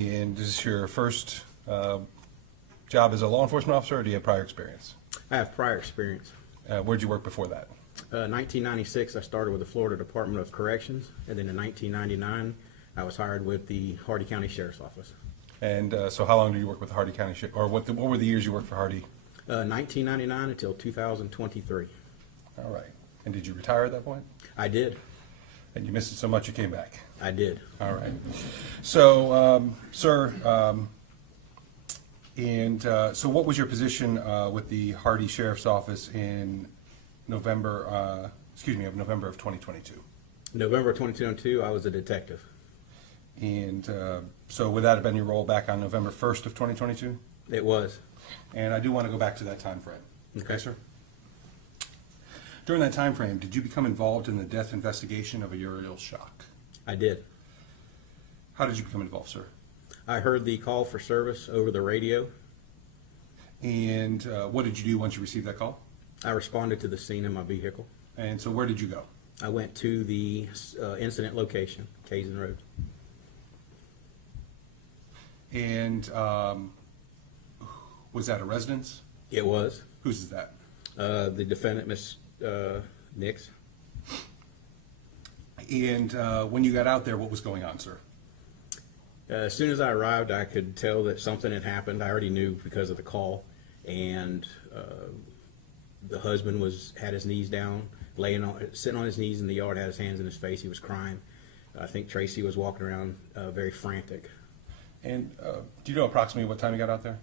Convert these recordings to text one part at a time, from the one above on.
And is this your first job as a law enforcement officer, or do you have prior experience? I have prior experience. Where'd you work before that? 1996, I started with the Florida Department of Corrections, and then in 1999, I was hired with the Hardee County Sheriff's Office. And so how long did you work with the Hardee County or what were the years you worked for Hardee? 1999 until 2023. All right. And did you retire at that point? I did. And you missed it so much you came back? I did. All right. So, sir, so what was your position with the Hardee Sheriff's Office in November of 2022? November 2022, I was a detective. And so would that have been your role back on November 1st of 2022? It was. And I do want to go back to that time frame. Okay, sir. During that time frame, did you become involved in the death investigation of a urial shock? I did. How did you become involved, sir? I heard the call for service over the radio. And what did you do once you received that call? I responded to the scene in my vehicle. And so where did you go? I went to the incident location, Kazan Road. And was that a residence? It was. Whose is that? The defendant, Miss Nix. And when you got out there, what was going on, sir? As soon as I arrived, I could tell that something had happened. I already knew because of the call. And the husband had his knees down, sitting on his knees in the yard, had his hands in his face. He was crying. I think Tracey was walking around very frantic. And do you know approximately what time you got out there?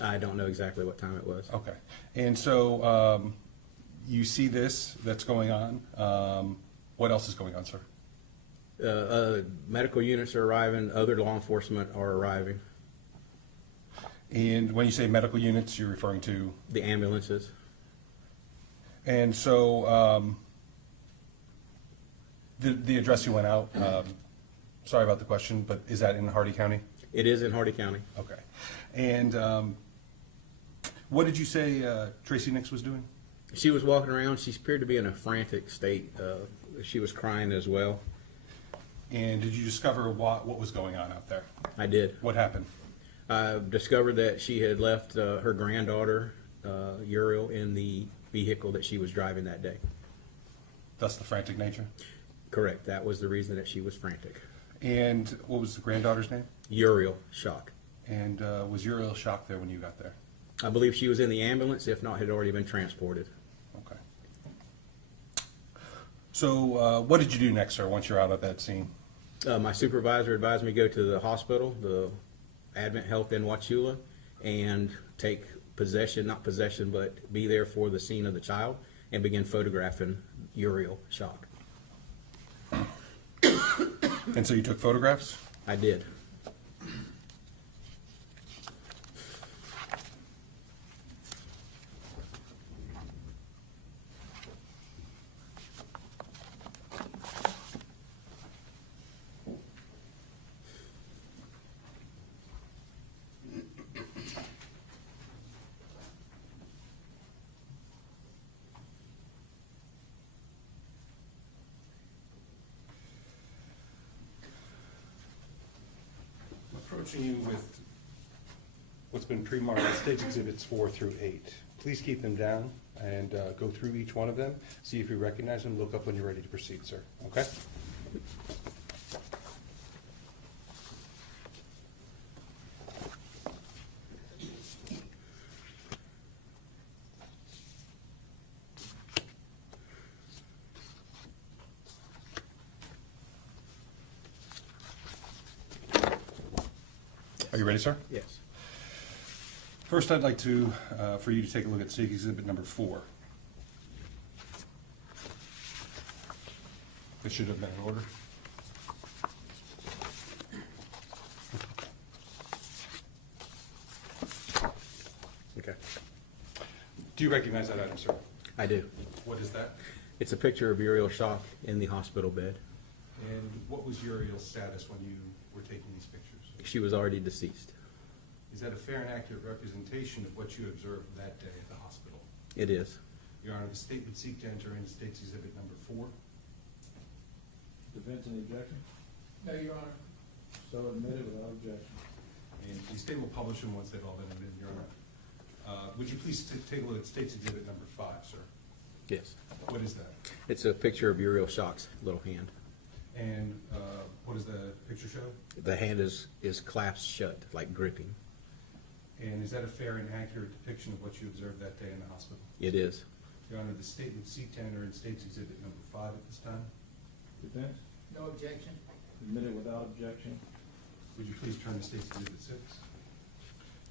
I don't know exactly what time it was. Okay. And so you see this that's going on. What else is going on, sir? Medical units are arriving. Other law enforcement are arriving. And when you say medical units, you're referring to? The ambulances. And so the address you went out, sorry about the question, but is that in Hardee County? It is in Hardee County. Okay. And what did you say Tracey Nix was doing? She was walking around. She appeared to be in a frantic state. She was crying as well. And did you discover what was going on out there? I did. What happened? I discovered that she had left her granddaughter, Uriel, in the vehicle that she was driving that day. Thus the frantic nature? Correct. That was the reason that she was frantic. And what was the granddaughter's name? Uriel Shock. And was Uriel Shock there when you got there? I believe she was in the ambulance, if not, had already been transported. Okay. So what did you do next, sir, once you're out of that scene? My supervisor advised me to go to the hospital, the Advent Health in Wauchula, and take possession, not possession, but be there for the scene of the child and begin photographing Uriel Shock. And so you took photographs? I did. Approaching you with what's been pre-marked as stage exhibits 4 through 8. Please keep them down and go through each one of them. See if you recognize them. Look up when you're ready to proceed, sir. Okay? Are you ready, sir? Yes. First, I'd like to, for you to take a look at stage exhibit number 4. This should have been in order. Okay. Do you recognize that item, sir? I do. What is that? It's a picture of Uriel Shock in the hospital bed. And what was Uriel's status when you were taking these pictures? She was already deceased. Is that a fair and accurate representation of what you observed that day at the hospital? It is. Your Honor, the state would seek to enter into State's Exhibit number 4. Defense, any objection? No, Your Honor. So admitted without objection. state will publish them once they've all been admitted, Your Honor. Would you please take a look at State's Exhibit number 5, sir? Yes. What is that? It's a picture of Uriel Shock's little hand. And what does the picture show? The hand is clasped shut, like gripping. And is that a fair and accurate depiction of what you observed that day in the hospital? It is. Your Honor, the State would seek to enter in State's Exhibit number 5 at this time. Defense? No objection. Admitted without objection. Would you please turn to State's Exhibit 6?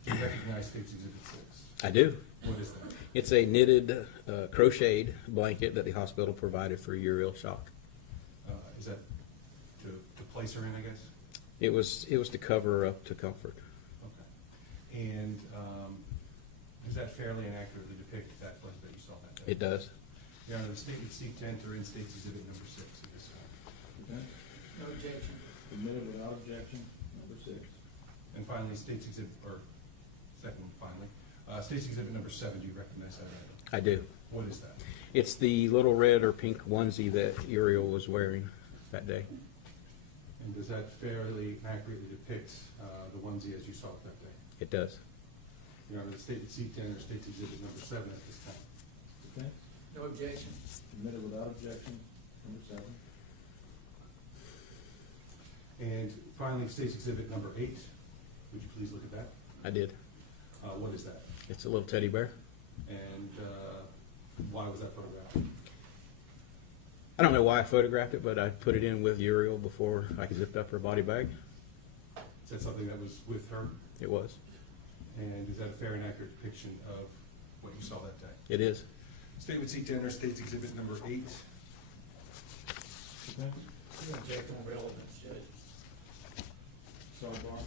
Do you recognize State's Exhibit 6? I do. What is that? It's a knitted, crocheted blanket that the hospital provided for Uriel Shock. Is that to place her in, I guess? It was to cover her up to comfort. Okay. And does that fairly and accurately depict that place that you saw that day? It does. Your Honor, the State would seek to enter in State's Exhibit number 6 at this time. Defense? No objection. Admitted without objection. Number 6. And finally, State's Exhibit, or second, finally, State's Exhibit number 7, do you recognize that item? I do. What is that? It's the little red or pink onesie that Uriel was wearing that day. And does that fairly and accurately depict the onesie as you saw it that day? It does. Your Honor, the State would seek to enter State's Exhibit number 7 at this time. Defense? No objection. Admitted without objection. Number 7. And finally, State's Exhibit number 8, would you please look at that? I did. What is that? It's a little teddy bear. And why was that photographed? I don't know why I photographed it, but I put it in with Uriel before I zipped up her body bag. Is that something that was with her? It was. And is that a fair and accurate depiction of what you saw that day? It is. State would seek to enter State's Exhibit number 8. Defense? No objection on relevance, Judge. Sidebar.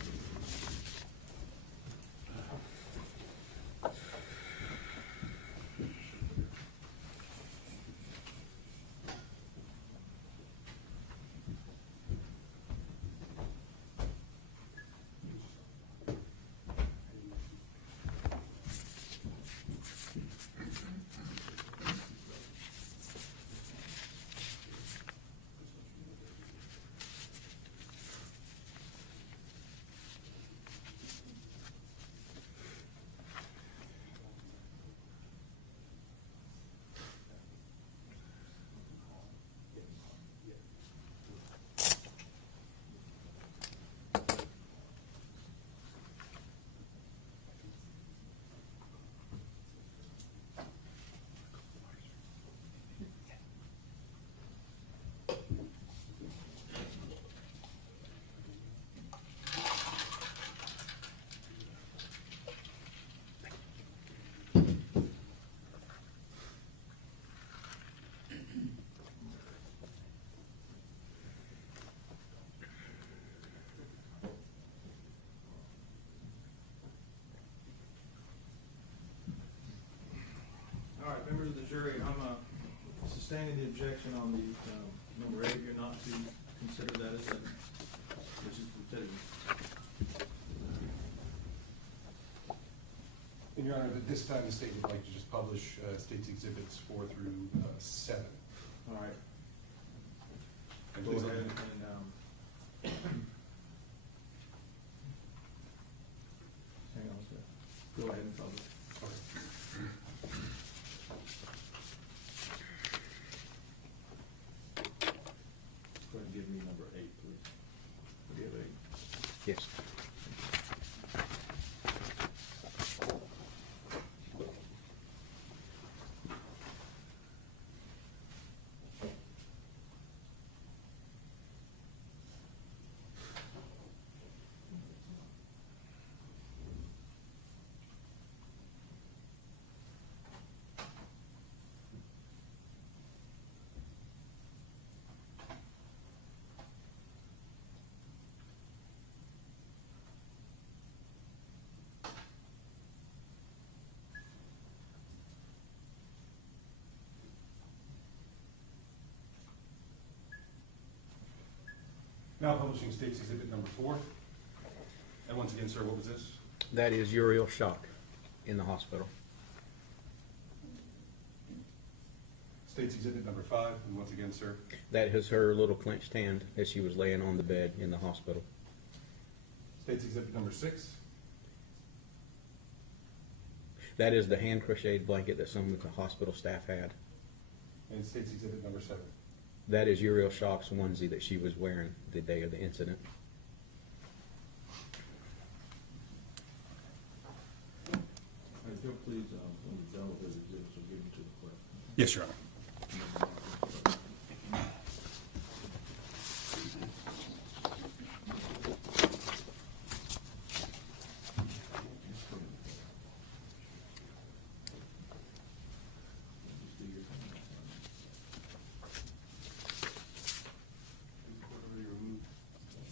All right, members of the jury, I'm sustaining the objection on the number 8. You're not to consider that as evidence, which is repetitive. And Your Honor, at this time, the State would like to just publish State's Exhibits 4 through 7. All right. And Go please ahead let me- and hang on a second. Go ahead and publish. Go ahead and give me number 8, please. Do you have 8? Yes. Now publishing State's Exhibit number 4. And once again, sir, what was this? That is Uriel Shock in the hospital. State's Exhibit number 5, and once again, sir. That is her little clenched hand as she was laying on the bed in the hospital. State's Exhibit number 6. That is the hand crocheted blanket that some of the hospital staff had. And State's Exhibit number 7. That is Uriel Shock's onesie that she was wearing the day of the incident. All right, Joe, please, when you're done with those exhibits, we'll give them to the clerk. Yes, Your Honor.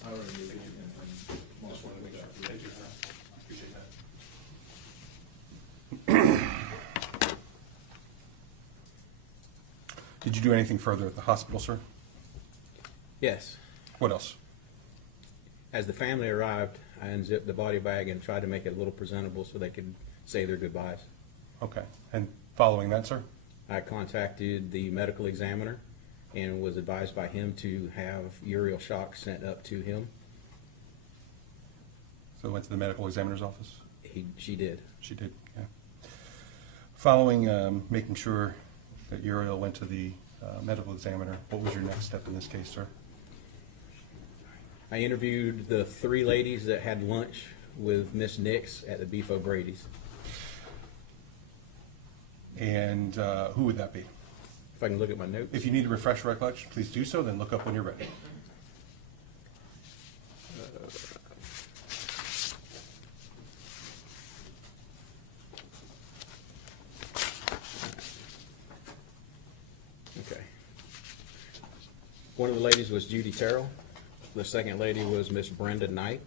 I already did it, and Just wanted to make sure. Thank you, Your Honor. Appreciate that. Did you do anything further at the hospital, sir? Yes. What else? As the family arrived, I unzipped the body bag and tried to make it a little presentable so they could say their goodbyes. Okay. And following that, sir? I contacted the medical examiner and was advised by him to have Uriel Shock sent up to him. So went to the medical examiner's office? She did. She did, yeah. Following making sure that Uriel went to the medical examiner, what was your next step in this case, sir? I interviewed the 3 ladies that had lunch with Miss Nix at the Beef O'Brady's. And who would that be? If I can look at my notes. If you need to refresh recollection, please do so, then look up when you're ready. Okay. One of the ladies was Judy Terrell. The second lady was Miss Brenda Knight.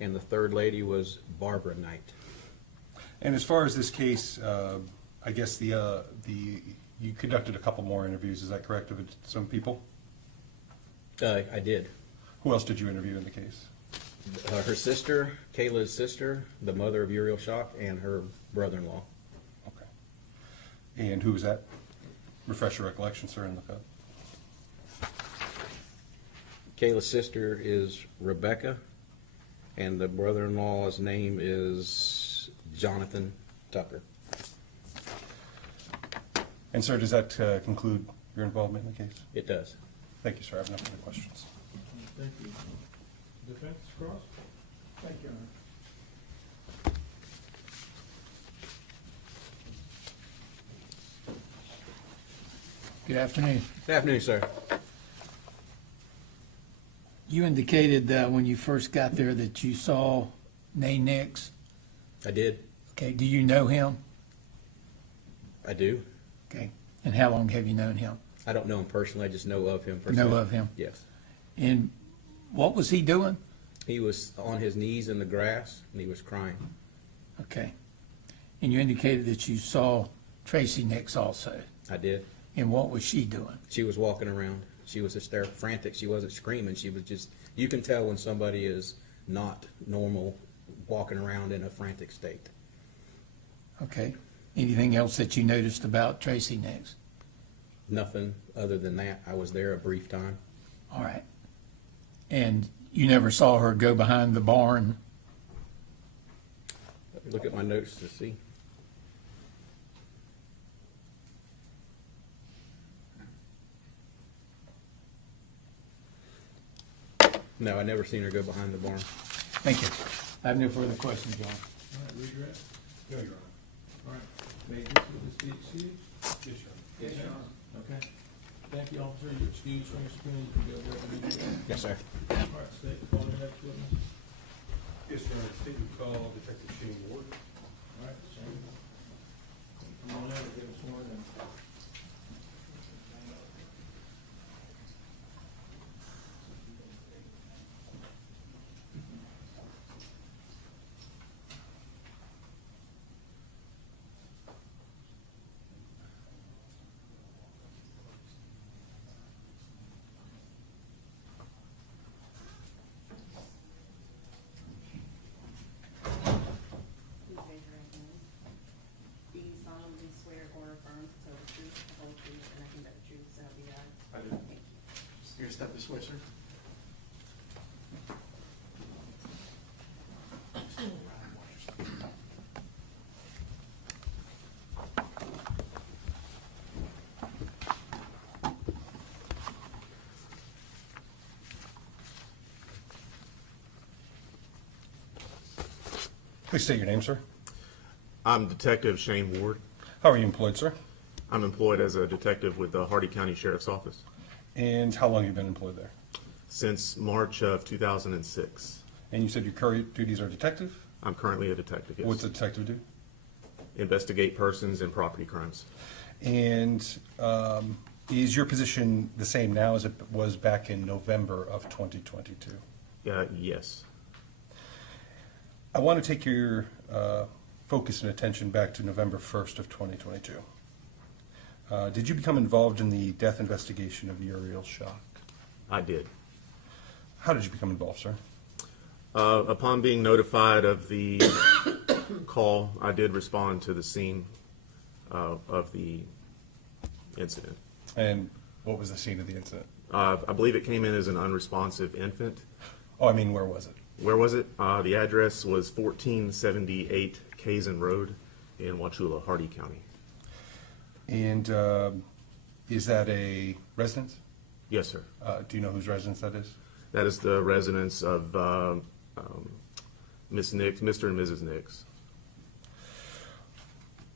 And the third lady was Barbara Knight. And as far as this case, I guess you conducted a couple more interviews, is that correct, of some people? I did. Who else did you interview in the case? Her sister, Kayla's sister, the mother of Uriel Shock, and her brother-in-law. Okay. And who was that? Refresh your recollection, sir, and look up. Kayla's sister is Rebecca, and the brother-in-law's name is Jonathan Tucker. And sir, does that conclude your involvement in the case? It does. Thank you, sir. I have no further questions. Thank you. Defense, Cross? Thank you, Your Honor. Good afternoon. Good afternoon, sir. You indicated when you first got there that you saw Nix. I did. Okay, do you know him? I do. Okay, and how long have you known him? I don't know him personally. I just know of him personally. Know of him. Yes. And what was he doing? He was on his knees in the grass, and he was crying. Okay. And you indicated that you saw Tracey Nix also. I did. And what was she doing? She was walking around. She was hysterical, frantic. She wasn't screaming. She was just, you can tell when somebody is not normal, walking around in a frantic state. Okay. Anything else that you noticed about Tracey Nix? Nothing other than that. I was there a brief time. All right. And you never saw her go behind the barn? Look at my notes to see. No, I never seen her go behind the barn. Thank you. I have no further questions, John. All right, regret? No, Your Honor. All right. May this witness be excused? Yes, Your Honor. Yes, Your Honor. Okay. Thank you, officer. You're excused from your screen. You can go over and do that. Yes, sir. All right, state, call the next witness. Yes, Your Honor. State would call Detective Shane Ward. All right, Shane. Come on out and get us sworn in. Please raise your right hand. Do you solemnly swear or affirm to tell the truth, the whole truth, and nothing but the truth, so help you God? I do. Thank you. You're gonna step this way, sir? Please state your name, sir. I'm Detective Shane Ward. How are you employed, sir? I'm employed as a detective with the Hardee County Sheriff's Office And how long have you been employed there? since March of 2006. And you said your current duties are detective? I'm currently a detective, yes. What's a detective do? Investigate persons and property crimes. And is your position the same now as it was back in November of 2022? Yes. I want to take your focus and attention back to November 1st of 2022. Did you become involved in the death investigation of Uriel Shock? I did. How did you become involved, sir? Upon being notified of the call, I did respond to the scene of the incident. And what was the scene of the incident? I believe it came in as an unresponsive infant. Oh, I mean, where was it? Where was it? The address was 1478 Kazan Road in Wauchula, Hardee County. And is that a residence? Yes, sir. Do you know whose residence that is? That is the residence of Miss Nix, Mr. and Mrs. Nix.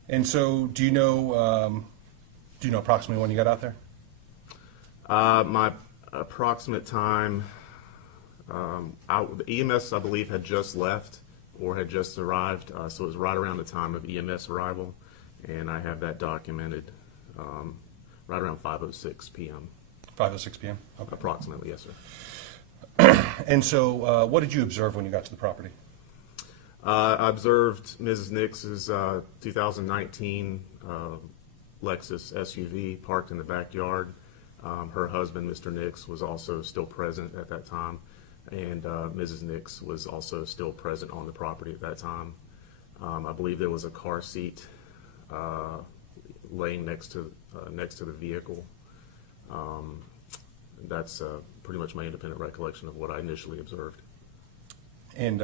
And so, do you know approximately when you got out there? My approximate time, the EMS, I believe, had just left or had just arrived, so it was right around the time of EMS arrival, and I have that documented right around 5:06 p.m. 5:06 p.m.? Okay. Approximately, yes, sir. And so, what did you observe when you got to the property? I observed Mrs. Nix's 2019 Lexus SUV parked in the backyard. Her husband, Mr. Nix, was also still present at that time, and Mrs. Nix was also still present on the property at that time. I believe there was a car seat laying next to the vehicle. That's pretty much my independent recollection of what I initially observed. And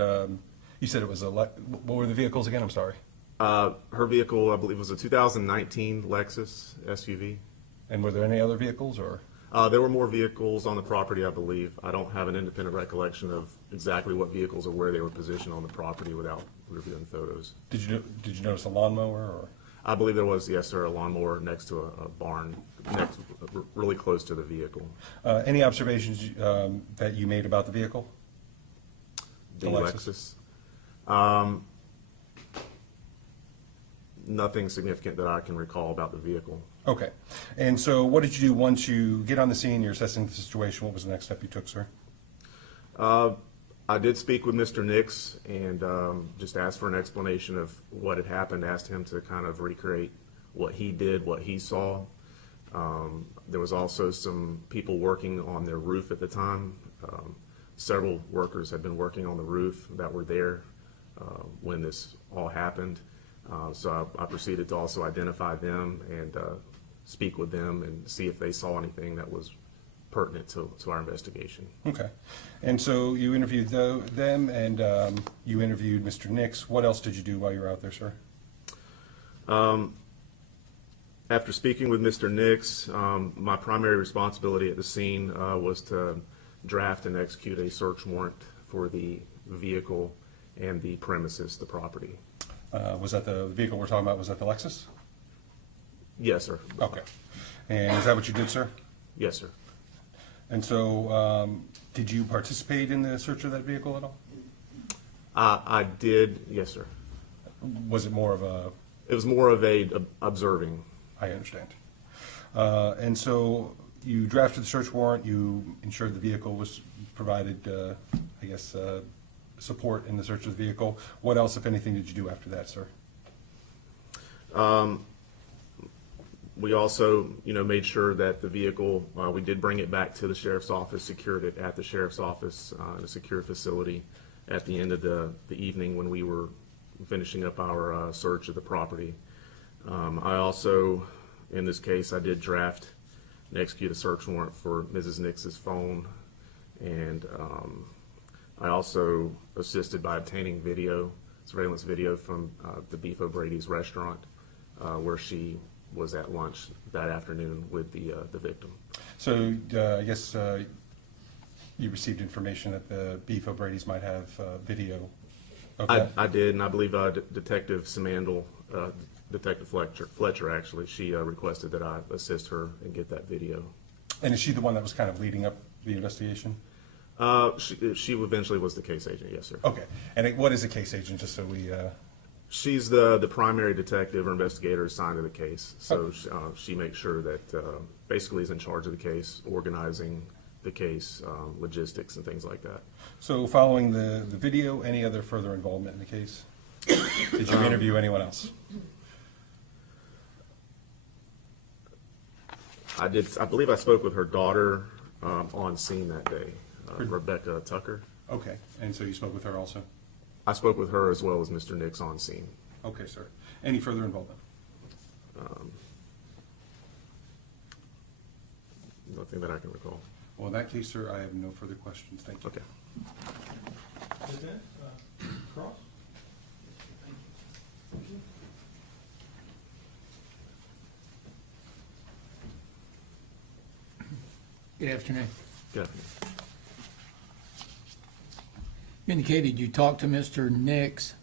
you said it was what were the vehicles again? I'm sorry. Her vehicle, I believe, was a 2019 Lexus SUV. And were there any other vehicles, or? There were more vehicles on the property, I believe. I don't have an independent recollection of exactly what vehicles or where they were positioned on the property without reviewing photos. Did you notice a lawnmower, or? I believe there was, yes, sir, a lawnmower next to a barn, really close to the vehicle. Any observations that you made about the vehicle? The Lexus? Nothing significant that I can recall about the vehicle. Okay. And so, what did you do once you get on the scene? You're assessing the situation. What was the next step you took, sir? I did speak with Mr. Nix and just asked for an explanation of what had happened, asked him to kind of recreate what he did, what he saw. There was also some people working on their roof at the time. Several workers had been working on the roof that were there when this all happened. So I proceeded to also identify them and speak with them and see if they saw anything that was pertinent to our investigation. Okay. And so you interviewed them, and you interviewed Mr. Nix. What else did you do while you were out there, sir? After speaking with Mr. Nix, my primary responsibility at the scene was to draft and execute a search warrant for the vehicle and the premises, the property. Was that the vehicle we're talking about? Was that the Lexus? Yes, sir. Okay. And is that what you did, sir? Yes, sir. And so, did you participate in the search of that vehicle at all? I did, yes, sir. Was it more of a? It was more of a observing. I understand. And so, you drafted the search warrant. You ensured the vehicle was provided, support in the search of the vehicle. What else, if anything, did you do after that, sir? We also, made sure that the vehicle, we did bring it back to the sheriff's office, secured it at the sheriff's office in a secure facility at the end of the evening when we were finishing up our search of the property. I also, in this case, I did draft and execute a search warrant for Mrs. Nix's phone, and I also assisted by obtaining surveillance video from the Beef O'Brady's restaurant where she was at lunch that afternoon with the victim. So, you received information that the Beef O'Brady's might have video Okay. I did, and I believe Detective Samandel, Detective Fletcher actually, she requested that I assist her and get that video. And is she the one that was kind of leading up the investigation? She eventually was the case agent, yes, sir. Okay. And what is a case agent, just so we, She's the primary detective or investigator assigned to the case. So she makes sure that basically is in charge of the case, organizing the case, logistics and things like that. so following the video, any other further involvement in the case? Did you interview anyone else? I did. I believe I spoke with her daughter on scene that day, Rebecca Tucker. Okay. And so you spoke with her also? I spoke with her as well as Mr. Nix on scene. Okay, sir. Any further involvement? Nothing that I can recall. Well, in that case, sir, I have no further questions. Thank you. Okay. Lieutenant, Cross? Good afternoon. Good. You indicated you talked to Mr. Nix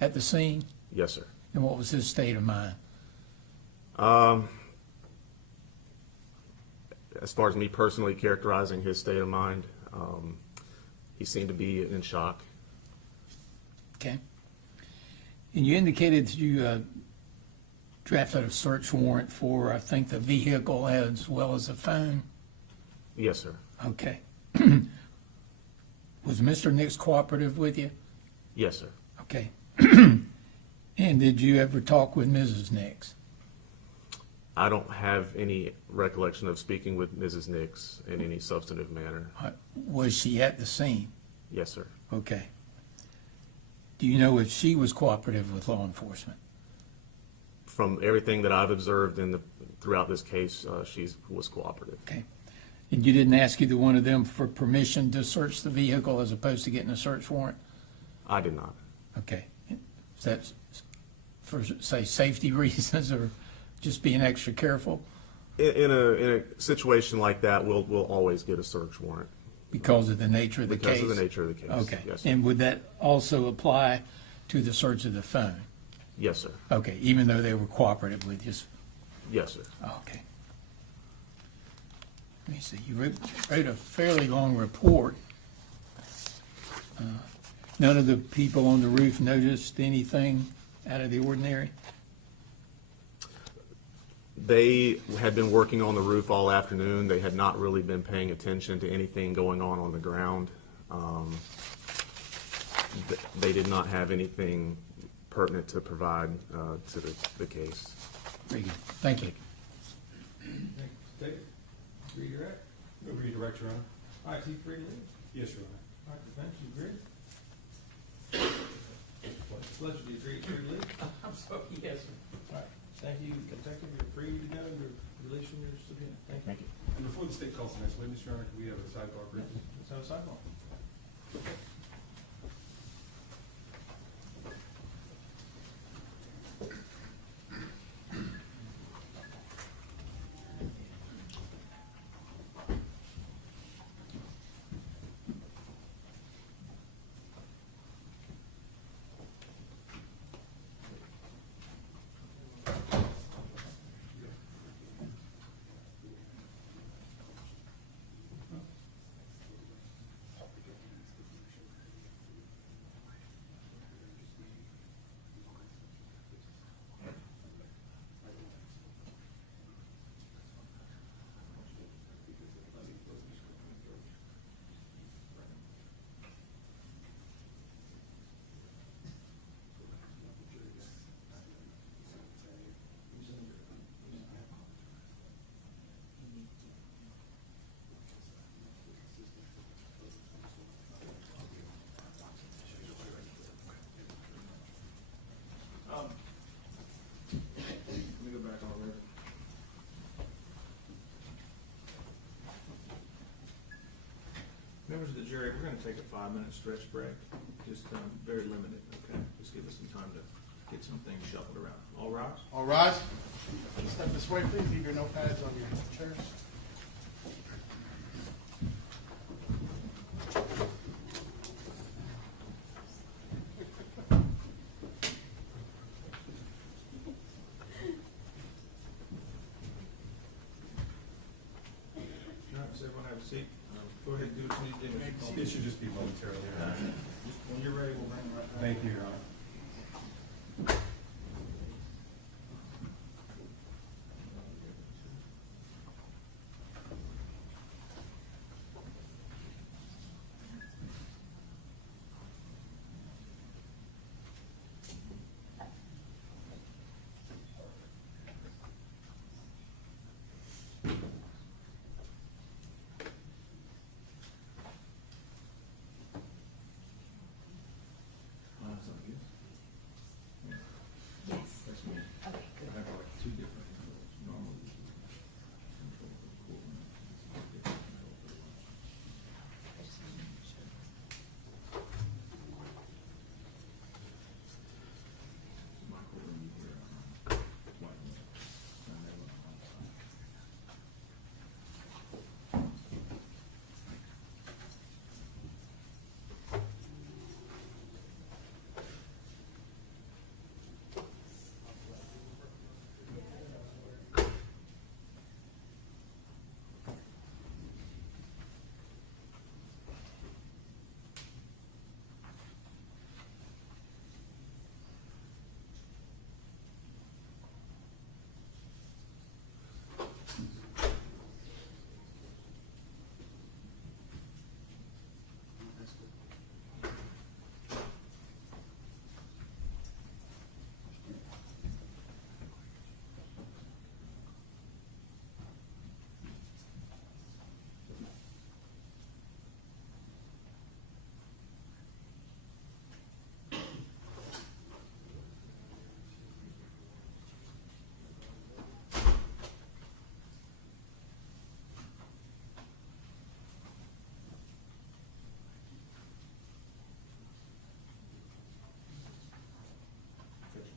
at the scene, Yes, sir. and what was his state of mind? As far as me personally characterizing his state of mind, he seemed to be in shock. Okay. And you indicated that you drafted a search warrant for, I think, the vehicle as well as the phone? Yes, sir. Okay. Was Mr. Nix cooperative with you? Yes, sir. Okay. And did you ever talk with Mrs. Nix? I don't have any recollection of speaking with Mrs. Nix in any substantive manner. Was she at the scene? Yes, sir. Okay. Do you know if she was cooperative with law enforcement? From everything that I've observed throughout this case, she was cooperative. Okay. And you didn't ask either one of them for permission to search the vehicle as opposed to getting a search warrant? I did not. Okay. Is that for, say, safety reasons or just being extra careful? In a situation like that, we'll always get a search warrant. Because of the nature of the case? Because of the nature of the case. Okay. Yes, sir. And would that also apply to the search of the phone? Yes, sir. Okay, even though they were cooperative with you? Yes, sir. Okay. Let me see, you wrote a fairly long report. None of the people on the roof noticed anything out of the ordinary? They had been working on the roof all afternoon. They had not really been paying attention to anything going on the ground. They did not have anything pertinent to provide to the case. Very good, thank you. David, redirect? Redirect, Your Honor? All right, you free to leave? Yes, Your Honor. All right, defense, you agree? Fletcher, do you agree to free to leave? I'm sorry, yes, sir. All right, thank you, detective, you're free to go, you're released from your subpoena. Thank you. And before the state calls the next witness, Your Honor, can we have a sidebar brief? Let's have a sideball. Let me go back on there. Members of the jury, we're gonna take a 5-minute stretch break, just very limited, okay? Just give us some time to get some things shuffled around. All rise? All rise. Step this way, please. Leave your notepads on your chairs. Go ahead and do what you need to do, Mr. Coleman. It should just be momentarily. Just when you're ready, we'll bring it right back. Thank you, Your Honor.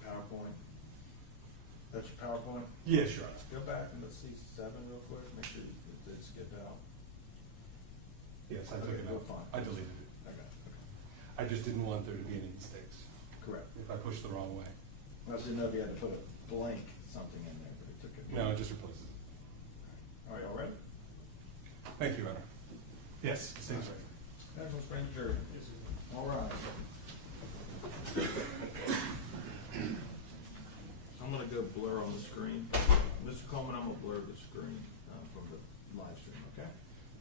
PowerPoint. That's your PowerPoint? Yes, Your Honor. Go back and let's see seven real quick, make sure you did skip out. Yes, I took Okay, it go out. fine. I deleted it. I got it. Okay. I just didn't want there to be any mistakes. Correct. If I pushed the wrong way. I just didn't know if you had to put a blank something in there, but it took it. No, it just replaces it. All right, all ready? Thank you, Your Honor. Yes, it seems right. National Grand Jury. All right. I'm gonna go blur on the screen. Mr. Coleman, I'm gonna blur the screen from the live stream, okay?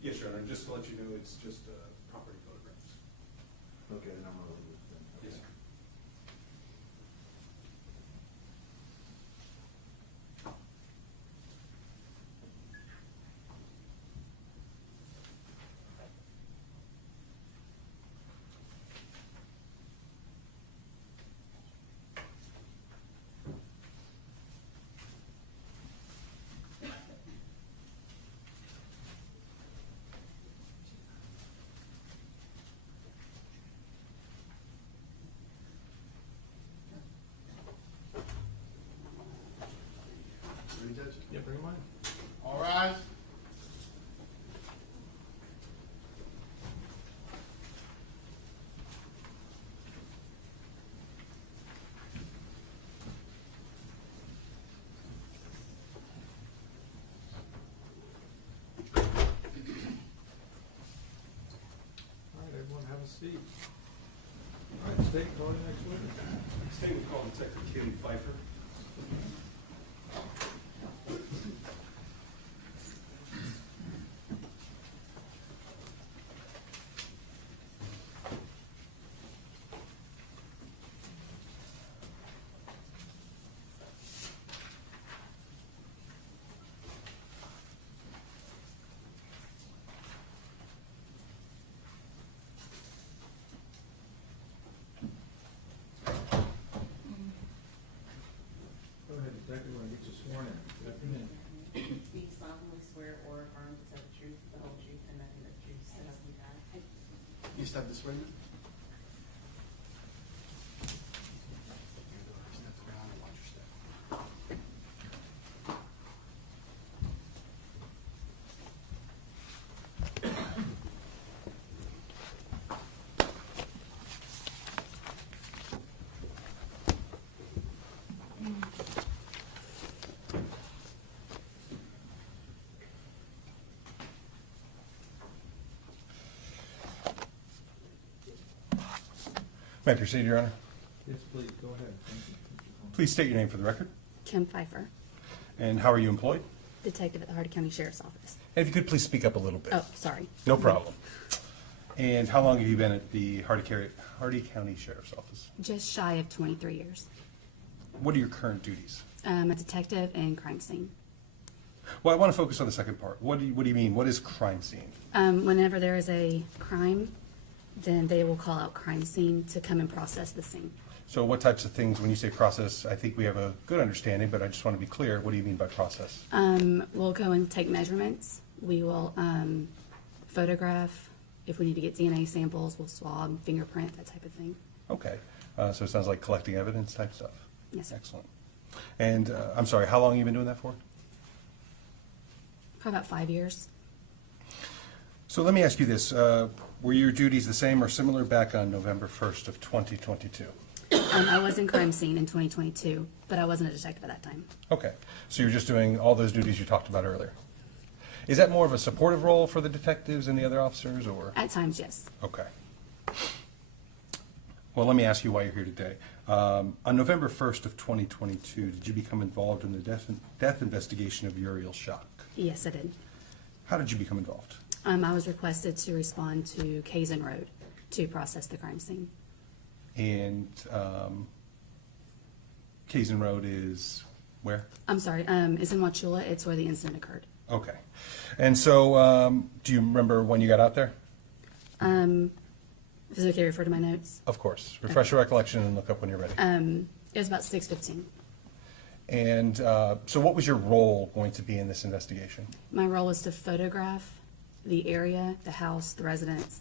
Yes, Your Honor, just to let you know, it's just property photographs. Okay, then I'm gonna leave it then. Yes, sir. Yeah, bring mine. All rise. All right, everyone have a seat. All right, state, call your next witness. State would call Detective Kaylee Pfeiffer. Go ahead, Detective, we're gonna get you sworn in. Good afternoon. Do you solemnly swear or affirm to tell the truth, the whole truth, and nothing but the truth, so help you God? You step this way. Step around and watch your step. May I proceed, Your Honor? Yes, please, go ahead. Thank you. Please state your name for the record. Kim Pfeiffer, And how are you employed? detective at the Hardee County Sheriff's Office. And if you could please speak up a little bit. Oh, sorry. No problem. And how long have you been at the Hardee County Sheriff's Office? Just shy of 23 years. What are your current duties? I'm a detective in crime scene. Well, I want to focus on the second part. What do you mean? What is crime scene? Whenever there is a crime, then they will call out crime scene to come and process the scene. So what types of things, when you say process, I think we have a good understanding, but I just want to be clear. What do you mean by process? We'll go and take measurements. We will photograph. If we need to get DNA samples, we'll swab, fingerprint, that type of thing. Okay. So it sounds like collecting evidence type stuff. Yes, sir. Excellent. And I'm sorry, how long have you been doing that for? Probably about 5 years. So let me ask you this. Were your duties the same or similar back on November 1st of 2022? I was in crime scene in 2022, but I wasn't a detective at that time. Okay. So you're just doing all those duties you talked about earlier. Is that more of a supportive role for the detectives and the other officers, or? At times, yes. Okay. Well, let me ask you why you're here today. On November 1st of 2022, did you become involved in the death investigation of Uriel Shock? Yes, I did. How did you become involved? I was requested to respond to Kazan Road to process the crime scene. And Kazan Road is where? I'm sorry, it's in Wauchula. It's where the incident occurred. Okay. And so do you remember when you got out there? Is it okay to refer to my notes? Of course. Refresh your recollection and look up when you're ready. It was about 6:15. And so what was your role going to be in this investigation? My role was to photograph the area, the house, the residence,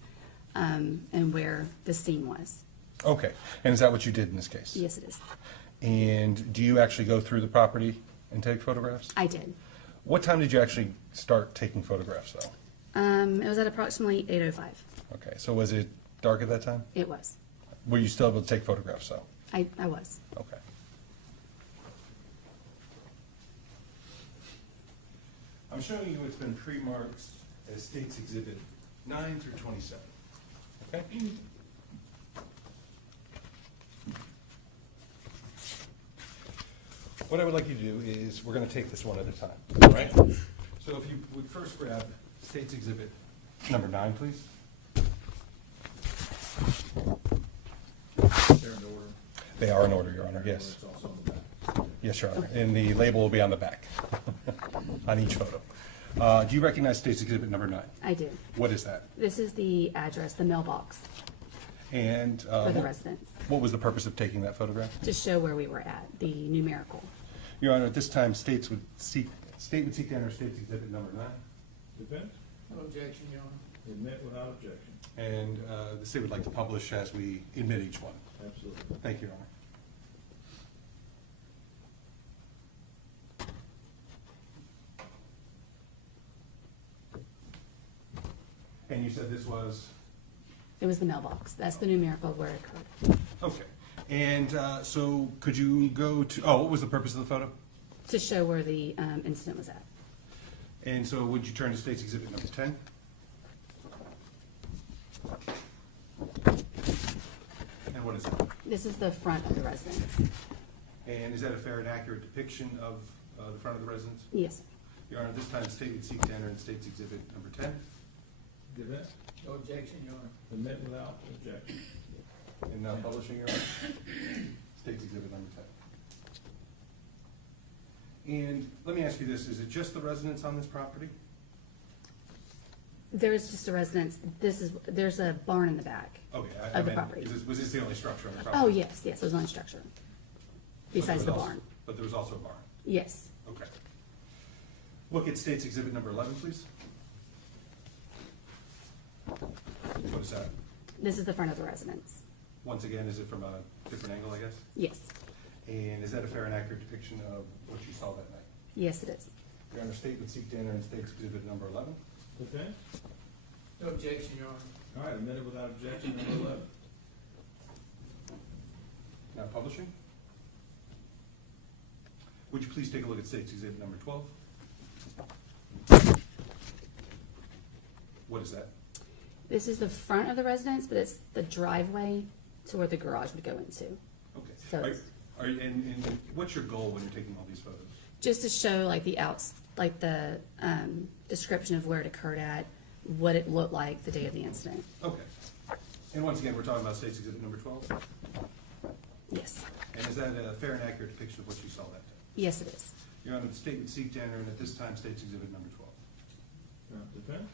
and where the scene was. Okay. And is that what you did in this case? Yes, it is. And do you actually go through the property and take photographs? I did. What time did you actually start taking photographs, though? It was at approximately 8:05. Okay. So was it dark at that time? It was. Were you still able to take photographs, though? I was. Okay. I'm showing you what's been pre-marked as States Exhibit 9 through 27. Okay? What I would like you to do is, we're going to take this one at a time, all right? So if you would first grab States Exhibit number 9, please. They're in order. They are in order, Your Honor, yes. It's also on the back. Yes, Your Honor, and the label will be on the back, on each photo. Do you recognize States Exhibit number 9? I do. What is that? This is the address, the mailbox And for the residents, what was the purpose of taking that photograph? to show where we were at, the numerical. Your Honor, at this time, state would seek to enter States Exhibit number 9, Defense? No objection, Your Honor. Admit without objection. and the state would like to publish as we admit each one. Absolutely. Thank you, Your Honor. And you said this was? It was the mailbox. That's the numerical where it occurred. Okay. And so could you go to, what was the purpose of the photo? To show where the incident was at. And so would you turn to States Exhibit number 10? And what is that? This is the front of the residence. And is that a fair and accurate depiction of the front of the residence? Yes. Your Honor, this time the state would seek to enter in States Exhibit number 10. Defense? No objection, Your Honor. Admit without objection. And now publishing, Your Honor. States Exhibit number 10. And let me ask you this, is it just the residence on this property? There is just a residence. There's a barn in the back. Okay, Of the property. Was this the only structure on the property? Oh, yes, it was on structure. Besides the barn. But there was also a barn? Yes. Okay. Look at States Exhibit number 11, please. What is that? This is the front of the residence. Once again, is it from a different angle, I guess? Yes. And is that a fair and accurate depiction of what you saw that night? Yes, it is. Your Honor, state would seek to enter in States Exhibit number 11. Defense? No objection, Your Honor. All right, admitted without objection, number 11. Now publishing. Would you please take a look at States Exhibit number 12? What is that? This is the front of the residence, but it's the driveway to where the garage would go into. Okay. So it's- And what's your goal when you're taking all these photos? Just to show like the description of where it occurred at, what it looked like the day of the incident. Okay. And once again, we're talking about State's Exhibit number 12? Yes, And is that a fair and accurate depiction of what you saw that day? yes it is. Your Honor, the state would seek to enter in at this time State's Exhibit number 12. Defense?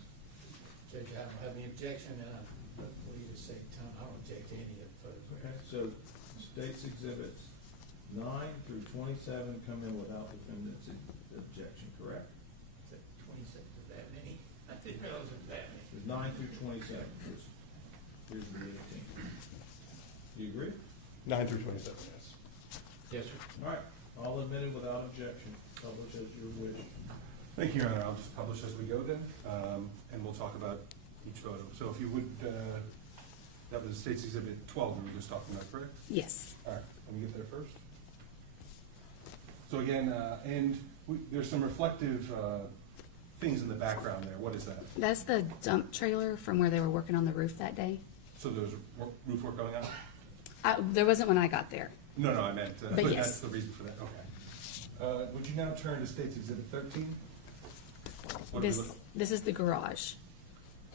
Judge, I don't have any objection, and I believe at the same time, I don't object to any of the Okay, photographs. so state's exhibits 9 through 27 come in without defendant's objection, correct? Is that 26 of that many? I didn't realize it was that many. There's 9 through 27. Here's the 18. Do you agree? 9 through 27, yes. Yes, sir. All right, all admitted without objection, publish as your wish. Thank you, Your Honor. I'll just publish as we go then, and we'll talk about each photo. So if you would, that was State's Exhibit 12 we were just talking about, correct? Yes. All right, let me get there first. So again, there's some reflective things in the background there. What is that? That's the dump trailer from where they were working on the roof that day. So there's roof work going on? There wasn't when I got there. No, I meant, But but yes. that's the reason for that, okay. Would you now turn to State's Exhibit 13? What are we looking- This is the garage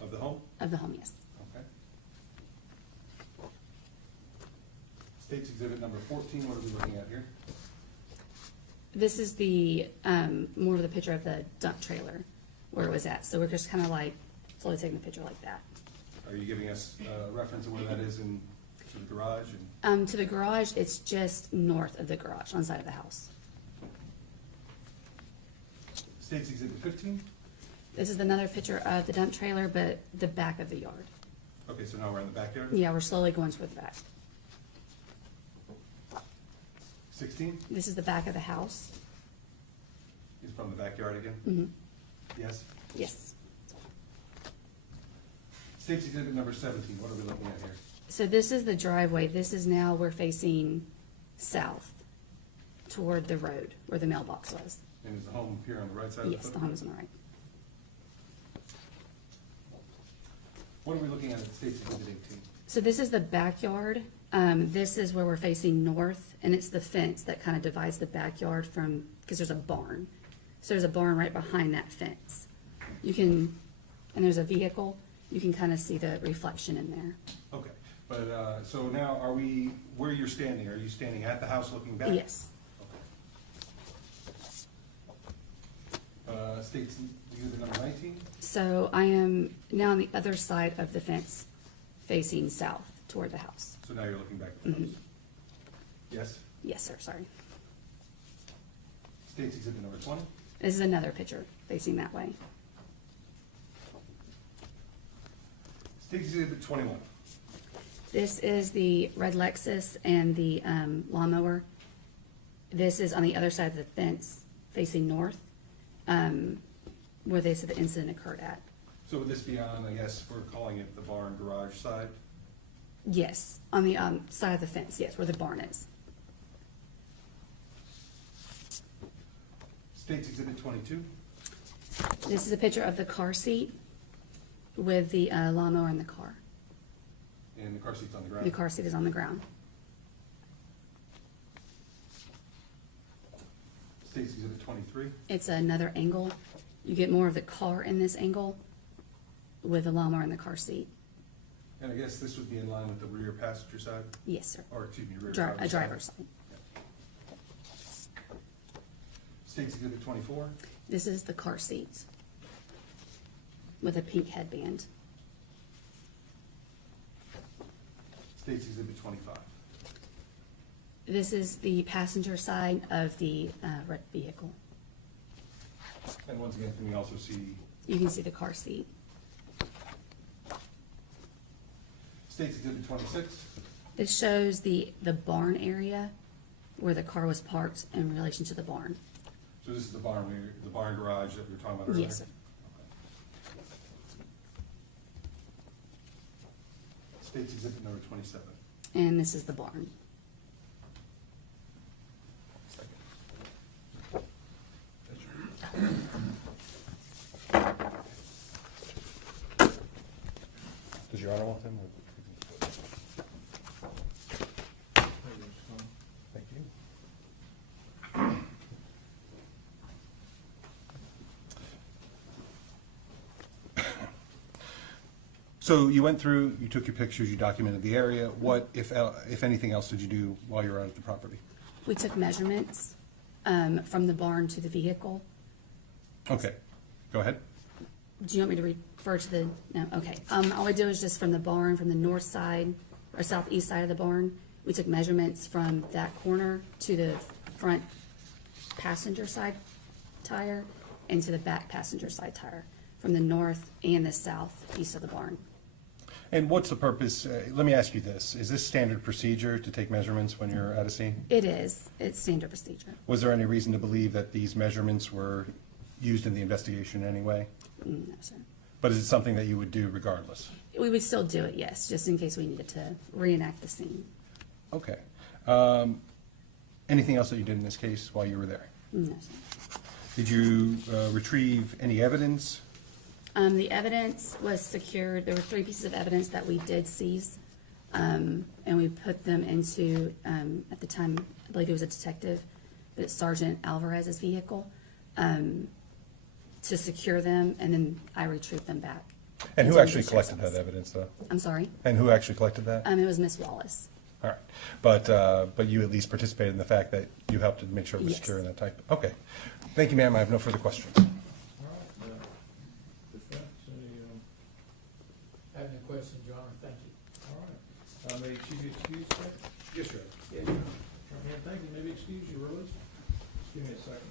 Of the home? of the home, yes. Okay. State's Exhibit number 14, what are we looking at here? This is the, more of the picture of the dump trailer where it was at. So we're just kind of like slowly taking the picture like that. Are you giving us a reference of where that is in, to the garage? And To the garage, it's just north of the garage, on the side of the house. State's Exhibit 15? This is another picture of the dump trailer, but the back of the yard. Okay, so now we're in the backyard? Yeah, we're slowly going toward the back. 16 This is the back of the house. is from the backyard again? Mm-hmm. Yes? Yes. State's Exhibit number 17, what are we looking at here? So this is the driveway. This is now, we're facing south toward the road where the mailbox was. And is the home here on the right side of the Yes, the home is on the right. What are we looking at State's Exhibit 18? So this is the backyard. This is where we're facing north, and it's the fence that kind of divides the backyard from, because there's a barn. So there's a barn right behind that fence. You can, and there's a vehicle, you can kind of see the reflection in there. Okay, but, so now are we, where you're standing, are you standing at the house looking back? Yes. State's Exhibit number 19? So I am now on the other side of the fence, facing south toward the house. So now you're looking back at the house? Yes? Yes, sir, sorry. State's Exhibit number 20? This is another picture facing that way. State's Exhibit 21? This is the red Lexus and the lawnmower. This is on the other side of the fence, facing north, where they said the incident occurred at. So would this be on, I guess, we're calling it the barn garage side? Yes, on the side of the fence, yes, where the barn is. State's Exhibit 22? This is a picture of the car seat with the lawnmower in the car. And the car seat's on the ground? The car seat is on the ground. State's Exhibit 23? It's another angle. You get more of the car in this angle with the lawnmower in the car seat. And I guess this would be in line with the rear passenger side? Yes, sir. Or, excuse me, rear A driver's side? driver's side. State's Exhibit 24? This is the car seat with a pink headband. State's Exhibit 25? This is the passenger side of the red vehicle. And once again, can we also see You can see the car seat. State's Exhibit 26? This shows the barn area where the car was parked in relation to the barn. So this is the barn, the barn garage that we were talking about earlier? Yes, sir. State's Exhibit number 27? And this is the barn. Does Your Honor want them? So you went through, you took your pictures, you documented the area. What, if anything else, did you do while you were out at the property? We took measurements from the barn to the vehicle. Okay, go ahead. Do you want me to refer to the, no, okay. All I did was just from the barn, from the north side or southeast side of the barn. We took measurements from that corner to the front passenger side tire and to the back passenger side tire, from the north and the southeast of the barn. And what's the purpose, let me ask you this, is this standard procedure to take measurements when you're at a scene? It is, it's standard procedure. Was there any reason to believe that these measurements were used in the investigation in any way? No, sir. But is it something that you would do regardless? We would still do it, yes, just in case we needed to reenact the scene. Okay. Anything else that you did in this case while you were there? No, sir. Did you retrieve any evidence? The evidence was secured. There were 3 pieces of evidence that we did seize, and we put them into, at the time, I believe he was a detective, but it's Sergeant Alvarez's vehicle, to secure them, and then I retrieved them back. And who into actually the sheriff's collected that office. evidence, though? I'm sorry? And who actually collected that? It was Miss Wallace. All right. But you at least participated in the fact that you helped to make sure it was Yes. secure in that type? Okay. Thank you, ma'am. I have no further questions. All right. Defense, any, I have no question, Your Honor, thank you. all right. May she be excused, sir? Yes, sir. Yes, Your Honor. Ma'am, thank you. Maybe excuse your release. Just give me a second.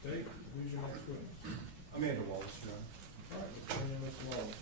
Okay, who's your next witness? Amanda Wallace, John. All right, let's bring in Ms. Wallace.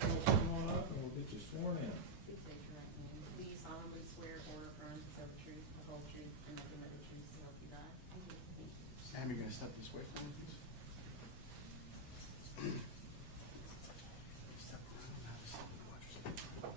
Come on up and we'll get you sworn in. Please raise your right hand. Do you solemnly swear or affirm to tell the truth, the whole truth, and nothing but the truth, so help you God? Thank you. Sam, you're gonna step this way for me, please? Step around, have a seat, watch yourself.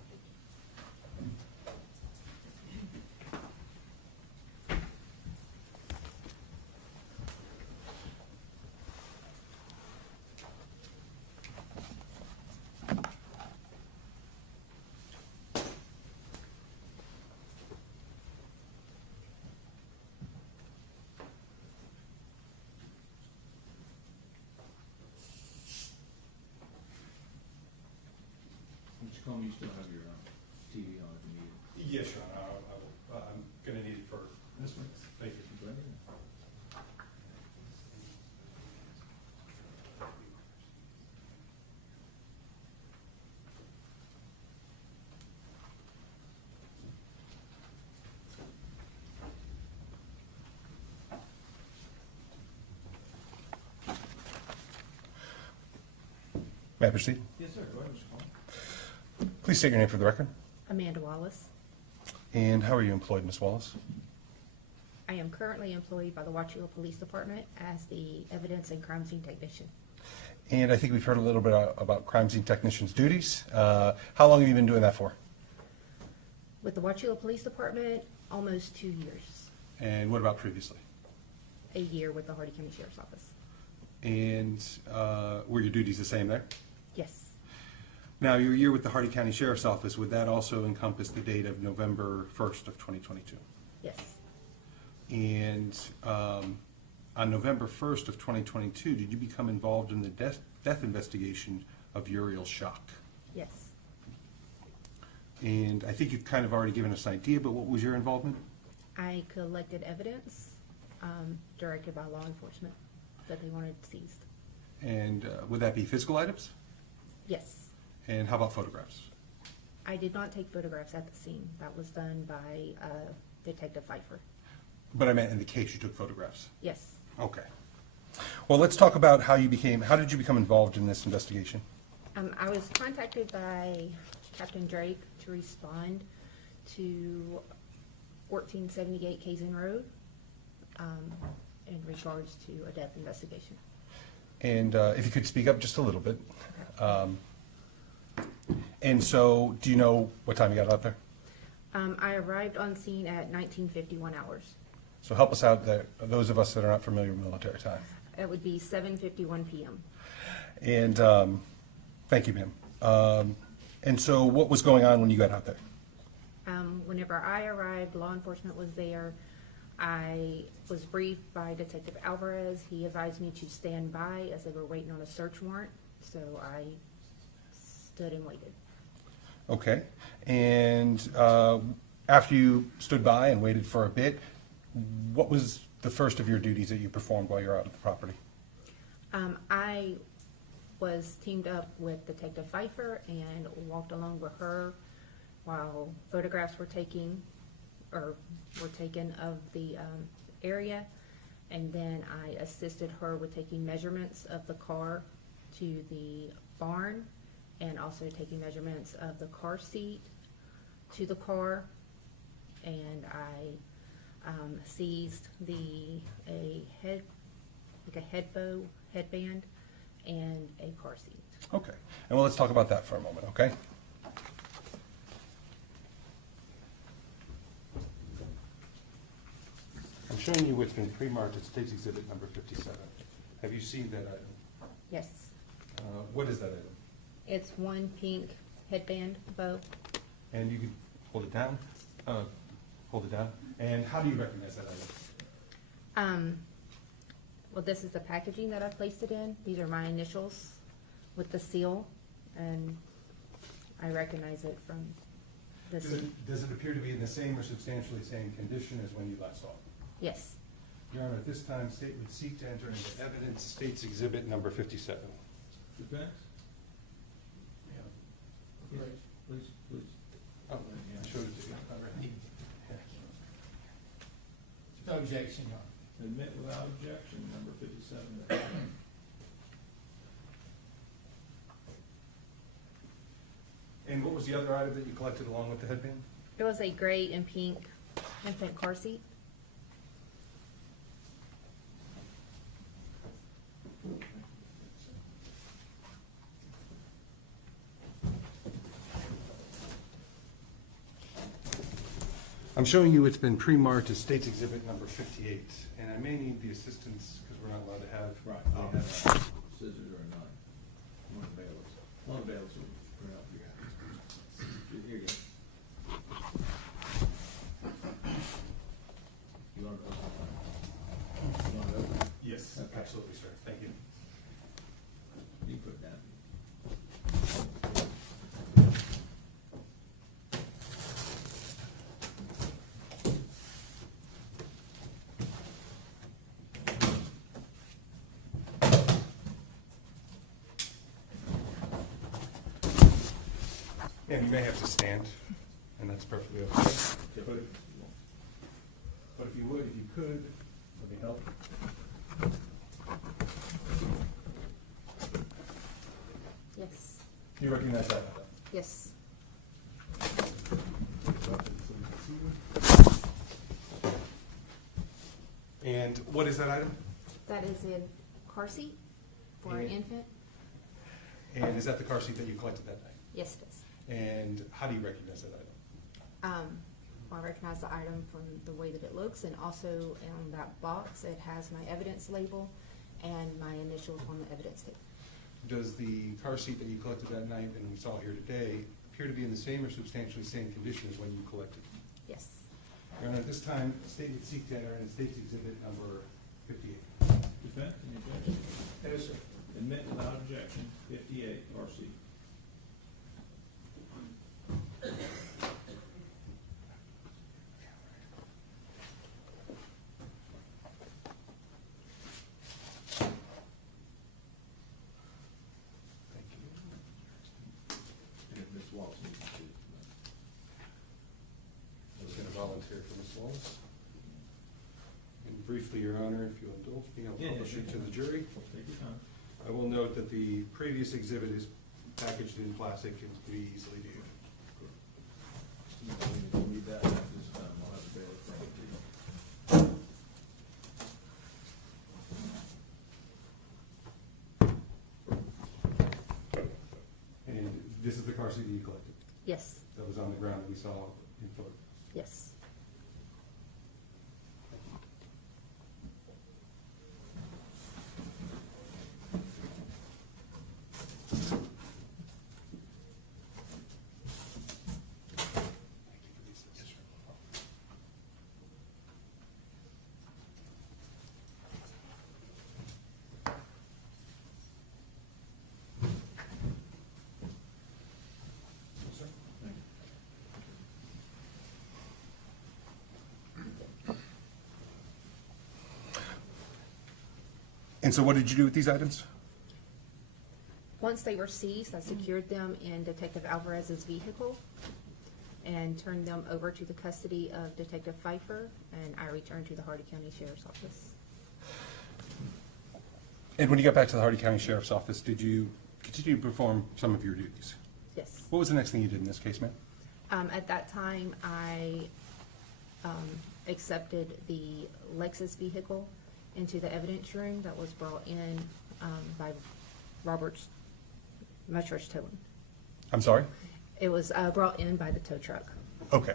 Mr. Combs, you still have your TV on if you need it. Yes, Your Honor. I'm going to need it for this one. Thank you. Bring it in. May I proceed? Yes, sir. Go ahead, Mr. Combs. Please state your name for the record. Amanda Wallace. And how are you employed, Ms. Wallace? I am currently employed by the Wauchula Police Department as the evidence and crime scene technician. And I think we've heard a little bit about crime scene technician's duties. How long have you been doing that for? With the Wauchula Police Department, almost 2 years. And what about previously? A year with the Hardee County Sheriff's Office. And were your duties the same there? Yes, Now, your year with the Hardee County Sheriff's Office, would that also encompass the date of November 1st of 2022? yes, And on November 1st of 2022, did you become involved in the death investigation of Uriel Shock? yes. And I think you've kind of already given us an idea, but what was your involvement? I collected evidence directed by law enforcement that they wanted seized. And would that be physical items? Yes. And how about photographs? I did not take photographs at the scene. That was done by Detective Pfeiffer. But I meant in the case you took photographs. Yes. Okay. Well, let's talk about how did you become involved in this investigation? I was contacted by Captain Drake to respond to 1478 Kazin Road in regards to a death investigation. And if you could speak up just a little bit. And so, do you know what time you got out there? I arrived on scene at 1951 hours. So help us out, there, those of us that are not familiar with military time. It would be 7:51 p.m. And thank you, ma'am. And so what was going on when you got out there? Whenever I arrived, law enforcement was there. I was briefed by Detective Alvarez. He advised me to stand by as they were waiting on a search warrant, so I stood and waited. Okay. And after you stood by and waited for a bit, what was the first of your duties that you performed while you were out at the property? I was teamed up with Detective Pfeiffer and walked along with her while photographs were taken of the area, and then I assisted her with taking measurements of the car to the barn, and also taking measurements of the car seat to the car, and I seized a headband and a car seat. Okay. And well, let's talk about that for a moment, okay? I'm showing you what's been pre-marked at State's Exhibit number 57. Have you seen that item? Yes, What is that item? it's one pink headband bow. And you can hold it down? Hold it down. And how do you recognize that item? Well, this is the packaging that I placed it in. These are my initials with the seal, and I recognize it from the seal. Does it appear to be in the same or substantially same condition as when you last saw it? Yes. Your Honor, at this time, State would seek to enter into evidence State's Exhibit number 57. Defense? Yes, please. Oh, I showed it to you. All right. No objection, Your Honor. Admit without objection, number 57. And what was the other item that you collected along with the headband? It was a gray and pink infant car seat. I'm showing you it's been pre-marked as State's Exhibit number 58, and I may need the assistance because we're not allowed to have. Scissors or not? One of bailiffs. One of bailiffs will print out for you guys. Here you go. You want to open? You want to open? Yes, Okay. absolutely, sir. Thank you. You put it down. And you may have to stand, and that's perfectly okay. But if you would, if you could, let me help. Yes. Do you recognize that? Yes. And what is that item? That is a car seat for an Yeah. infant. And is that the car seat that you collected that night? Yes, it is. And how do you recognize that item? I recognize the item from the way that it looks, and also on that box, it has my evidence label and my initials on the evidence tape. Does the car seat that you collected that night and we saw here today appear to be in the same or substantially same condition as when you collected it? Yes. Your Honor, at this time, the State would seek to enter in State's Exhibit number 58. Defense, any objection? No, sir. Admit without objection, 58, RC. Thank you. And if Ms. Walsh needs to choose. I was going to volunteer for Ms. Wallace. And briefly, Your Honor, if you'll indulge me, I'll Yeah, publish it to sure. the jury. Take your time. I will note that the previous exhibit is packaged in plastic and can be easily viewed. You need that at this time, I'll have the bailiff bring it to you. This is the car seat that you collected, Yes, that was on the ground that we saw in photographs. yes. And so what did you do with these items? Once they were seized, I secured them in Detective Alvarez's vehicle and turned them over to the custody of Detective Pfeiffer, and I returned to the Hardee County Sheriff's Office. And when you got back to the Hardee County Sheriff's Office, did you continue to perform some of your duties? Yes. What was the next thing you did in this case, ma'am? At that time, I accepted the Lexus vehicle into the evidence room that was brought in by Robert's Mushrush Towing. I'm sorry? It was brought in by the tow truck. Okay.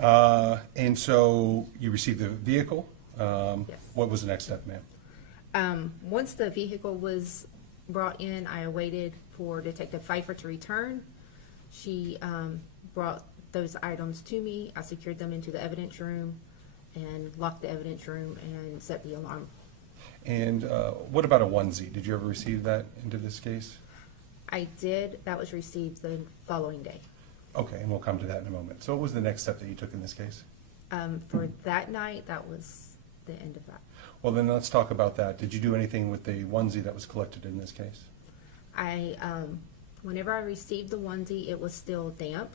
And so you received the vehicle. Yes. What was the next step, ma'am? Once the vehicle was brought in, I awaited for Detective Pfeiffer to return. She brought those items to me. I secured them into the evidence room and locked the evidence room and set the alarm. And what about a onesie? Did you ever receive that into this case? I did. That was received the following day. Okay, and we'll come to that in a moment. So what was the next step that you took in this case? For that night, that was the end of that. Well, then let's talk about that. Did you do anything with the onesie that was collected in this case? Whenever I received the onesie, it was still damp.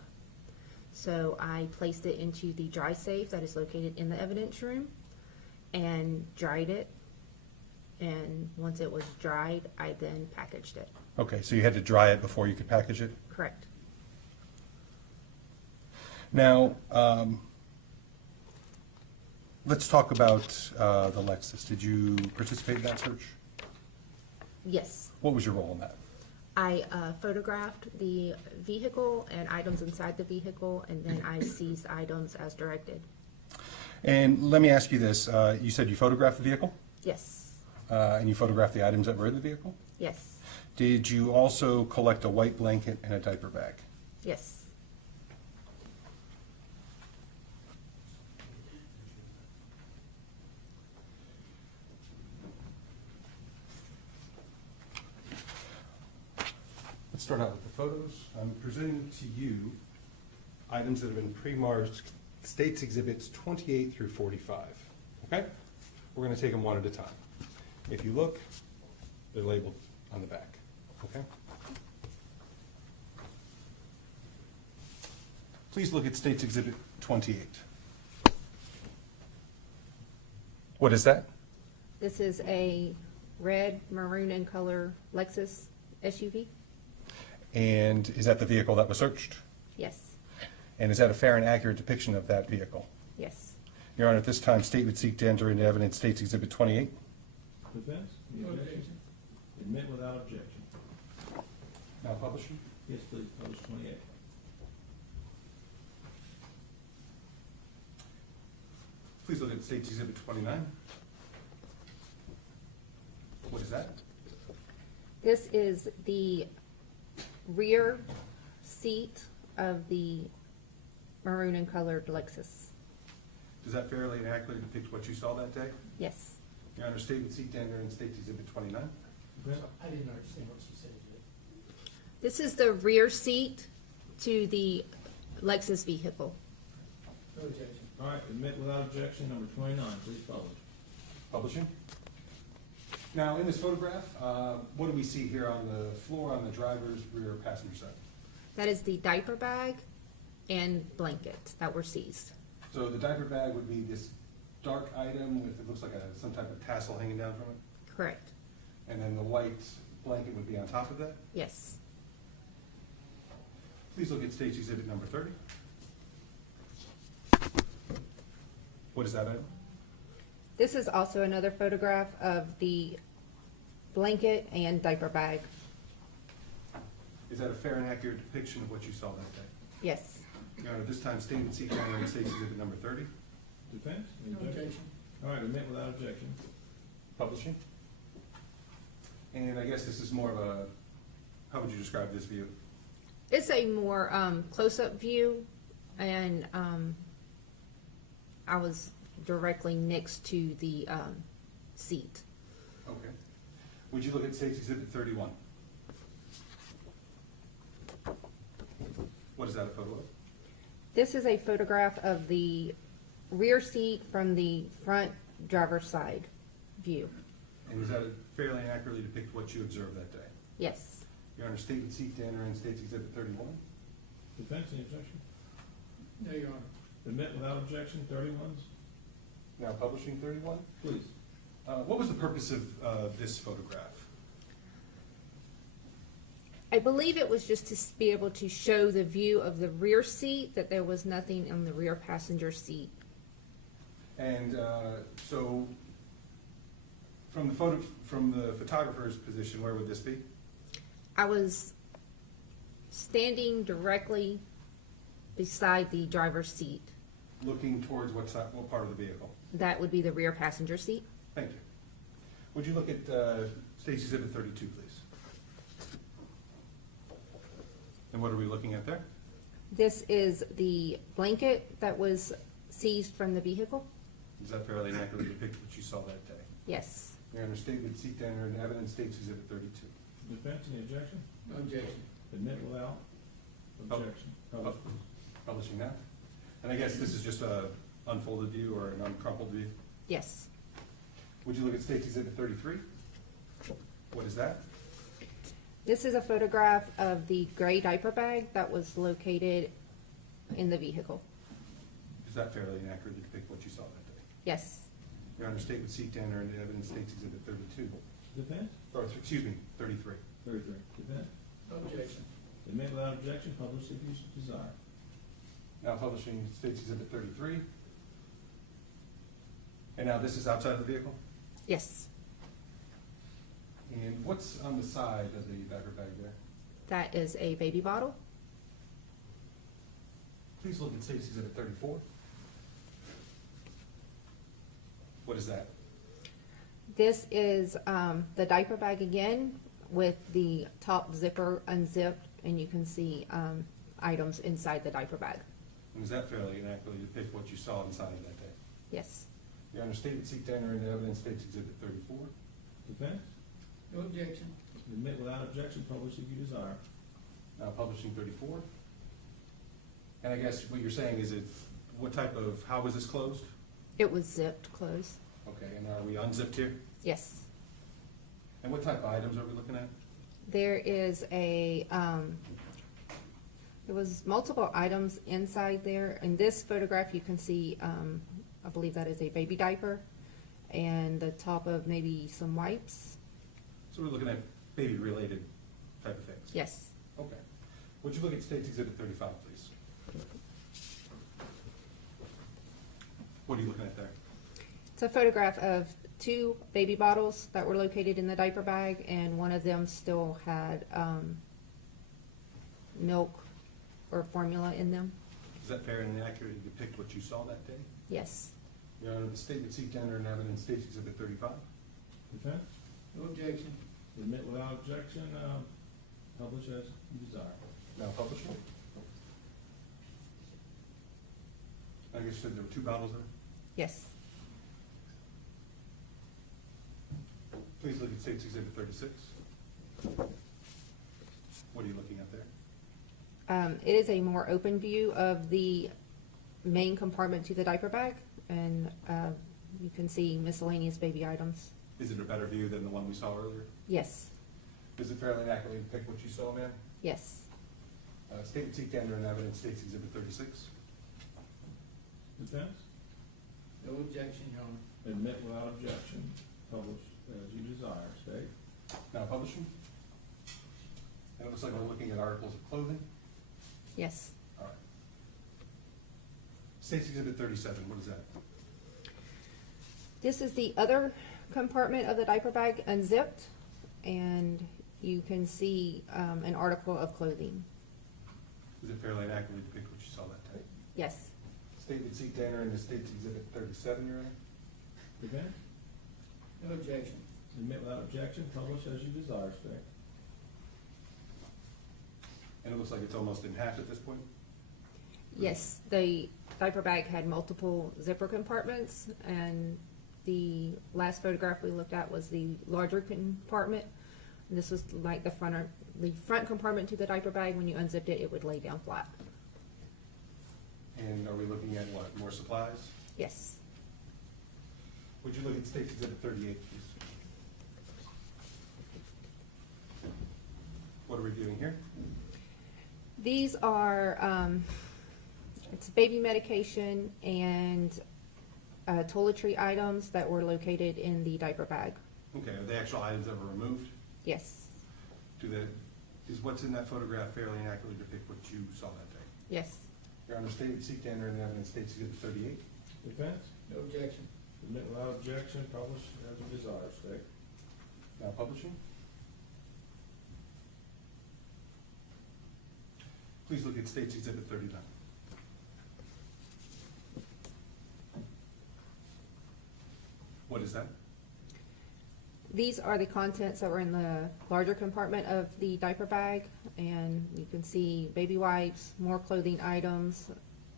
So I placed it into the dry safe that is located in the evidence room and dried it. And once it was dried, I then packaged it. Okay, so you had to dry it before you could package it? Correct. Now, let's talk about the Lexus. Did you participate in that search? Yes. What was your role in that? I photographed the vehicle and items inside the vehicle, and then I seized items as directed. And let me ask you this. You said you photographed the vehicle? Yes. And you photographed the items that were in the vehicle? Yes. Did you also collect a white blanket and a diaper bag? Yes. Let's start out with the photos. I'm presenting to you items that have been pre-marked States Exhibits 28 through 45. Okay? We're going to take them one at a time. If you look, they're labeled on the back. Okay? Please look at States Exhibit 28. What is that? This is a red, maroon, and color Lexus SUV. And is that the vehicle that was searched? Yes. And is that a fair and accurate depiction of that vehicle? Yes. Your Honor, at this time, State would seek to enter into evidence States Exhibit 28. Defense, any objection? Admit without objection. Now publishing. Yes, please, publish 28. Please look at States Exhibit 29. What is that? This is the rear seat of the maroon and colored Lexus. Does that fairly and accurately depict what you saw that day? Yes. Your Honor, State would seek to enter in States Exhibit 29. I didn't understand what she said. This is the rear seat to the Lexus vehicle. No objection. All right, admit without objection, number 29, please publish. Publishing. Now, in this photograph, what do we see here on the floor on the driver's rear passenger side? That is the diaper bag and blanket that were seized. So the diaper bag would be this dark item with, it looks like some type of tassel hanging down from it? Correct. And then the white blanket would be on top of that? Yes. Please look at State Exhibit number 30. What is that item? This is also another photograph of the blanket and diaper bag. Is that a fair and accurate depiction of what you saw that day? Yes. Your Honor, this time statement seat counter and State's Exhibit number 30. Defense? Any No objection. All right, admit without objection. Publishing. And I guess this is more of a, how would you describe this view? It's a more close-up view, and I was directly next to the seat. Okay. Would you look at State's Exhibit 31? What is that a photo of? This is a photograph of the rear seat from the front driver's side view. And is that fairly and accurately depict what you observed that day? Yes. Your Honor, statement seat to enter in State's Exhibit 31. Defense, any objection? No, Your Honor. Admit without objection, 31s, Now publishing 31. please. What was the purpose of this photograph? I believe it was just to be able to show the view of the rear seat, that there was nothing in the rear passenger seat. And so, from the photographer's position, where would this be? I was standing directly beside the driver's seat. Looking towards what side, what part of the vehicle? That would be the rear passenger seat. Thank you. Would you look at State's Exhibit 32, please? And what are we looking at there? This is the blanket that was seized from the vehicle. Does that fairly and accurately depict what you saw that day? Yes. Your Honor, statement seat to enter in evidence, State's Exhibit 32. Defense, any objection? No objection. Admit without objection. Publish, please. Publishing now. And I guess this is just a unfolded view or an uncrumpled view. Yes. Would you look at State's Exhibit 33? What is that? This is a photograph of the gray diaper bag that was located in the vehicle. Does that fairly and accurately depict what you saw that day? Yes. Your Honor, statement seat to enter in evidence, State's Exhibit 32. Defense, Or, excuse me, 33. 33. Defense, No objection. admit without objection, publish if you desire. Now publishing State's Exhibit 33. And now this is outside of the vehicle? Yes. And what's on the side of the diaper bag there? That is a baby bottle. Please look at State's Exhibit 34. What is that? This is the diaper bag again with the top zipper unzipped, and you can see items inside the diaper bag. And is that fairly and accurately depict what you saw inside of that day? Yes. Your Honor, statement seek to enter into evidence, State's Exhibit 34. Defense, No objection. admit without objection, publish if you desire. Now publishing 34. And I guess what you're saying is what type of, how was this closed? It was zipped closed. Okay, and are we unzipped here? Yes. And what type of items are we looking at? There is a, there was multiple items inside there. In this photograph, you can see, I believe that is a baby diaper and the top of maybe some wipes. So we're looking at baby-related type of things? Yes. Okay. Would you look at State's Exhibit 35, please? What are you looking at there? It's a photograph of two baby bottles that were located in the diaper bag, and one of them still had milk or formula in them. Is that fair and accurate to depict what you saw that day? Yes. Your Honor, the statement seek to enter in evidence, State's Exhibit 35. Defense, No objection. admit without objection, publish as you desire. Now publishing. I guess you said there were two bottles there? Yes. Please look at State's Exhibit 36. What are you looking at there? It is a more open view of the main compartment to the diaper bag, and you can see miscellaneous baby items. Is it a better view than the one we saw earlier? Yes. Is it fairly and accurately depict what you saw, ma'am? Yes. Statement seek to enter in evidence, State's Exhibit 36. Defense, No objection, Your Honor. admit without objection, publish as you desire. State. Now publishing. And it looks like we're looking at articles of clothing. Yes. All right. State's Exhibit 37, what is that? This is the other compartment of the diaper bag unzipped, and you can see an article of clothing. Is it fairly and accurately depict what you saw that day? Yes. Statement seat to enter in the State's Exhibit 37, Your Honor. Defense? No objection. Admit without objection, publish as you desire, state. And it looks like it's almost in half at this point? Yes, the diaper bag had multiple zipper compartments, and the last photograph we looked at was the larger compartment. And this was like the front compartment to the diaper bag. When you unzipped it, it would lay down flat. And are we looking at what, more supplies? Yes. Would you look at State's Exhibit 38, please? What are we doing here? These are, it's baby medication and toiletry items that were located in the diaper bag. Okay, are the actual items ever removed? Yes. Is what's in that photograph fairly and accurately depict what you saw that day? Yes. Your Honor, seek to enter in evidence State's Exhibit 38. Defense? No objection. Admit without objection, publish as you desire, state. Now publishing. Please look at State's Exhibit 39. What is that? These are the contents that were in the larger compartment of the diaper bag, and you can see baby wipes, more clothing items,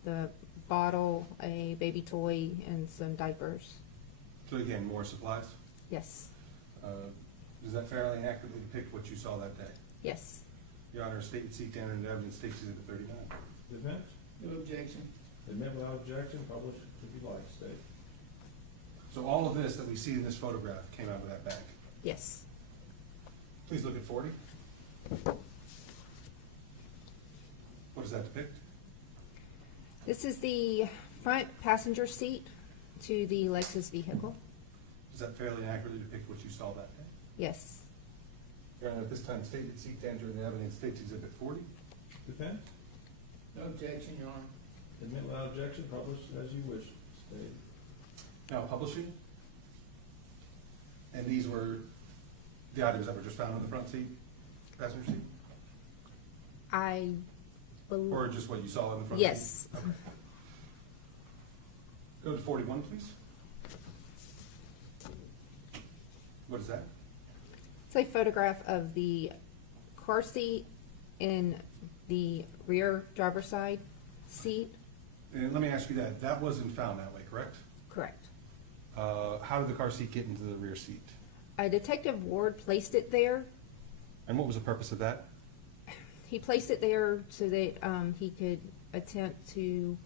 the bottle, a baby toy, and some diapers. So again, more supplies. Yes. Does that fairly and accurately depict what you saw that day? Yes. Your Honor, seek to enter into evidence State's Exhibit 39. Defense? No objection. Admit without objection, publish if you like, state. So all of this that we see in this photograph came out of that bag. Yes. Please look at 40. What does that depict? This is the front passenger seat to the Lexus vehicle. Does that fairly and accurately depict what you saw that day? Yes. Your Honor, at this time, seek to enter into evidence State's Exhibit 40. Defense? No objection, Your Honor. Admit without objection, publish as you wish, state. Now publishing. And these were the items that were just found on the front seat, passenger seat? I believe. Or just what you saw in the front? Yes. Seat? Okay. Go to 41, please. What is that? It's a photograph of the car seat in the rear driver's side seat. And let me ask you that. That wasn't found that way, correct? Correct. How did the car seat get into the rear seat? Detective Ward placed it there. And what was the purpose of that? He placed it there so that he could attempt to,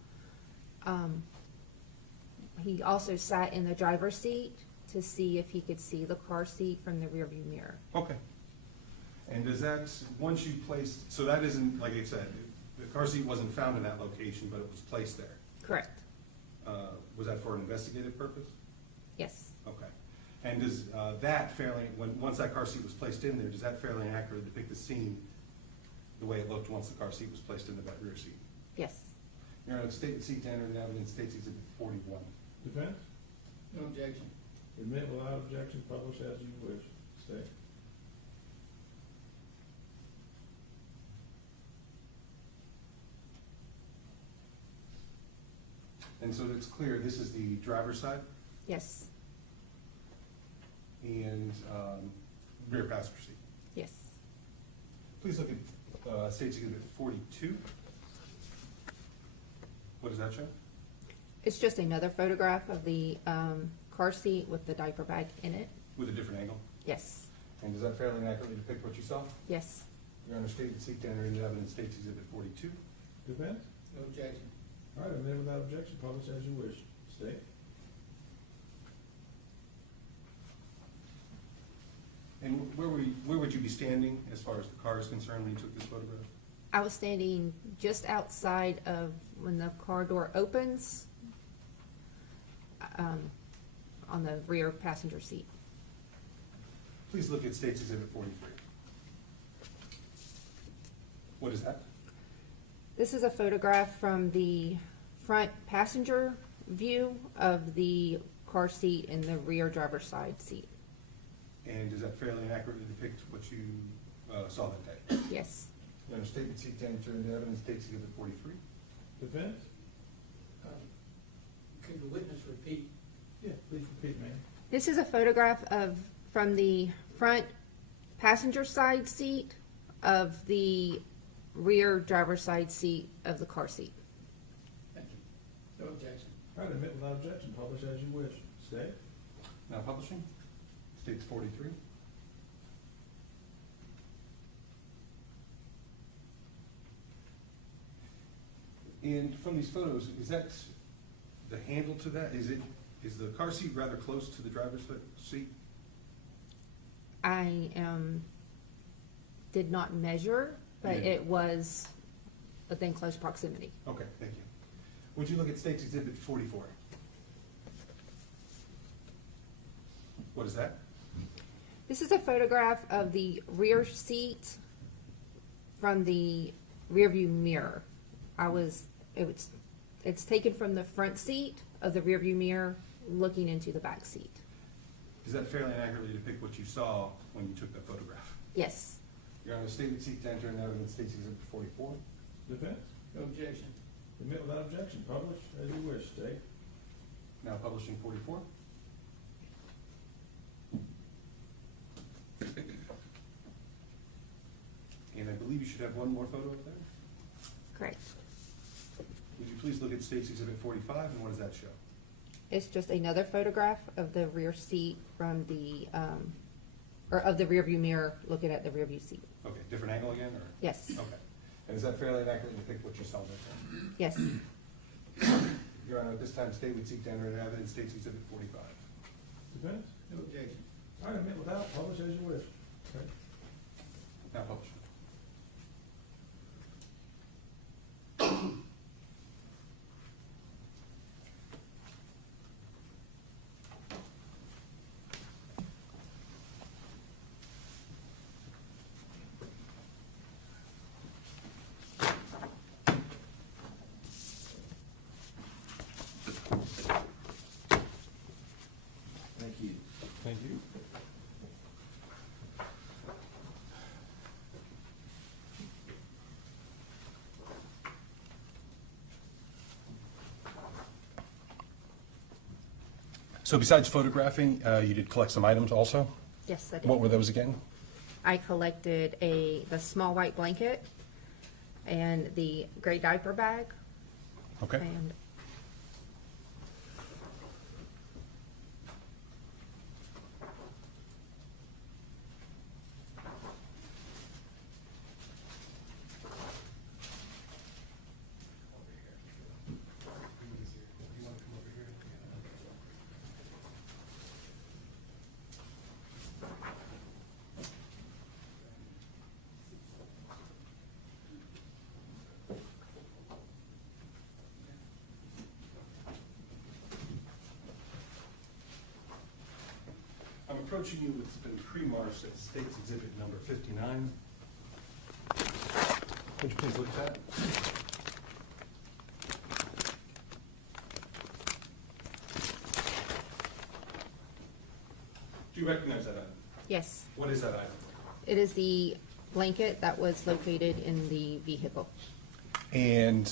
he also sat in the driver's seat to see if he could see the car seat from the rearview mirror. Okay. And does that, once you placed, so that isn't, like I said, the car seat wasn't found in that location, but it was placed there. Correct. Was that for an investigative purpose? Yes. Okay. And does that fairly, once that car seat was placed in there, does that fairly and accurately depict the scene the way it looked once the car seat was placed into that rear seat? Yes. Your Honor, State seek to enter into evidence State's Exhibit 41. Defense? No objection. Admit without objection, publish as you wish, state. And so it's clear, this is the driver's side Yes. and rear passenger seat. Yes. Please look at State's Exhibit 42. What does that show? It's just another photograph of the car seat with the diaper bag in it. With a different angle. Yes. And does that fairly and accurately depict what you saw? Yes. Your Honor, State seek to enter into evidence State's Exhibit 42. Defense? No objection. All right, admit without objection, publish as you wish, state. And where would you be standing as far as the car is concerned when you took this photograph? I was standing just outside of when the car door opens, on the rear passenger seat. Please look at State's Exhibit 43. What is that? This is a photograph from the front passenger view of the car seat in the rear driver's side seat. And does that fairly and accurately depict what you saw that day. Yes. Your Honor, statement seek to enter into evidence, State's Exhibit 43. Defense? Could the witness repeat? Yeah, please repeat, ma'am. This is a photograph from the front passenger side seat of the rear driver's side seat of the car seat. Thank you. No objection. All right, admit without objection, publish as you wish. State? Now publishing. State's 43. And from these photos, is that the handle to that? Is the car seat rather close to the driver's seat? I did not measure, but Yeah. it was within close proximity. Okay, thank you. Would you look at State's Exhibit 44? What is that? This is a photograph of the rear seat from the rear view mirror. It's taken from the front seat of the rear view mirror looking into the back seat. Does that fairly and accurately depict what you saw when you took that photograph? Yes. Your Honor, State would seek to enter into evidence, State's Exhibit 44. Defense? No objection. Admit without objection, publish as you wish. State? Now publishing 44. And I believe you should have one more photo up there. Correct. Would you please look at State's Exhibit 45, and what does that show? It's just another photograph of the rear seat from the, or of the rear view mirror looking at the rear view seat. Okay, different angle again, or? Yes. Okay. And is that fairly and accurately depict what you saw there? Yes. Your Honor, at this time, State would seek to enter into evidence, State's Exhibit 45. Defense? No objection. All right, admit without, publish as you wish. Okay. Now publishing. Thank you. Thank you. So besides photographing, you did collect some items also? Yes, I did. What were those again? I collected the small white blanket and the gray diaper bag. Okay. And I'm approaching you with been pre-marked at State's Exhibit number 59. Would you please look at that? Do you recognize that item? yes, What is that item? it is the blanket that was located in the vehicle. And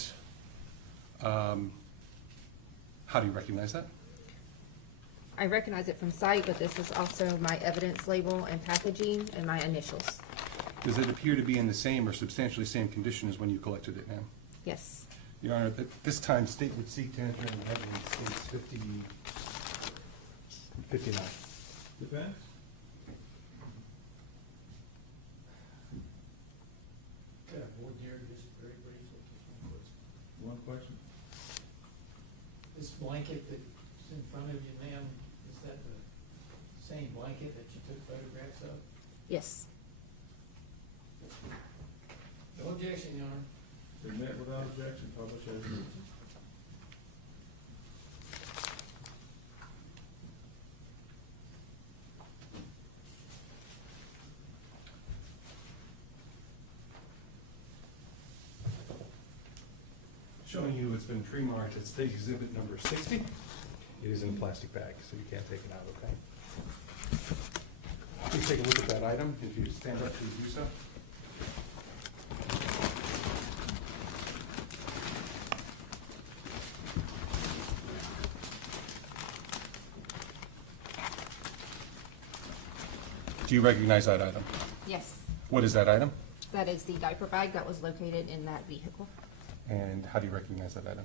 how do you recognize that? I recognize it from sight, but this is also my evidence label and packaging and my initials. Does it appear to be in the same or substantially same condition as when you collected it, ma'am? Yes. Your Honor, at this time, State would seek to enter into evidence, State's 59. Defense? Yeah, board here, just very briefly, just one question. One question? This blanket that's in front of you, ma'am, is that the same blanket that you took photographs of? Yes. No objection, Your Honor. Admit without objection, publish as you wish. Showing you it's been pre-marked at State Exhibit number 60. It is in a plastic bag, so you can't take it out, okay? Please take a look at that item, if you stand up, please do so. Do you recognize that item? Yes, What is that item? that is the diaper bag that was located in that vehicle. And how do you recognize that item?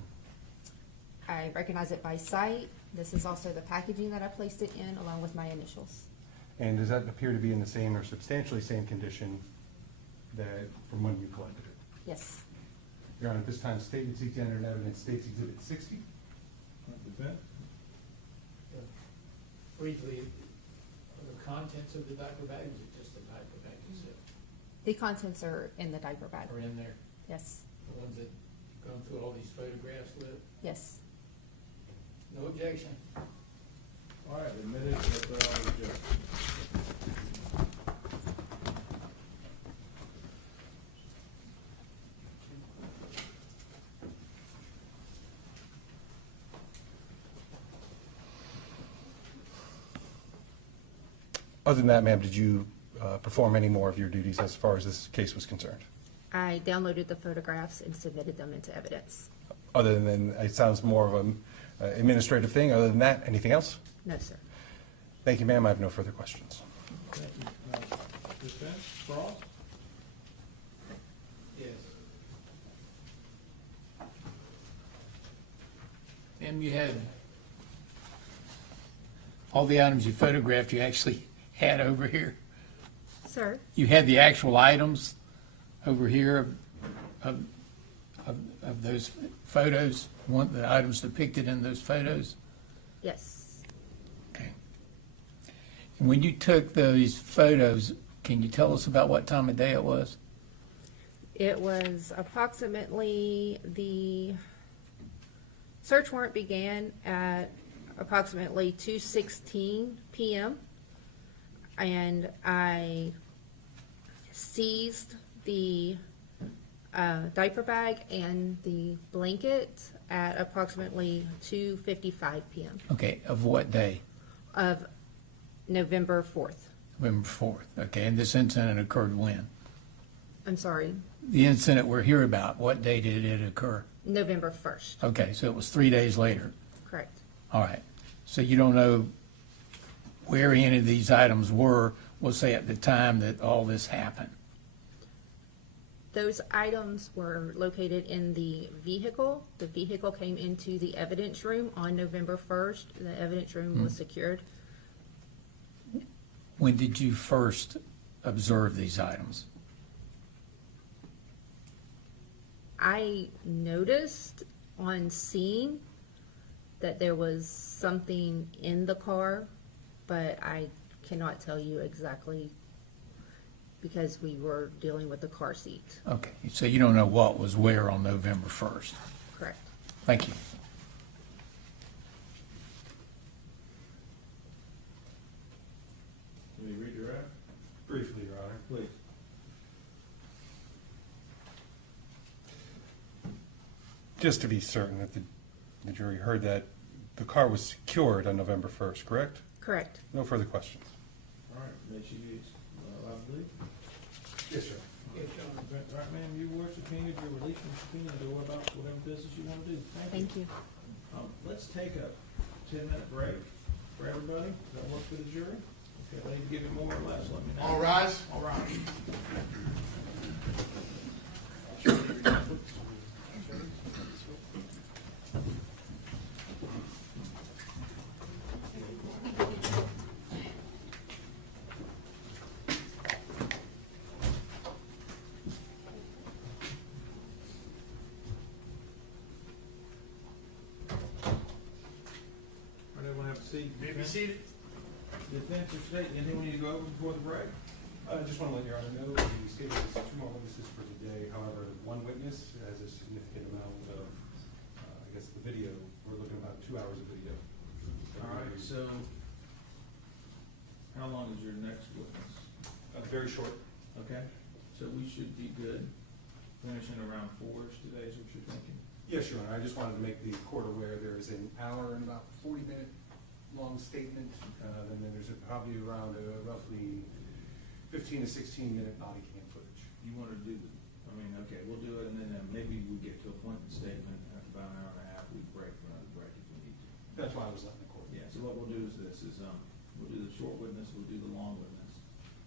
I recognize it by sight. This is also the packaging that I placed it in, along with my initials. And does that appear to be in the same or substantially same condition that, from when you collected it? Yes. Your Honor, at this time, statement seeks to enter into evidence, State's Exhibit 60. Defense? Briefly, the contents of the diaper bag, is it just the diaper bag itself, The contents are in the diaper bag. or in there, Yes, the ones that you've gone through all these photographs with? yes. No objection. All right, admitted, but I'll reject. Other than that, ma'am, did you perform any more of your duties as far as this case was concerned? I downloaded the photographs and submitted them into evidence. Other than, it sounds more of an administrative thing. Other than that, anything else? No, sir. Thank you, ma'am. I have no further questions. Thank you. Defense, Frost? Yes. And you had, all the items you photographed, you actually had over here? Sir? You had the actual items over here of those photos, the items depicted in those photos? Yes. Okay. And when you took those photos, can you tell us about what time of day it was? It was approximately, the search warrant began at approximately 2:16 p.m. And I seized the diaper bag and the blanket at approximately 2:55 p.m. Okay, of what day? of November 4th. November 4th. Okay, and this incident occurred when? I'm sorry, The incident we're here about, what day did it occur? November 1st, Okay, so it was 3 days later. correct. All right. So you don't know where any of these items were, we'll say at the time that all this happened? Those items were located in the vehicle. The vehicle came into the evidence room on November 1st. The evidence room was secured. When did you first observe these items? I noticed on seeing that there was something in the car, but I cannot tell you exactly because we were dealing with the car seat. Okay, so you don't know what was where on November 1st? Correct. Thank you. Will you read your act? Briefly, Your Honor. Please. Just to be certain that the jury heard that the car was secured on November 1st, correct? Correct. No further questions. All right, makes you use, I believe. Yes, sir. All right, ma'am, you were subpoenaed, you're releasing the subpoena to go about whatever business you want to do. Thank you. Thank you. Let's take a 10-minute break for everybody. Does that work for the jury? Okay, if I need to give it more or less, let me know. All rise. All right. All right, everyone have a seat. May be seated. Defense or state, anything we need to go over before the break? I just want to let Your Honor know that the state has 2 more witnesses for today. However, one witness has a significant amount of, I guess, the video. We're looking at about 2 hours of video. All right, so how long is your next witness? Very short. Okay, so we should be good, finishing around 4-ish today is what you're thinking? Yes, Your Honor. I just wanted to make the court aware there is an hour and about 40-minute long statement, and then there's probably around roughly 15 to 16-minute body cam footage. You want to do the, okay, we'll do it, and then maybe we get to a point in statement, after about an hour and a half, we break for another break if we need to. That's why I was letting the court. Yeah, so what we'll do is this, we'll do the short witness, we'll do the long witness.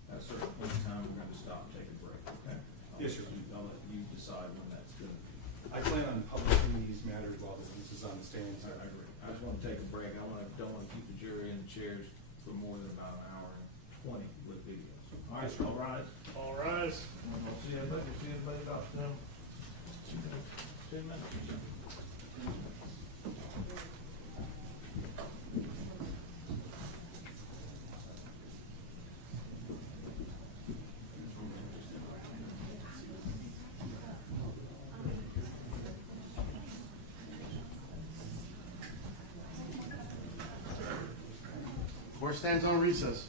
At a certain point in time, we're gonna stop and take a break, okay? Yes, sir. I'll let you decide when that's gonna be. I plan on publishing these matters while the witness is on the stand. I agree. I just wanna take a break. Don't wanna keep the jury in chairs for more than about an hour and 20 with videos. All right, all rise. All rise. I'll see everybody about 10 minutes or so. Court stands on recess.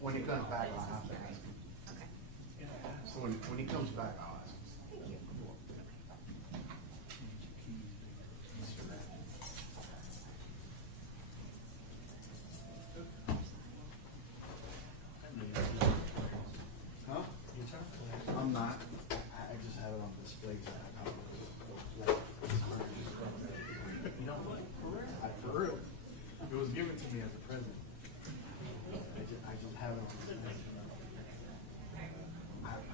When he comes back, I'll have to ask him. Okay. So when he comes back, I'll ask him. Huh? I'm not. I just have it on display. No, for real. It was given to me as a present. I just have it on display.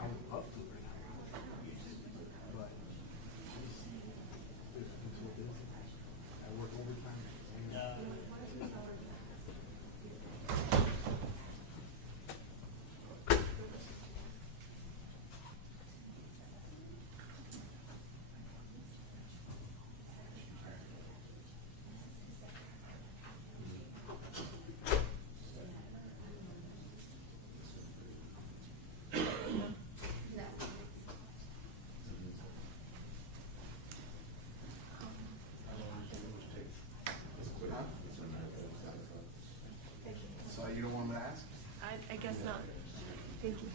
I'm up to it right now. But it's what it is. I work overtime. So you don't want me to ask? I guess not. Thank you.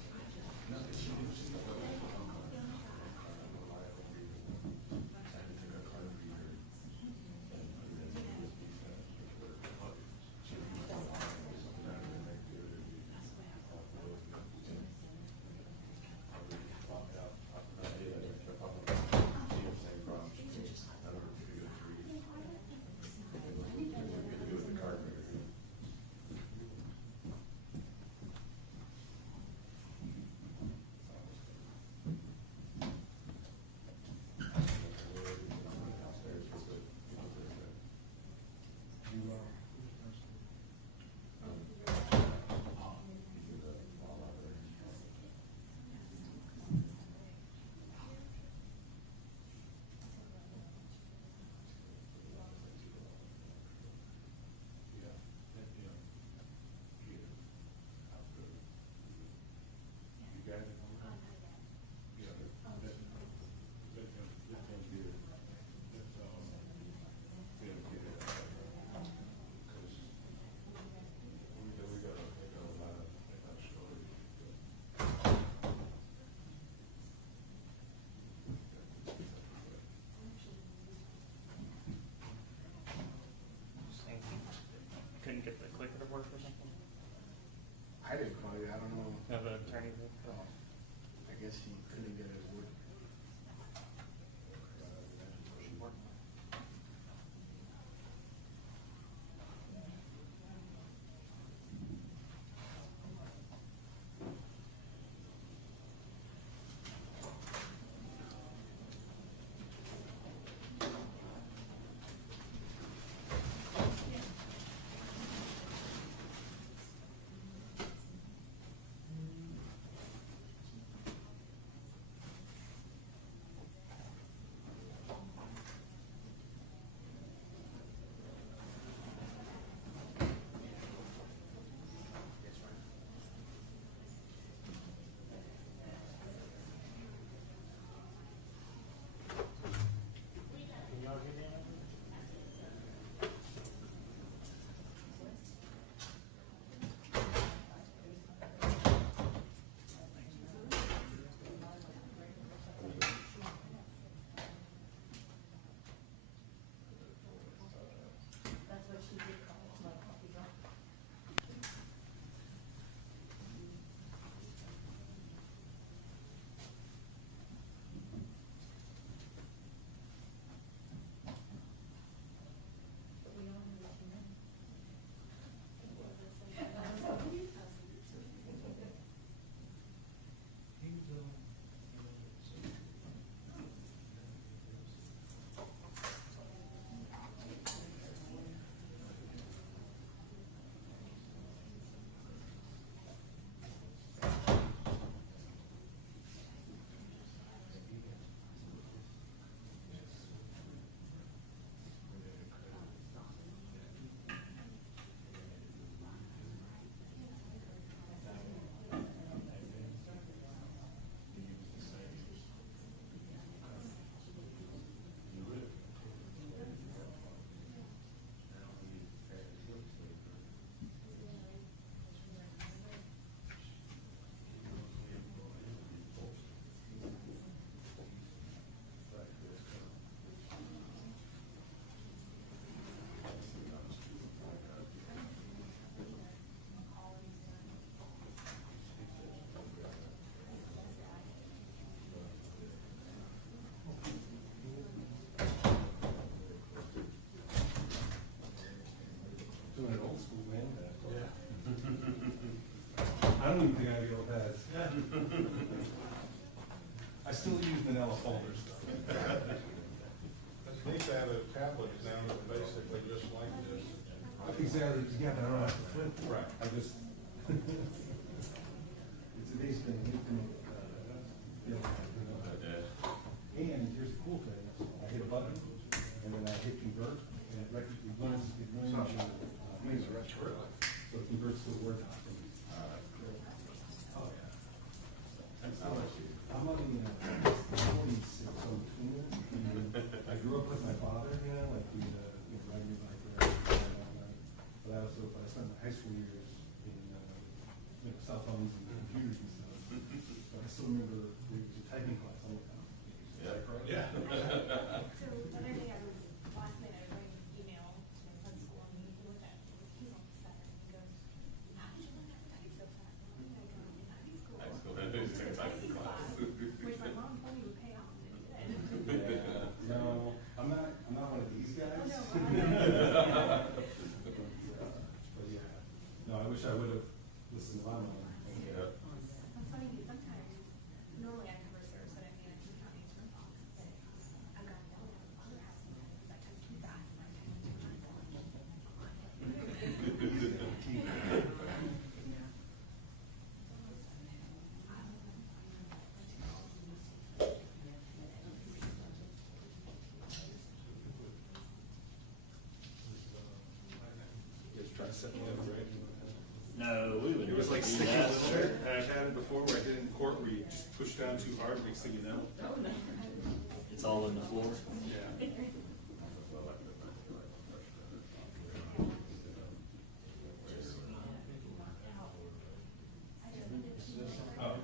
Couldn't get the clicker to work or something? I didn't call you. I don't know. No, the attorney did. I guess he couldn't get it to work. still use manila folders. It's neat to have a tablet now that's basically just like this. Exactly, yeah, but I don't have to flip. Right. I just. It's basically an infinite, and here's the cool thing, I hit a button, and then I hit convert, and it learns, so it converts to a Word document. Oh, yeah. I'm on the, 46, so between it, I grew up with my father, like we, riding your bike around, but I spent my high school years in, cell phones and computers and stuff. But I still remember there was a typing class on the phone. Yeah. So the other day I was, last night I was writing an email to my son's school and he looked at, he's on the seven, and he goes, how did you learn how to type so fast? And I go, in high school. Typing class, which my mom told me would pay off, and it did. No, I'm not one of these guys. Oh, no, But yeah, no, I wish I would have listened to my mom. That's funny, because sometimes, normally I cover service, but I mean, I keep counting turn box, but I've got no other house because I type too fast and I type too much. Just try to set me up, right? No, we would. It was like do sticking that. with it. I've had it before where I did it in court where you just push down too hard, next thing you know. It's all in the floor. Yeah. Oh,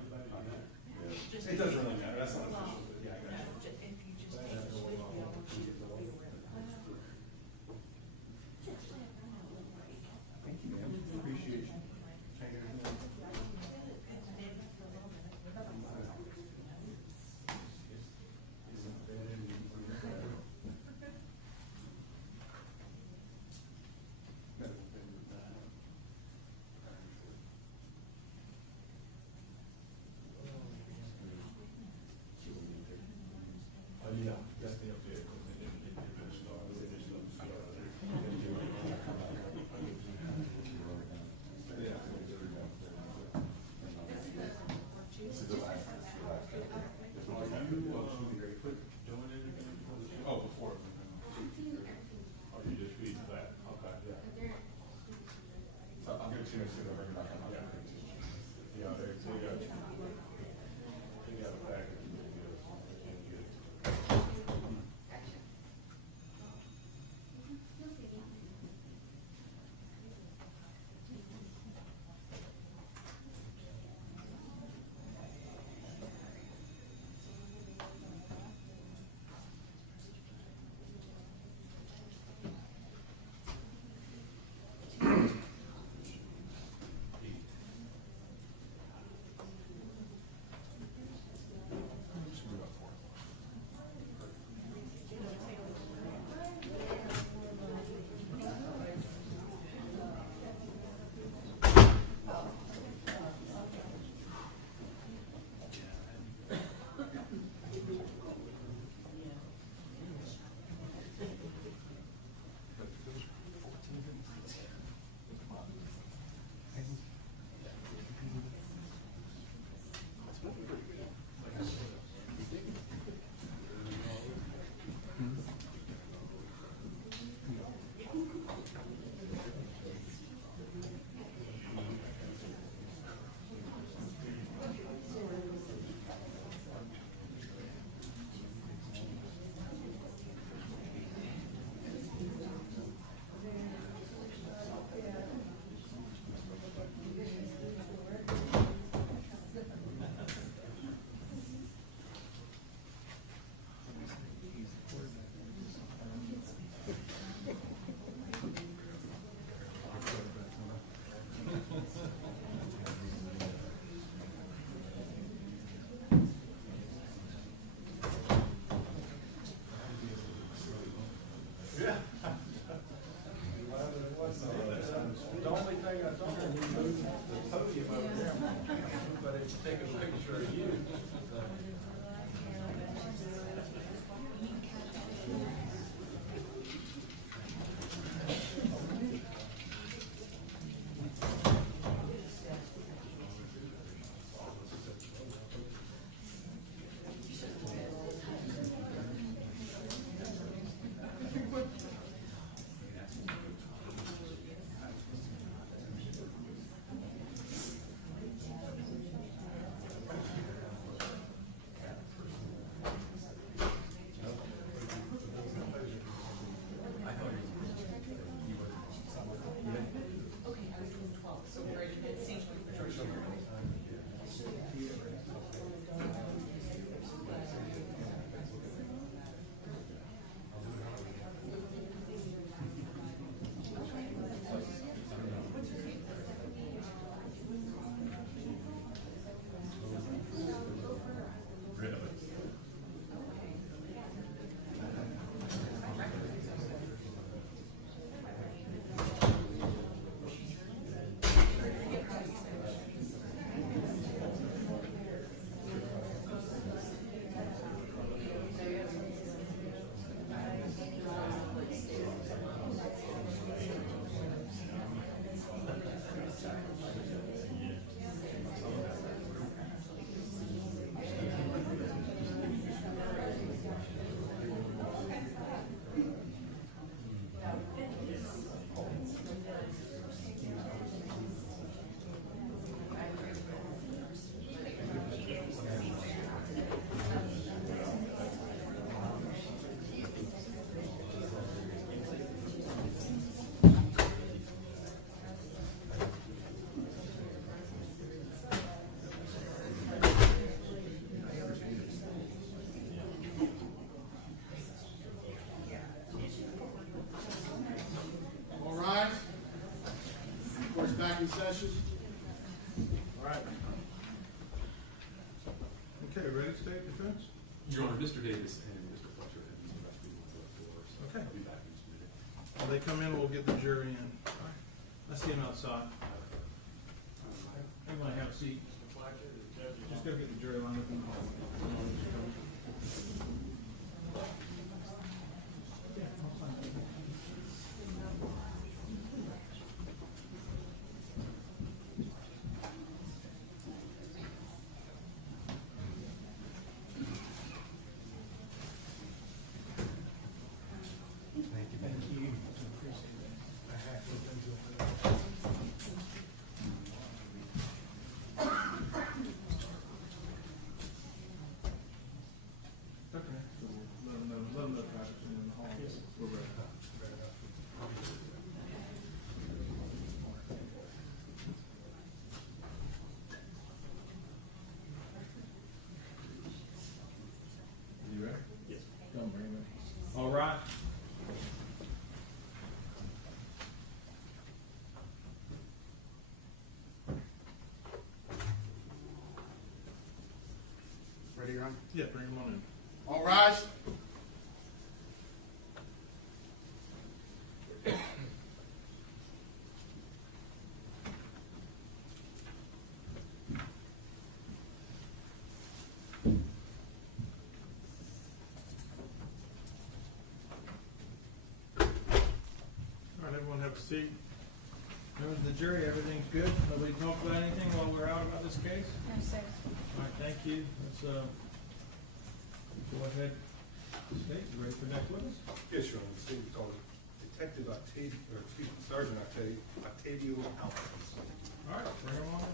it doesn't really matter, that's not official, but yeah, I got you. Thank you, ma'am, appreciate you. session? All right. Okay, ready to state defense? Your Honor, Mr. Davis and Mr. Fletcher have used the restroom on both floors. Okay. I'll be back in just a minute. When they come in, we'll get the jury in. All right. I see them outside. Everybody have a seat. Just go get the jury lined up in the hall. Okay. Let them know private in the hall. We're ready. You ready? Yes. Come, Raymond. All right. Ready, Your Honor? Yeah, bring them on in. All rise. All right, everyone have a seat. Members of the jury, everything's good? Nobody talked about anything while we're out about this case? No, sir. All right, thank you. Let's, go ahead. State, you ready for next witness? Yes, Your Honor, the state called Detective Sergeant Octavio Alvarez. All right, bring him on in.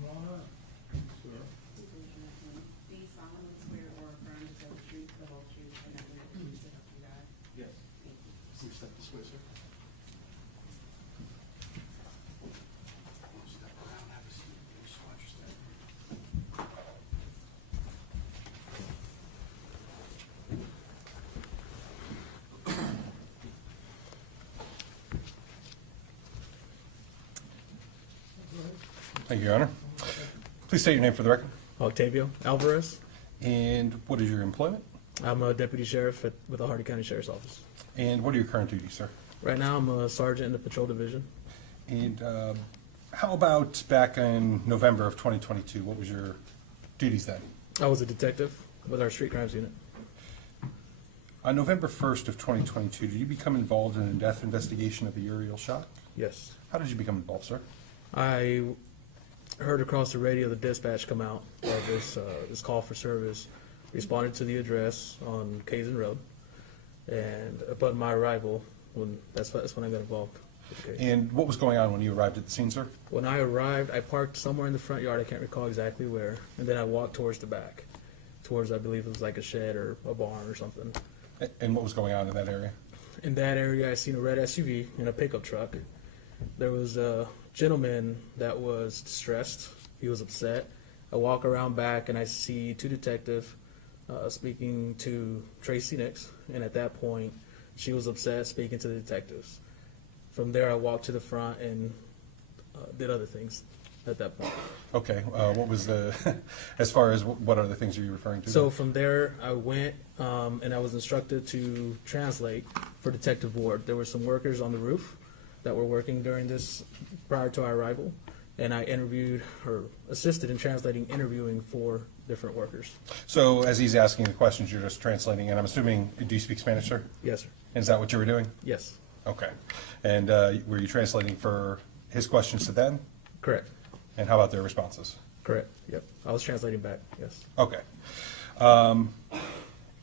Come on up, sir. Do you solemnly swear or affirm to tell the truth, the whole truth, and nothing but the truth, so help you God? Yes. Thank you. Please step this way, sir. Step around, have a seat. Just watch your step. Thank you, Your Honor. Please state your name for the record. Octavio Alvarez. And what is your employment? I'm a deputy sheriff with the Hardee County Sheriff's Office. And what are your current duties, sir? Right now, I'm a sergeant in the patrol division. And how about back in November of 2022? What was your duties then? I was a detective with our street crimes unit. On November 1st of 2022, did you become involved in a death investigation of the Uriel shot? Yes. How did you become involved, sir? I heard across the radio the dispatch come out of this call for service, responded to the address on Kazan Road, and upon my arrival, that's when I got involved with the case. And what was going on when you arrived at the scene, sir? When I arrived, I parked somewhere in the front yard, I can't recall exactly where, and then I walked towards the back, towards, I believe it was like a shed or a barn or something. And what was going on in that area? In that area, I seen a red SUV and a pickup truck. There was a gentleman that was distressed. He was upset. I walk around back and I see two detectives speaking to Tracey Nix, and at that point, she was upset speaking to the detectives. From there, I walked to the front and did other things at that point. Okay, what was the, as far as what other things are you referring to? So from there, I went and I was instructed to translate for Detective Ward. There were some workers on the roof that were working during this prior to our arrival, and I interviewed or assisted in translating, interviewing for different workers. So as he's asking the questions, you're just translating, and I'm assuming, do you speak Spanish, sir? Yes, sir. And is that what you were doing? Yes. Okay. And were you translating for his questions to them? Correct. And how about their responses? Correct. Yep. I was translating back. Yes. Okay. And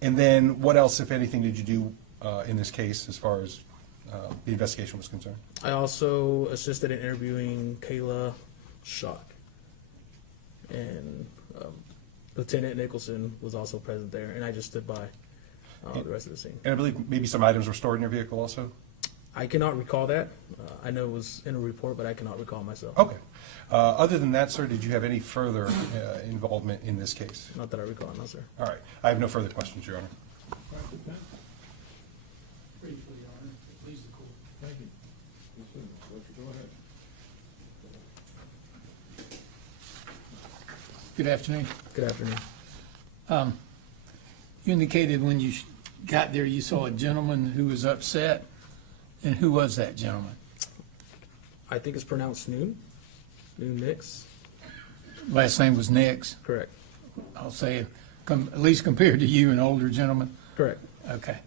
then what else, if anything, did you do in this case as far as the investigation was concerned? I also assisted in interviewing Kayla Schock, and Lieutenant Nicholson was also present there, and I just stood by. the rest of the scene. And I believe maybe some items were stored in your vehicle also? I cannot recall that. I know it was in a report, but I cannot recall myself. Okay. Other than that, sir, did you have any further involvement in this case? Not that I recall, no, sir. All right. I have no further questions, Your Honor. Briefly, Your Honor, please the court. Thank you. Yes, sir. Fletcher, go ahead. Good afternoon. Good afternoon. You indicated when you got there, you saw a gentleman who was upset, and who was that gentleman? I think it's pronounced Noon Nix. Last name was Nix. Correct. I'll say, at least compared to you, an older gentleman. Correct. Okay.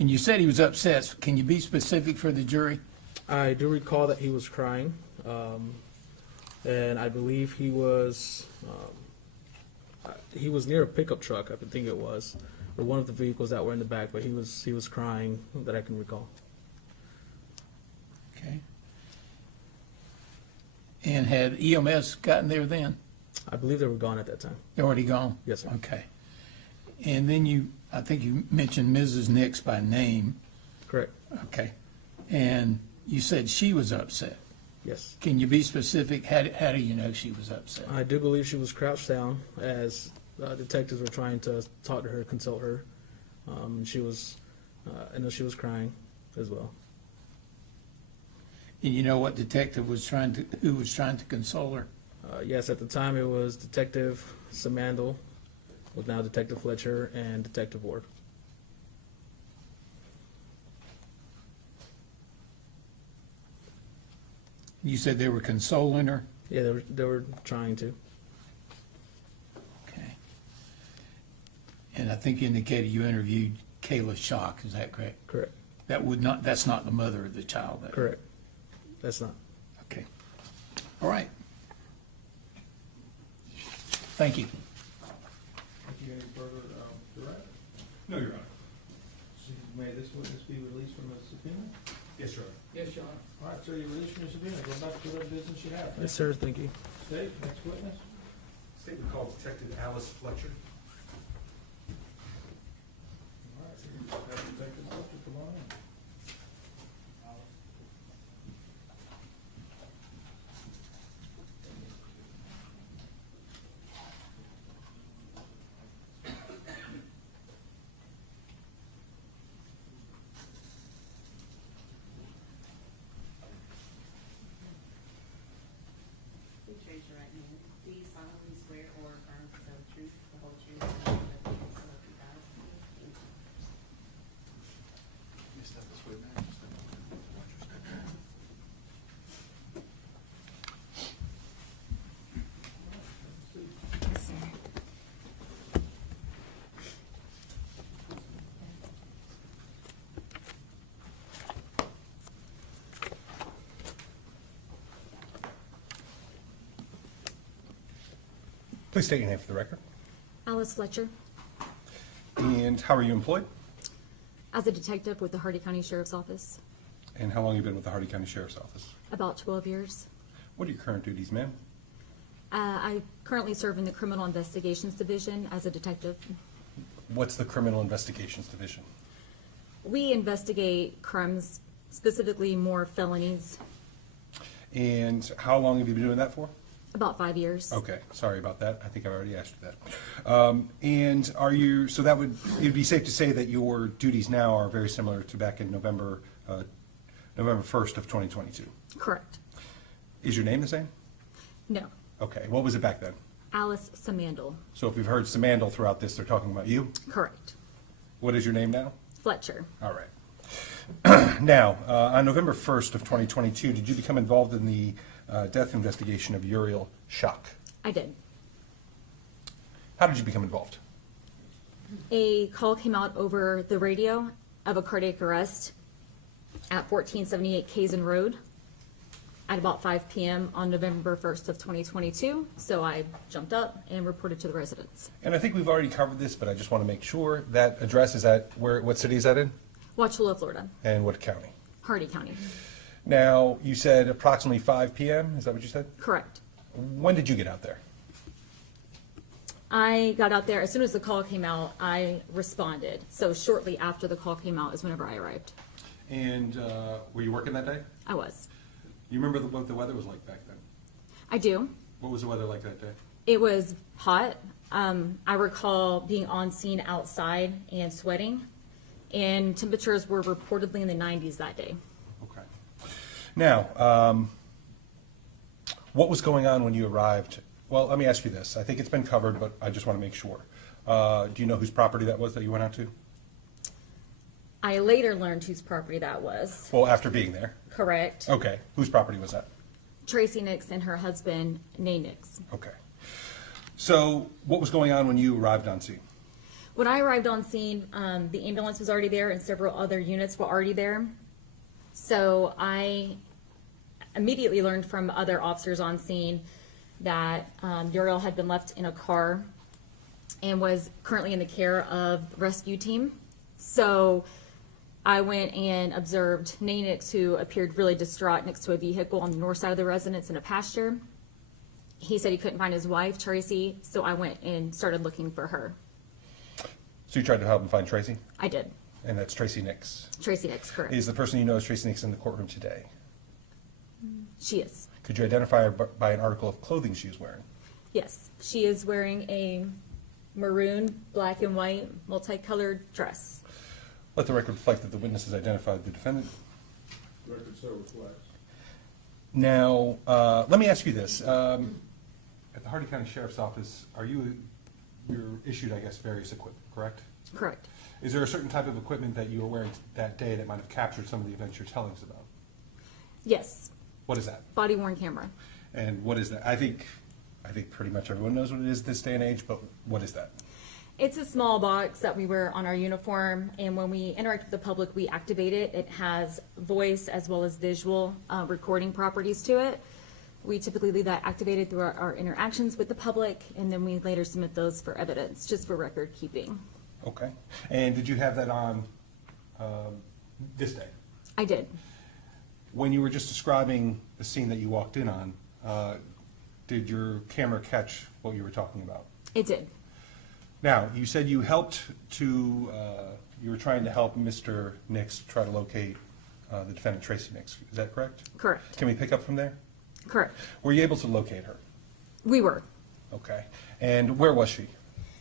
And you said he was upset. Can you be specific for the jury? I do recall that he was crying, and I believe he was near a pickup truck, I think it was, or one of the vehicles that were in the back, but he was crying that I can recall. Okay. And had EMS gotten there then? I believe they were gone at that time. They're already gone? Yes, sir. Okay. And then I think you mentioned Mrs. Nix by name. Correct. Okay. And you said she was upset. Yes. Can you be specific? How do you know she was upset? I do believe she was crouched down as detectives were trying to talk to her, consult her. She was, I know she was crying as well. And you know what detective who was trying to console her? Yes, at the time it was Detective Samandel, with now Detective Fletcher and Detective Ward. You said they were consoling her? Yeah, they were trying to. Okay. And I think you indicated you interviewed Kayla Shock, is that correct? Correct. That's not the mother of the child? Correct. That's not. Okay. All right. Thank you. Thank you. Any further, direct? No, Your Honor. May this witness be released from the subpoena? Yes, Your Honor. Yes, Your Honor. All right, sir, you're released from the subpoena. Go back to whatever business you have. Yes, sir. Thank you. State, next witness. Statement called Detective Alice Fletcher. All right, so have Detective Fletcher come on in. Please raise your right hand. Do you solemnly swear or affirm to tell the truth, the whole truth, and nothing but the truth, so help you God? Thank you. Yes, sir. Please state your name for the record. Alice Fletcher, And how are you employed? as a detective with the Hardee County Sheriff's Office, And how long have you been with the Hardee County Sheriff's Office? about 12 years. What are your current duties, ma'am? I currently serve in the Criminal Investigations Division as a detective. What's the Criminal Investigations Division? We investigate crimes, specifically more felonies, And how long have you been doing that for? about 5 years. Okay, sorry about that. I think I've already asked you that. And are you, so that would, it'd be safe to say that your duties now are very similar to back in November 1st of 2022. Correct. Is your name the same? No. Okay, what was it back then? Alice Samandel. So if we've heard Samandel throughout this, they're talking about you? Correct. What is your name now? Fletcher. All right. Now, on November 1st of 2022, did you become involved in the death investigation of Uriel Shock? I did. How did you become involved? A call came out over the radio of a cardiac arrest at 1478 Kazan Road at about 5 p.m. on November 1st of 2022. So I jumped up and reported to the residents. And I think we've already covered this, but I just want to make sure that address is at where, what city is that in? Wauchula, Florida, And what county? Hardee County. Now, you said approximately 5 p.m., is that what you said? Correct. When did you get out there? I got out there, as soon as the call came out, I responded. So shortly after the call came out is whenever I arrived. And were you working that day? I was. You remember what the weather was like back then? I do. What was the weather like that day? It was hot. I recall being on scene outside and sweating, and temperatures were reportedly in the 90s that day. Okay. Now, what was going on when you arrived? Well, let me ask you this. I think it's been covered, but I just want to make sure. Do you know whose property that was that you went out to? I later learned whose property that was. Well, after being there. Correct. Okay. Whose property was that? Tracey Nix and her husband, Nay Nix. Okay. So what was going on when you arrived on scene? When I arrived on scene, the ambulance was already there and several other units were already there. So I immediately learned from other officers on scene that Uriel had been left in a car and was currently in the care of the rescue team. So I went and observed Nay Nix, who appeared really distraught next to a vehicle on the north side of the residence in a pasture. He said he couldn't find his wife, Tracey, so I went and started looking for her. So you tried to help him find Tracey? I did. And that's Tracey Nix. Tracey Nix, correct. Is the person you know as Tracey Nix in the courtroom today? She is. Could you identify her by an article of clothing she was wearing? Yes, she is wearing a maroon, black and white, multicolored dress. Let the record reflect that the witness has identified the defendant. Record so reflects. Now, let me ask you this. At the Hardee County Sheriff's Office, you're issued, I guess, various equipment, correct? Correct. Is there a certain type of equipment that you were wearing that day that might have captured some of the events you're telling us about? Yes, What is that? body worn camera. And what is that? I think pretty much everyone knows what it is this day and age, but what is that? It's a small box that we wear on our uniform, and when we interact with the public, we activate it. It has voice as well as visual recording properties to it. We typically leave that activated through our interactions with the public, and then we later submit those for evidence, just for record keeping. Okay. And did you have that on this day? I did. When you were just describing the scene that you walked in on, did your camera catch what you were talking about? It did. Now, you said you were trying to help Mr. Nix try to locate the defendant, Tracey Nix. Is that correct? Correct. Can we pick up from there? Correct. Were you able to locate her? We were. Okay. And where was she?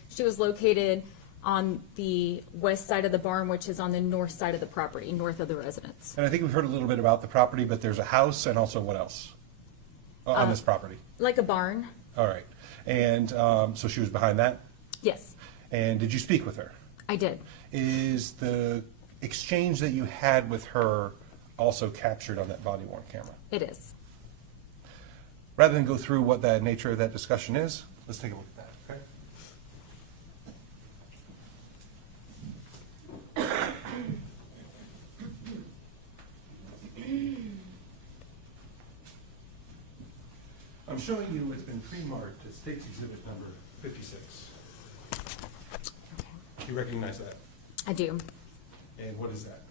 She was located on the west side of the barn, which is on the north side of the property, north of the residence. And I think we've heard a little bit about the property, but there's a house and also what else on this property? Like a barn? All right. And so she was behind that? Yes, And did you speak with her? I did. Is the exchange that you had with her also captured on that body-worn camera? It is. Rather than go through what the nature of that discussion is, let's take a look at that, okay? I'm showing you what's been pre-marked as State's Exhibit number 56. You recognize that? I do. And what is that?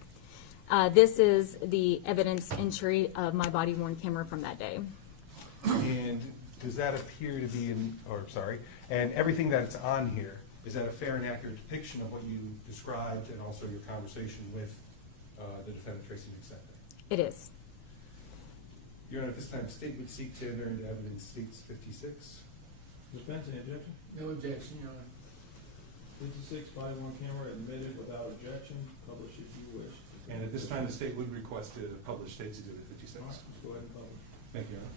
This is the evidence entry of my body worn camera from that day. And does that appear to be and everything that's on here, is that a fair and accurate depiction of what you described and also your conversation with the defendant, Tracey Nix, that day? It is. Your Honor, at this time, state would seek to enter into evidence States 56. Ms. Benson, objection? No objection, Your Honor. 56, body worn camera admitted without objection, publish if you wish. And at this time, the state would request to publish State's Exhibit 56. All right, let's go ahead and publish. Thank you, Your Honor.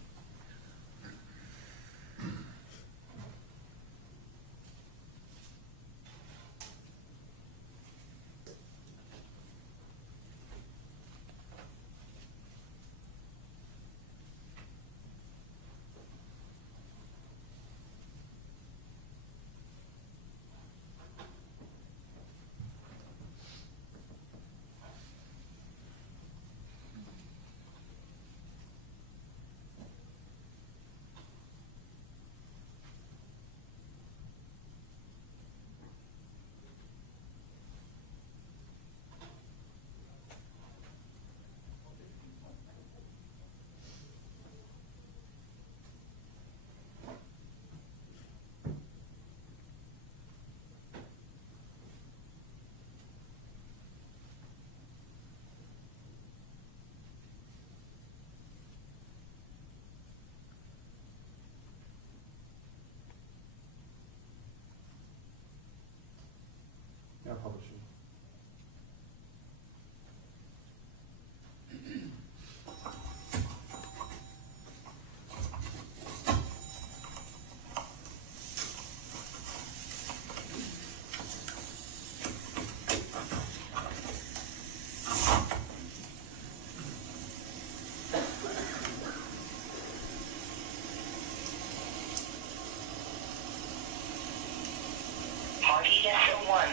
Hardee SO1.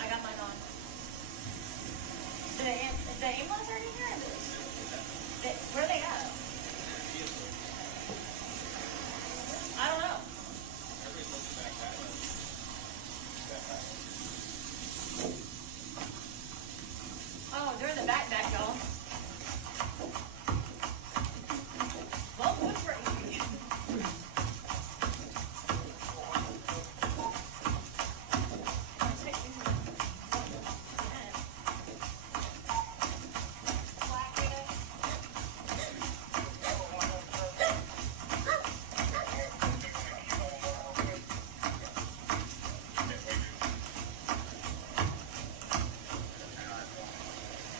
I got mine on. Is the ambulance already here? Where are they at? I don't know. Oh, they're in the back, y'all. Well, good for you.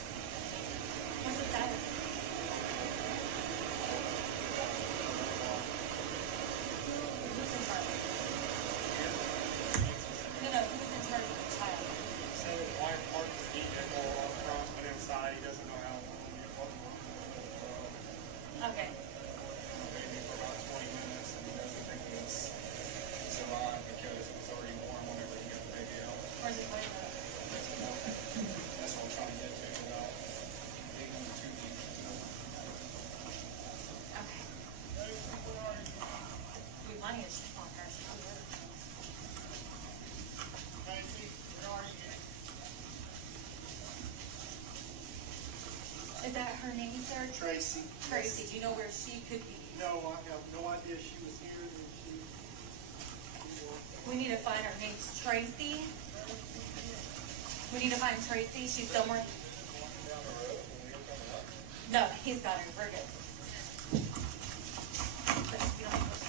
What's the status? Who's in charge? No, who's in charge of the child? So his wife parked his vehicle up front, but inside he doesn't know how long it was. Okay. Maybe for about 20 minutes, and he doesn't think he's survived because it was already warm whenever he got the baby out. Where's his wife at? That's what I'm trying to get to about being on the 2 feet. Okay. We might need to check on her. Is that her name, sir? Tracey. Tracey, do you know where she could be? No, I have no idea she was here, and she We need to find her. Name's Tracey. We need to find Tracey. She's somewhere. No, he's got her. We're good. But you don't have to-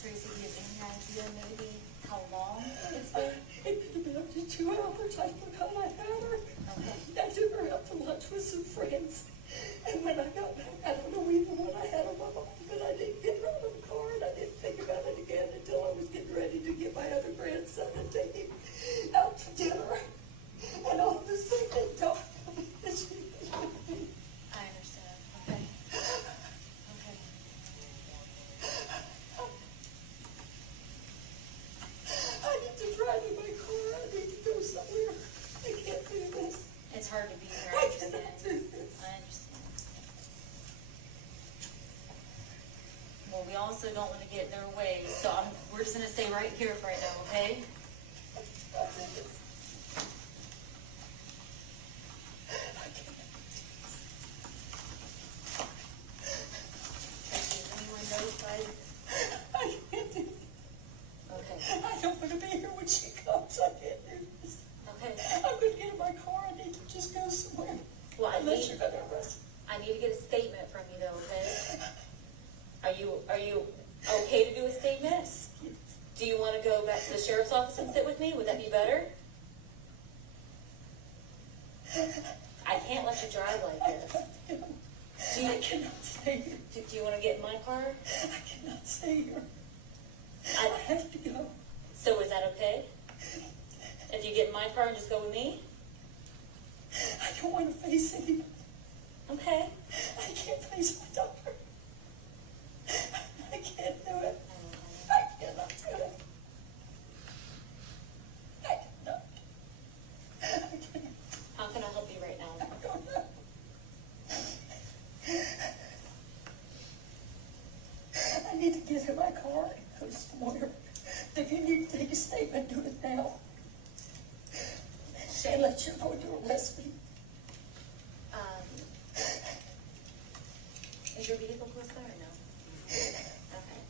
Tracy, do you have any idea maybe how long it's been? It could have been up to 2 hours. I forgot I had her. I took her out to lunch with some friends. And when I got back, I don't know even what I had on my mind, but I didn't get her out of the car, and I didn't think about it again until I was getting ready to get my other grandson and take him out to dinner. And all of a sudden, it dawned on me that she was with me. I understand. Okay. Okay. I need to drive in my car. I need to go somewhere. I can't do this. It's hard to be here. I I understand. cannot do this. I understand. Well, we also don't want to get in their way, so we're just gonna stay right here for right now, okay? Tracy, is anyone notified? I can't do this. Okay. I don't want to be here when she comes. I can't do this. Okay. I'm going to get in my car. I need to just go somewhere. Well, Unless you're going to arrest me. I need to get a statement from you though, okay? Are you okay to do a statement? Do you want to go back to the sheriff's office and sit with me? Would that be better? I can't let you drive like this. I cannot stay here. Do you want to get in my car? I cannot stay here. I have to go. So is that okay? If you get in my car and just go with me? I don't want to face anybody. Okay. I can't face my daughter. I can't do it. I cannot do it. I cannot. I cannot. How can I help you right now? I don't know. I need to get in my car and go somewhere. If you need to take a statement, do it now. Unless you're going to arrest me. Is your vehicle close by or no? Okay.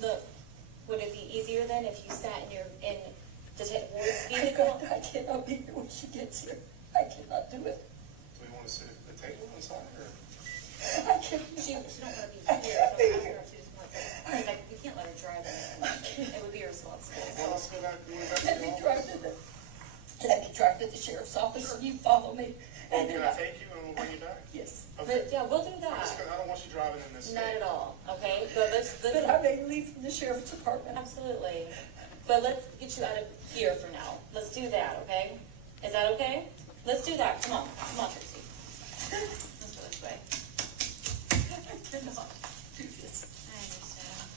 Look, would it be easier then if you sat in Detective Ward's vehicle? I cannot be here when she gets here. I cannot do it. Do we want to sit at the table inside, or? I can't. She don't want to be I here. can't be here. She just wants to, because like, we can't let her drive this. It would be irresponsible. Well, let's go back to Let me drive to the sheriff's office and you follow me. And Can then I take you and we'll bring you back? Yes. But yeah, we'll do I that. don't want you driving in this Not state. at all. okay? But But I may leave from the sheriff's department. absolutely. But let's get you out of here for now. Let's do that, okay? Is that okay? Let's do that. Come on, Tracey. Let's go this way. I cannot do this. I understand.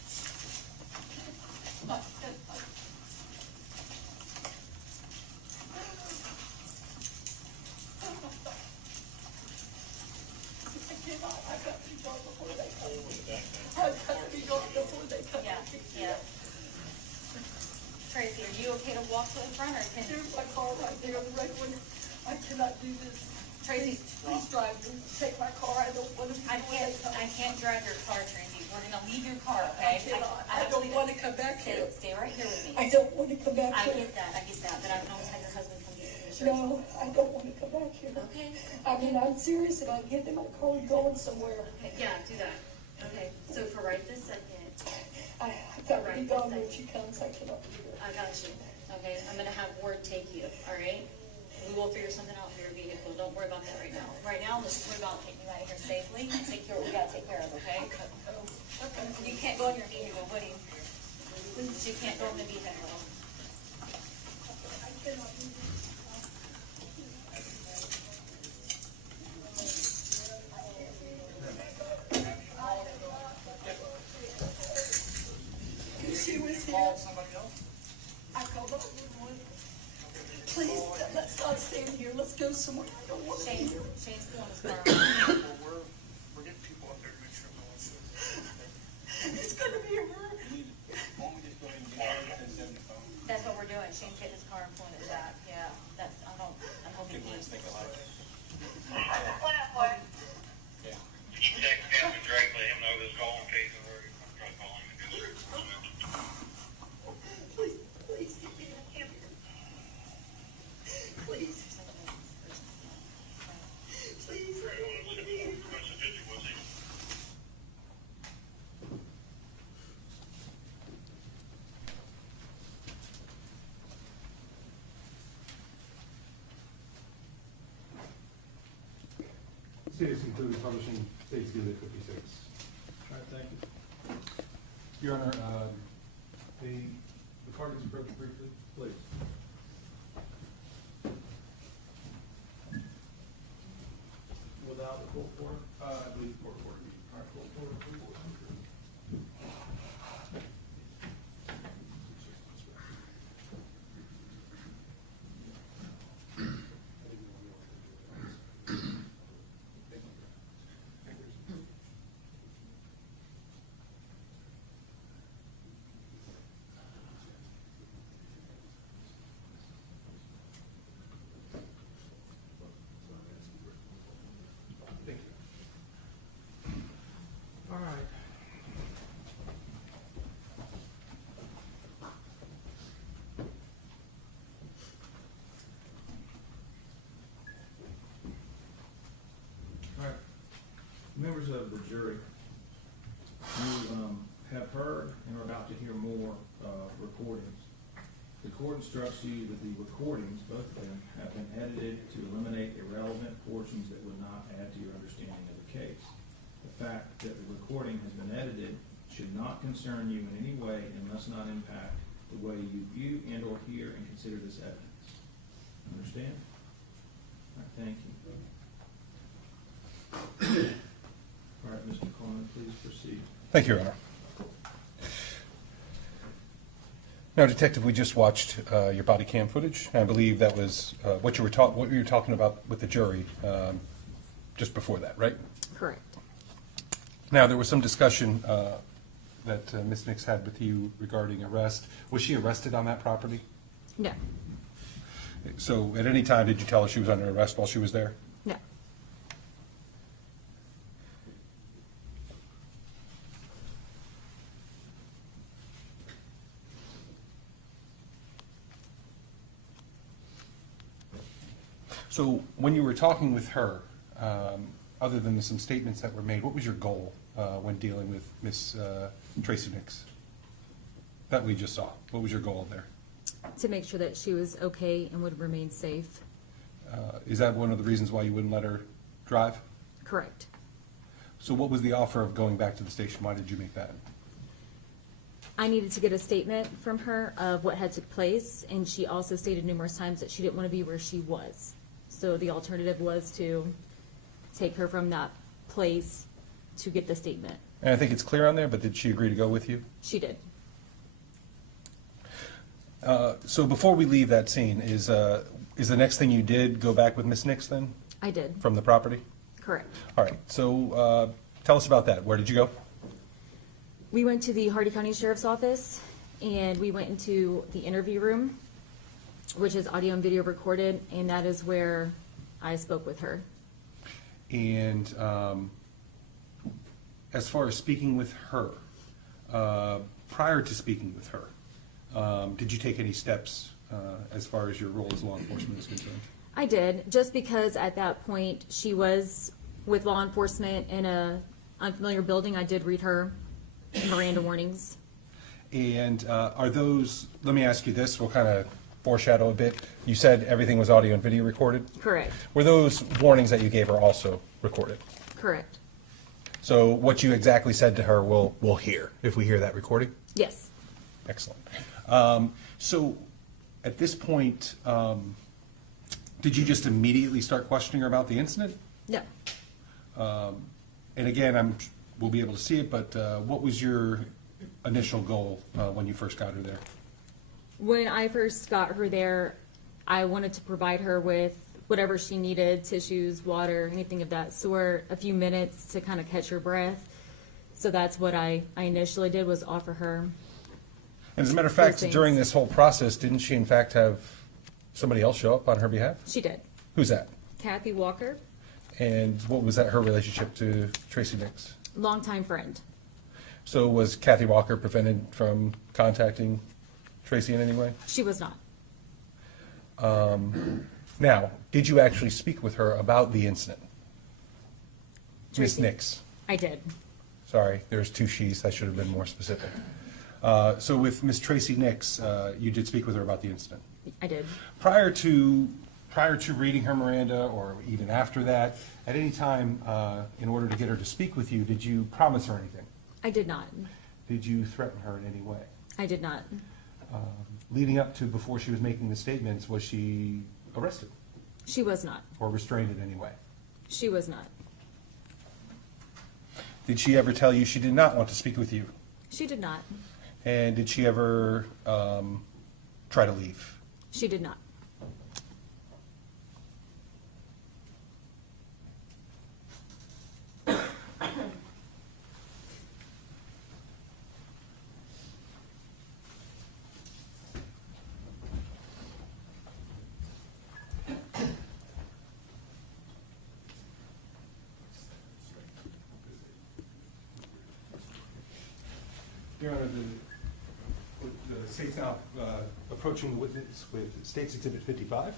I've got to be gone before they come. I've got to be gone before they come. Yeah. Tracey, are you okay to walk to the front, or can? There's my car right there, the red one. I cannot do this. Tracy, Please drive me. Take my car. I don't want to be where they come. I can't drive your car, Tracy. We're gonna leave your car, okay? I cannot. I don't want to come back here. Stay right here with me. I don't want to come back I here. get that, but I can always have your husband come get you. Sure. No, I don't want to come back here. Okay. I mean, I'm serious about getting in my car and going somewhere. Okay, yeah, do that. Okay, so for right this second, I've got to be gone when she comes. I cannot do it. I got you. Okay, I'm gonna have Ward take you, all right? We will figure something out for your vehicle. Don't worry about that right now. Right now, let's just worry about getting you out of here safely and take care of what we gotta take care of, okay? You can't go in your vehicle, buddy. You can't go in the vehicle. I cannot do this. She was here. I called 911. Please, let's not stand here. Let's go somewhere. I don't want to be here. Shane's pulling his car. We're getting people up there to make sure no one's It's gonna be her. That's what we're doing. Shane's getting his car and pulling it back. Yeah, I'm hoping he's. Text Captain Drake, let him know this call in case of where he's gonna try to call him and get it. Please get me out of here. Please. Please, I don't want to be here. Status including publishing State's Exhibit 56. All right, thank you. Your Honor, the card is approached briefly, please. Without the court order? I believe court order. All right, court order, please. Thank you. All right. All right. Members of the jury, you have heard and are about to hear more recordings. The court instructs you that the recordings, both of them, have been edited to eliminate irrelevant portions that would not add to your understanding of the case. The fact that the recording has been edited should not concern you in any way and must not impact the way you view and or hear and consider this evidence. Understand? All right, thank you. All right, Mr. Coleman, please proceed. Thank you, Your Honor. Now, Detective, we just watched your body cam footage. I believe that was what you were talking about with the jury just before that, right? Correct. Now, there was some discussion that Ms. Nix had with you regarding arrest. Was she arrested on that property? No, So at any time, did you tell her she was under arrest while she was there? no. So when you were talking with her, other than some statements that were made, what was your goal when dealing with Miss Tracey Nix that we just saw? What was your goal there? To make sure that she was okay and would remain safe. Is that one of the reasons why you wouldn't let her drive? Correct. So what was the offer of going back to the station? Why did you make that? I needed to get a statement from her of what had took place, and she also stated numerous times that she didn't want to be where she was. So the alternative was to take her from that place to get the statement. And I think it's clear on there, but did she agree to go with you? She did. So before we leave that scene, is the next thing you did go back with Miss Nix then? I did. From the property? Correct. All right, so tell us about that. Where did you go? We went to the Hardee County Sheriff's Office, and we went into the interview room, which is audio and video recorded, and that is where I spoke with her. And as far as speaking with her, prior to speaking with her, did you take any steps as far as your role as law enforcement is concerned? I did, just because at that point she was with law enforcement in a unfamiliar building. I did read her Miranda warnings. And are those, let me ask you this, we'll kind of foreshadow a bit. You said everything was audio and video recorded? Correct. Were those warnings that you gave her also recorded? Correct. So what you exactly said to her, we'll hear, if we hear that recording? Yes. Excellent. So at this point, did you just immediately start questioning her about the incident? No. And again, we'll be able to see it, but what was your initial goal when you first got her there? When I first got her there, I wanted to provide her with whatever she needed, tissues, water, anything of that sort, a few minutes to kind of catch her breath. So that's what I initially did, was offer her. And as a matter of fact, those things. during this whole process, didn't she in fact have somebody else show up on her behalf? She did. Who's that? Kathy Walker, And what was that, her relationship to Tracey Nix? longtime friend. So was Kathy Walker prevented from contacting Tracey in any way? She was not. Now, did you actually speak with her about the incident? Miss Tracey. Nix. I did. Sorry, there's two she's. I should have been more specific. So with Miss Tracey Nix, you did speak with her about the incident. I did. Prior to reading her Miranda, or even after that, at any time, in order to get her to speak with you, did you promise her anything? I did not. Did you threaten her in any way? I did not. Leading up to before she was making the statements, was she arrested She was not. or restrained in any way? She was not. Did she ever tell you she did not want to speak with you? She did not. And did she ever try to leave? She did not. Your Honor, the state's now approaching the witness with State's Exhibit 55.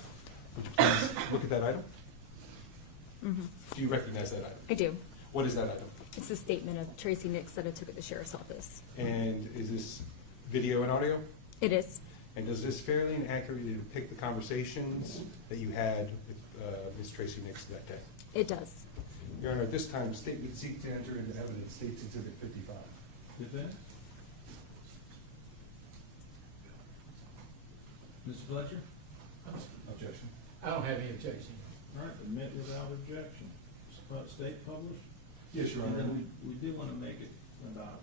Would you please look at that item? Do you recognize that item? I do. What is that item? It's a statement of Tracey Nix that I took at the sheriff's office. And is this video and audio? It is. And does this fairly and accurately depict the conversations that you had with Ms. Tracey Nix that day? It does. Your Honor, at this time, the state would seek to enter into evidence State's Exhibit 55. Good then? Mr. Fletcher? Objection. I don't have any objection. All right, admit without objection. State published? Yes, Your And Honor. then we do want to make it about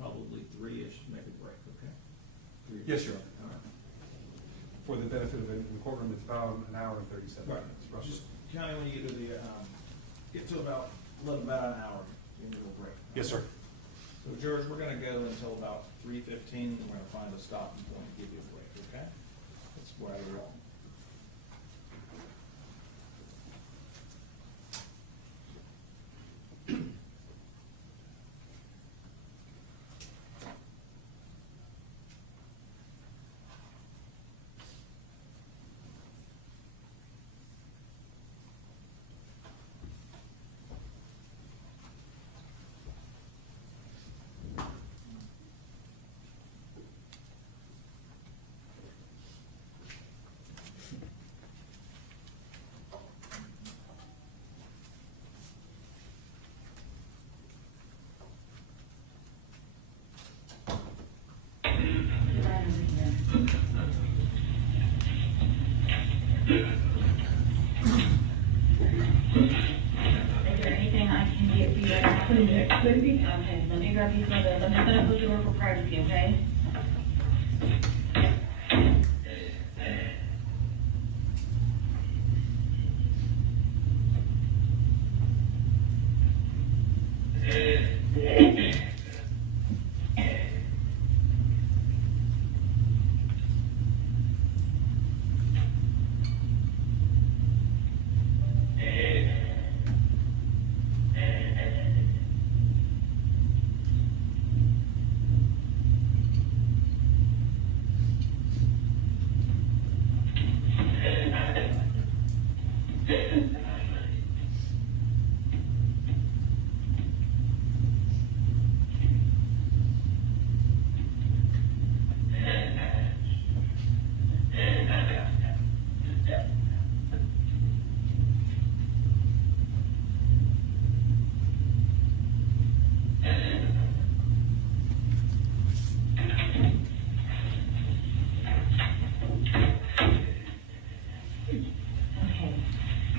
probably three-ish, make a break, okay? Yes, Your Honor. All right. For the benefit of the courtroom, it's about an hour and 37 Right, minutes, roughly. just County, when you get to the, get to about an hour, then we'll break. Yes, sir. So George, we're gonna go until about 3:15, and we're gonna find a stopping point and give you a break, okay? That's where I roll. Tracey Nix, baby. Okay, let me grab you some of those. I'm just gonna close the door for privacy, okay?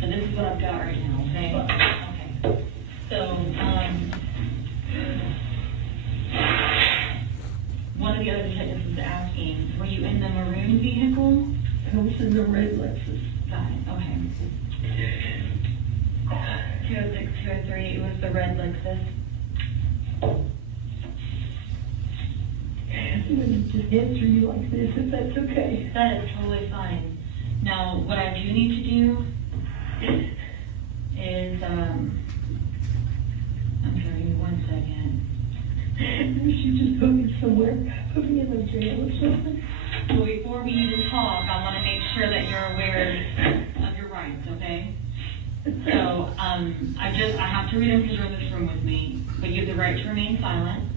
So this is what I've got right now, okay? Okay. So, one of the other detectives was asking, were you in the maroon vehicle? I was in the red Lexus. Got it, okay. 206, 203, it was the red Lexus. I'm gonna just answer you like this, if that's okay. That is totally fine. Now, what I do need to do is, I'm sorry, give me 1 second. She just put me somewhere, put me in a jail or something. Well, before we even talk, I want to make sure that you're aware of your rights, okay? So, I have to read them because you're in this room with me, but you have the right to remain silent.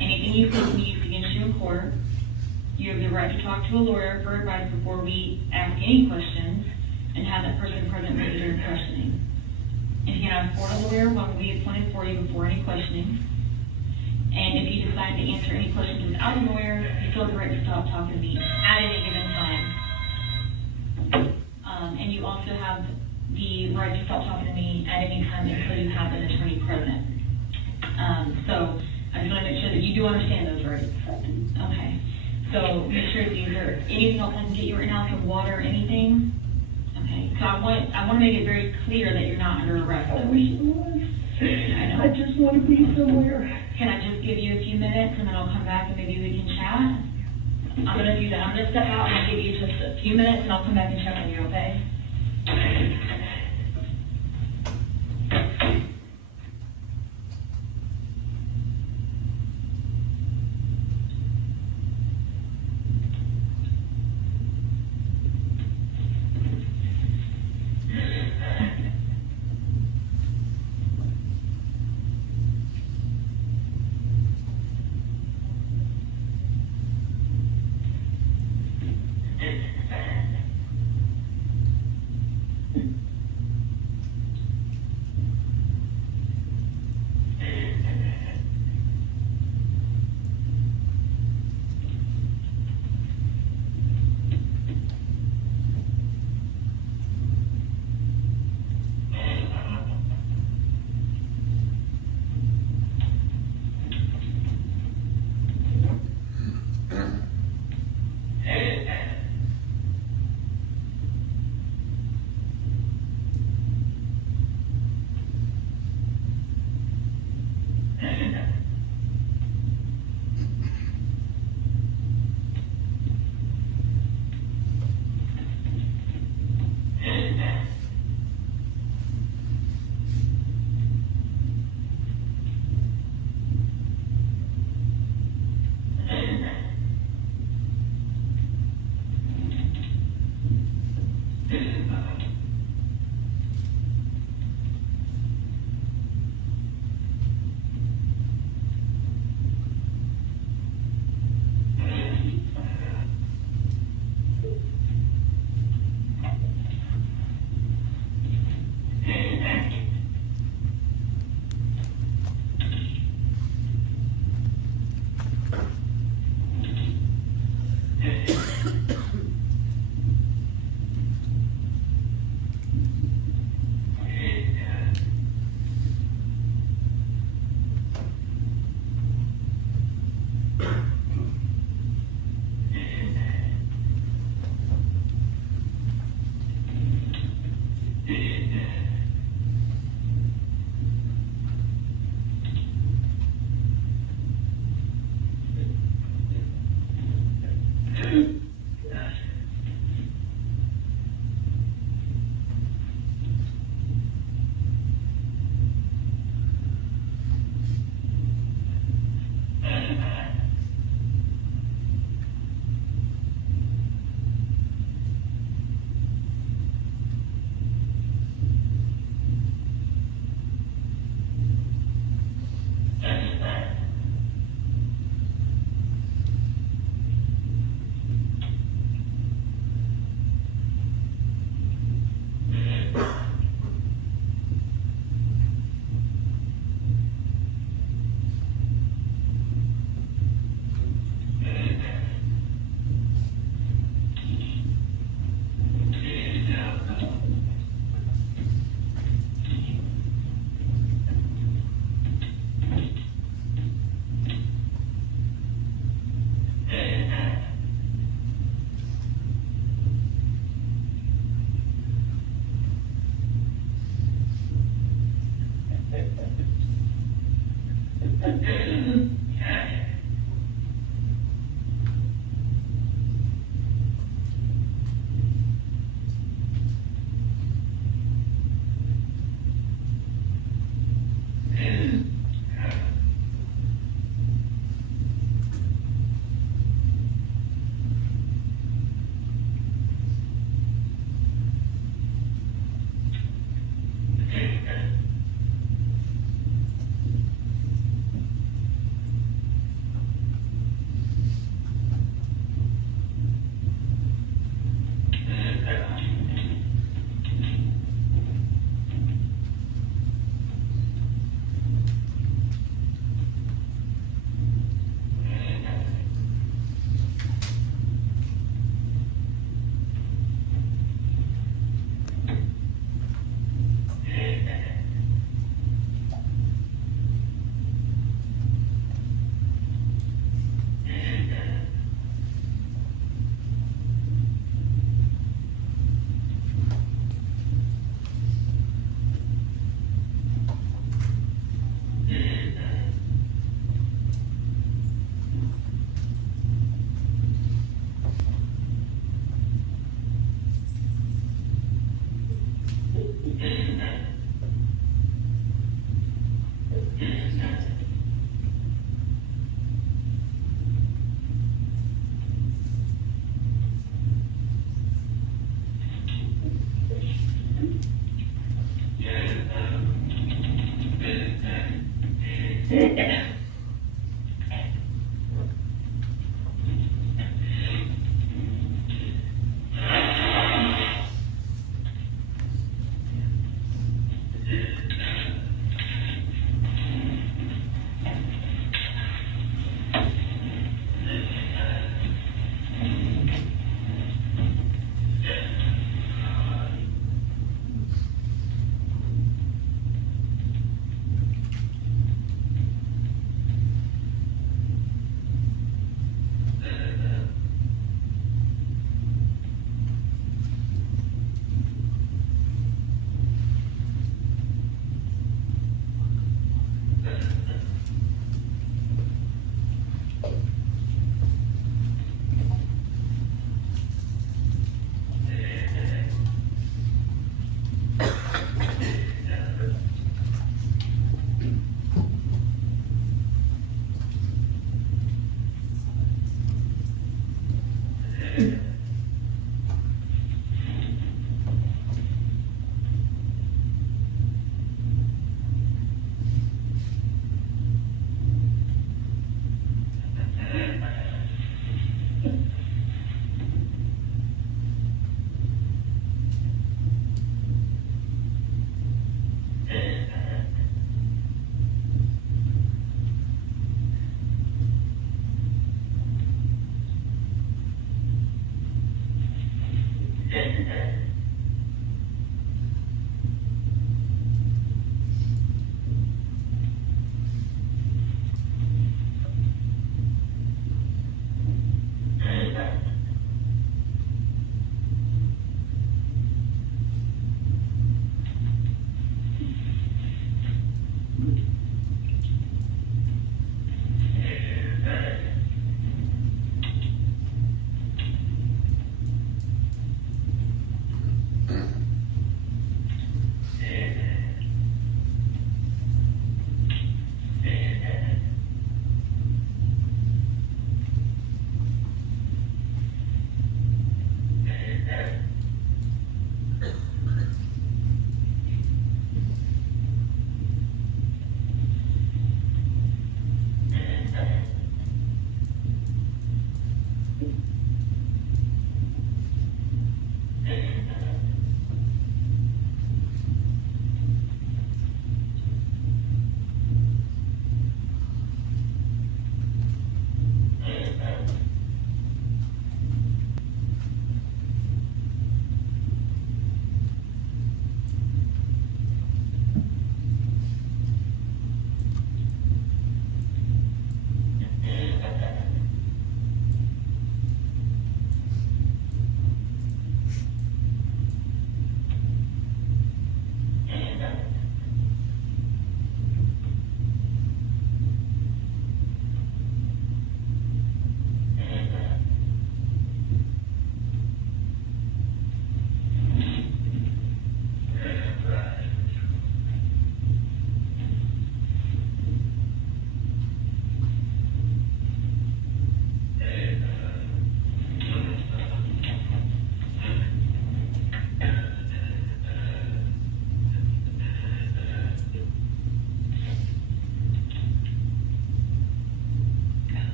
Anything you say can be used against you in court. You have the right to talk to a lawyer for advice before we ask any questions, and have that person present with you during questioning. If you can ask for a lawyer, one will be appointed for you before any questioning. And if you decide to answer any questions without a lawyer, you still have the right to stop talking to me at any given time. And you also have the right to stop talking to me at any time until you have an attorney present. So I just want to make sure that you do understand those rights. Okay. So make sure these are, anything else I can get you right now, some water, anything? Okay. So I want to make it very clear that you're not under arrest. I wish it was. I know. I just want to be somewhere. Can I just give you a few minutes and then I'll come back and maybe we can chat? I'm gonna do that. I'm gonna step out and I'll give you just a few minutes and I'll come back and check on you, okay?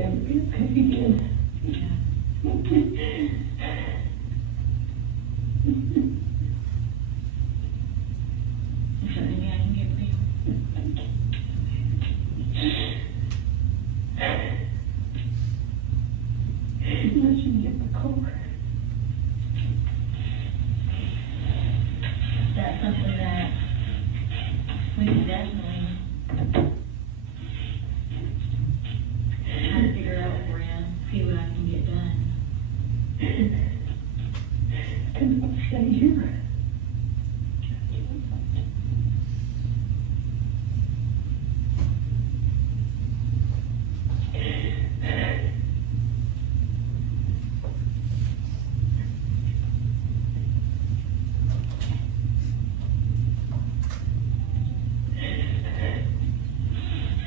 never get paid again. Is there anything I can get for you? Unless you get my car. That's something that we can definitely try to figure out for you, see what I can get done. Can I stay here?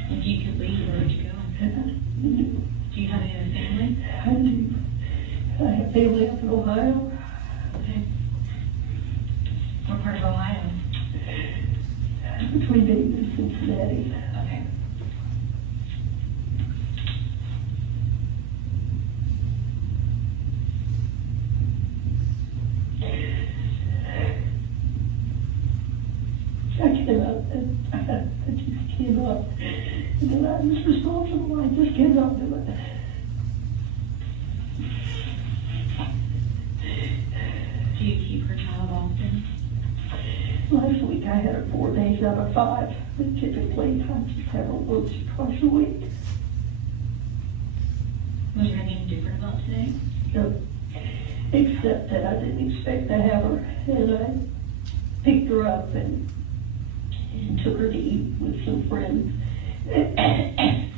If you could leave, where would you go? Do you have any other family? I do. I have family up in Ohio. Okay. What part of Ohio? Between Dayton and Cincinnati. Okay. I cannot, I just cannot. And then I'm just responsible, I just cannot do it. Do you keep her child often? Last week I had her 4 days out of 5, but typically I just have her once or twice a week. Was there anything different about today? No, except that I didn't expect to have her, and I picked her up and took her to eat with some friends. And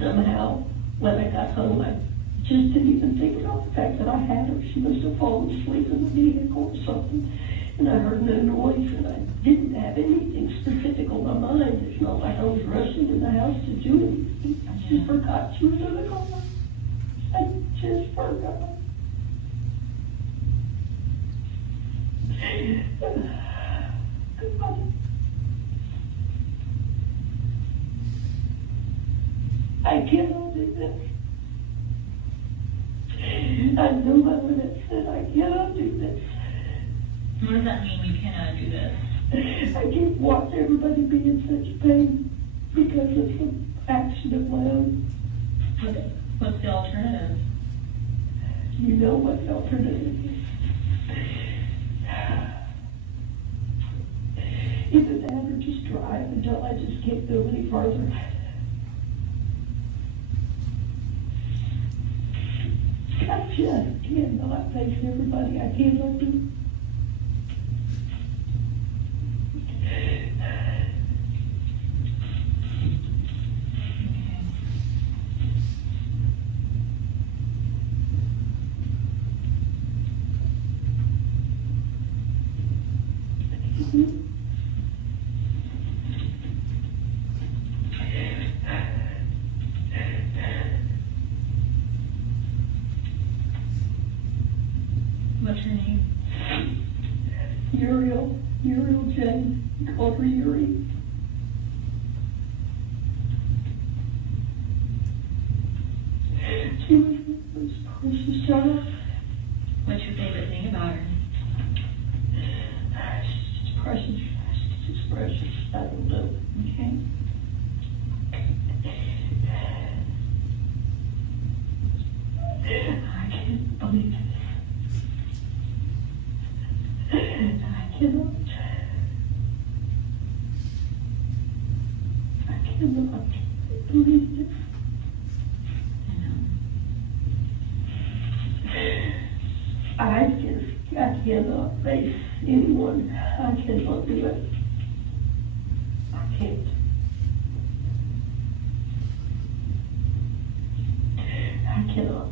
somehow, when I got home, I just didn't even think about the fact that I had her. She must have fallen asleep in the vehicle or something. And I heard no noise, and I didn't have anything specific on my mind. It's not like I was rushing in the house to do anything. I just forgot she was in the car. I just forgot. Goodbye. I cannot do this. I know my limits, and I cannot do this. What does that mean, you cannot do this? I can't watch everybody be in such pain because of some action of my own. What's the alternative? You know what the alternative is. Either that or just drive until I just can't go any farther. I just cannot face everybody. I cannot do it. What's her name? Uriel Jane, called her Yuri. She was the most precious child. What's your favorite thing about her? She's just precious. She's just precious. I don't know. Okay. I can't believe it. I cannot. I cannot believe it. I cannot face anyone. I cannot do it. I can't. I cannot.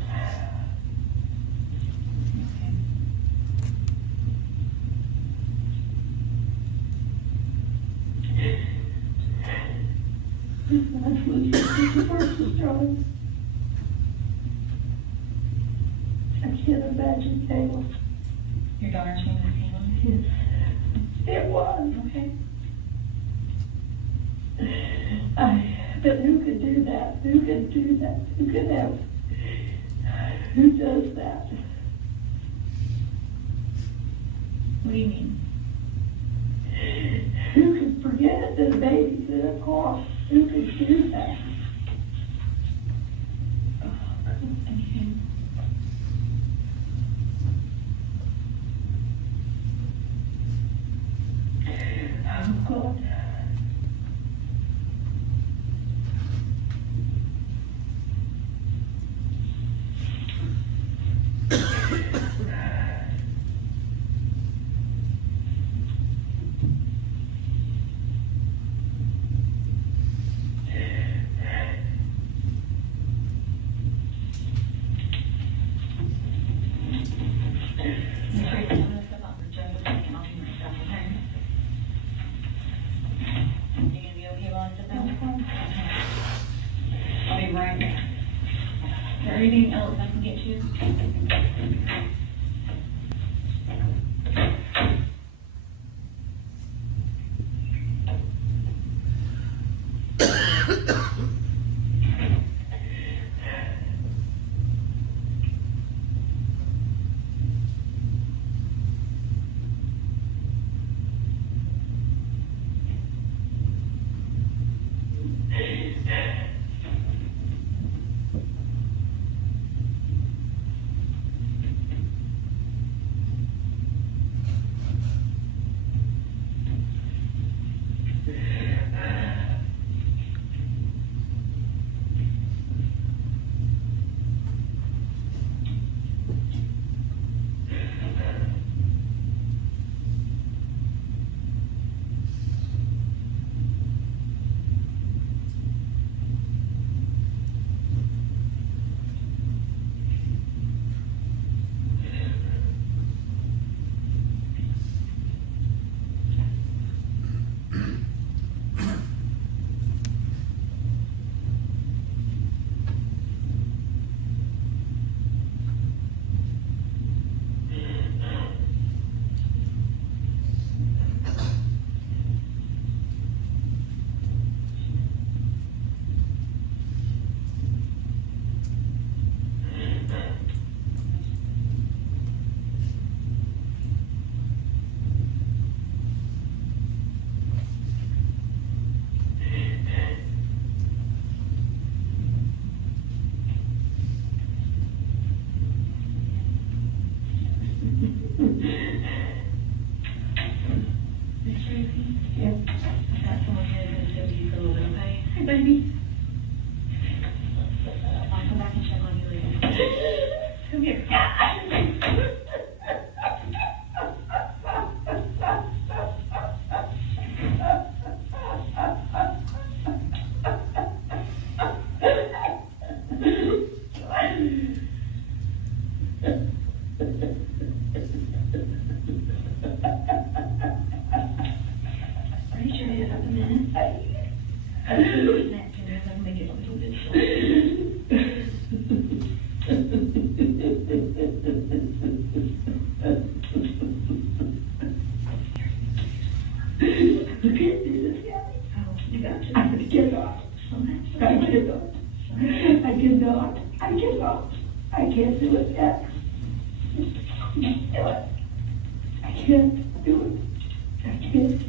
I've losing the first job. I can't imagine Kayla. Your daughter's name is Kayla? Yes. It was. Okay. But who could do that? Who can do that? Who can have, who does that? What do you mean? Who can forget that a baby's in a car? Who can do that? Oh, God. I'll be right back. Is there anything else I can get you? Baby. I'll come back and check on you later. Come here. Are you sure you have a minute? I can make it a little bit I can't do it yet. I can't do it. I can't.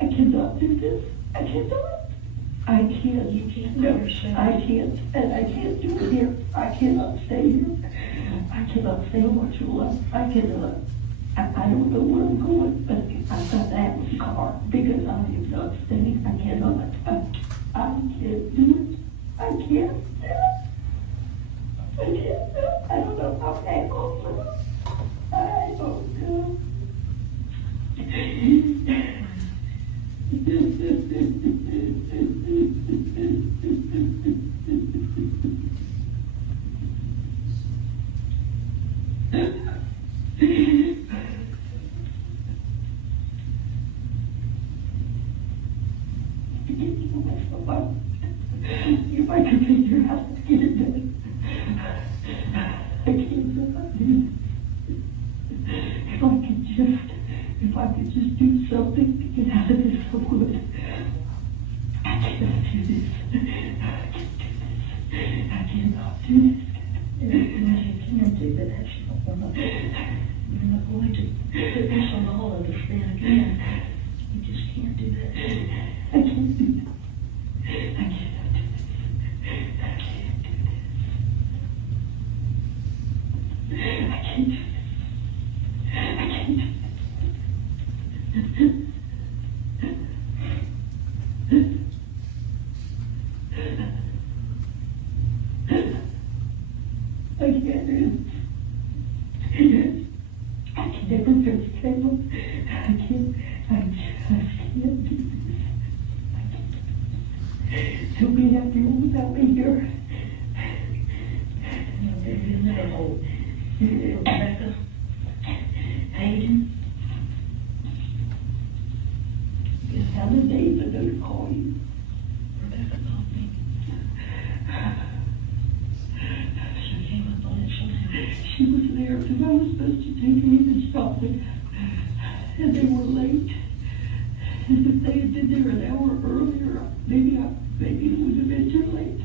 I cannot do this. I cannot. I can't. You can't. No, I can't. And I can't do it here. I cannot stay here. I cannot stay and watch your life. I cannot. I don't know where I'm going, but I've got that with the car because I am not staying. I cannot. I can't do it. I can't do it. I can't do it. I don't know how to handle it. I don't know. If I could figure out how to get it done. I can't do it. If I could just do something to get out of this, I would. cannot do this. I cannot do this. You can't do that. You're not going to put this on all of us then again. You just can't do that. I can't do that. I cannot do this. I can't do this. I can't do this. I can't do this. I can't do this. I can never fix Caleb. I just can't do this. He'll be happy without me here. There'll be another hole. Rebecca, Hayden, guess how many days I'm going to call you. Rebecca called me. She came up on it somehow. She was there because I was supposed to take him and stop it. And they were late. And if they had been there an hour earlier, maybe it would have been too late.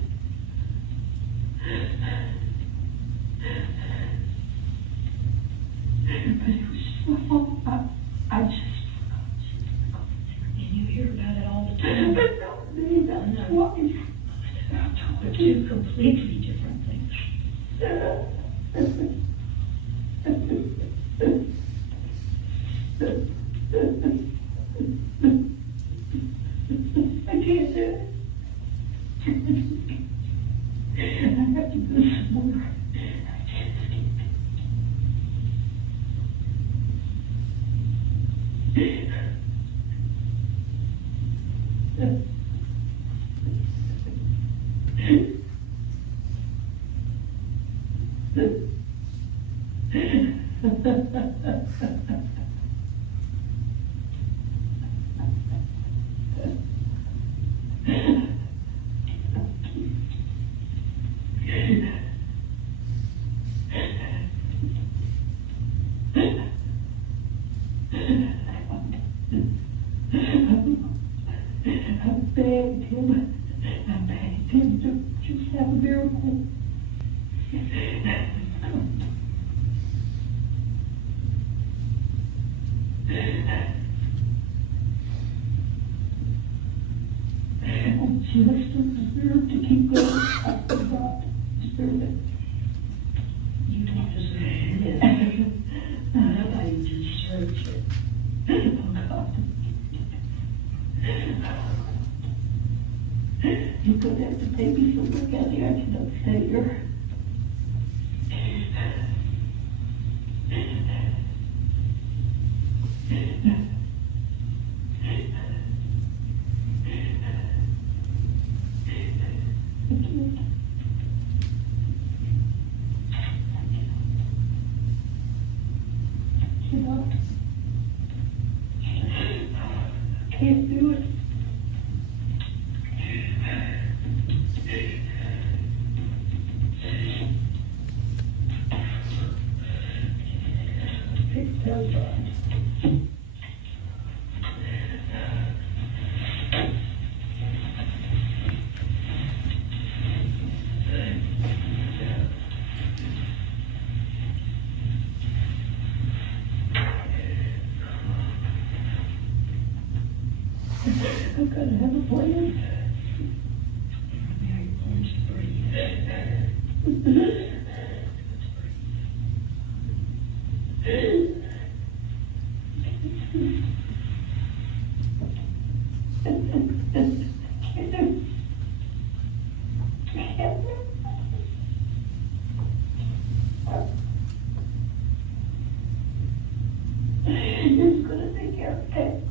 But it was just my fault. I just forgot. And you hear about it all the time. But not me, that's twice. They're two completely different things. I can't do it. I have to go somewhere. I begged him to just have a miracle. Just deserve to keep going. I forgot. Deserve it. You don't deserve it. Nobody deserves it. Oh, God. You're going to have to take me somewhere, Kathy. I cannot stay here. Can't do it. I've got to have a plan. Mary wants to breathe. It's going to take care of it.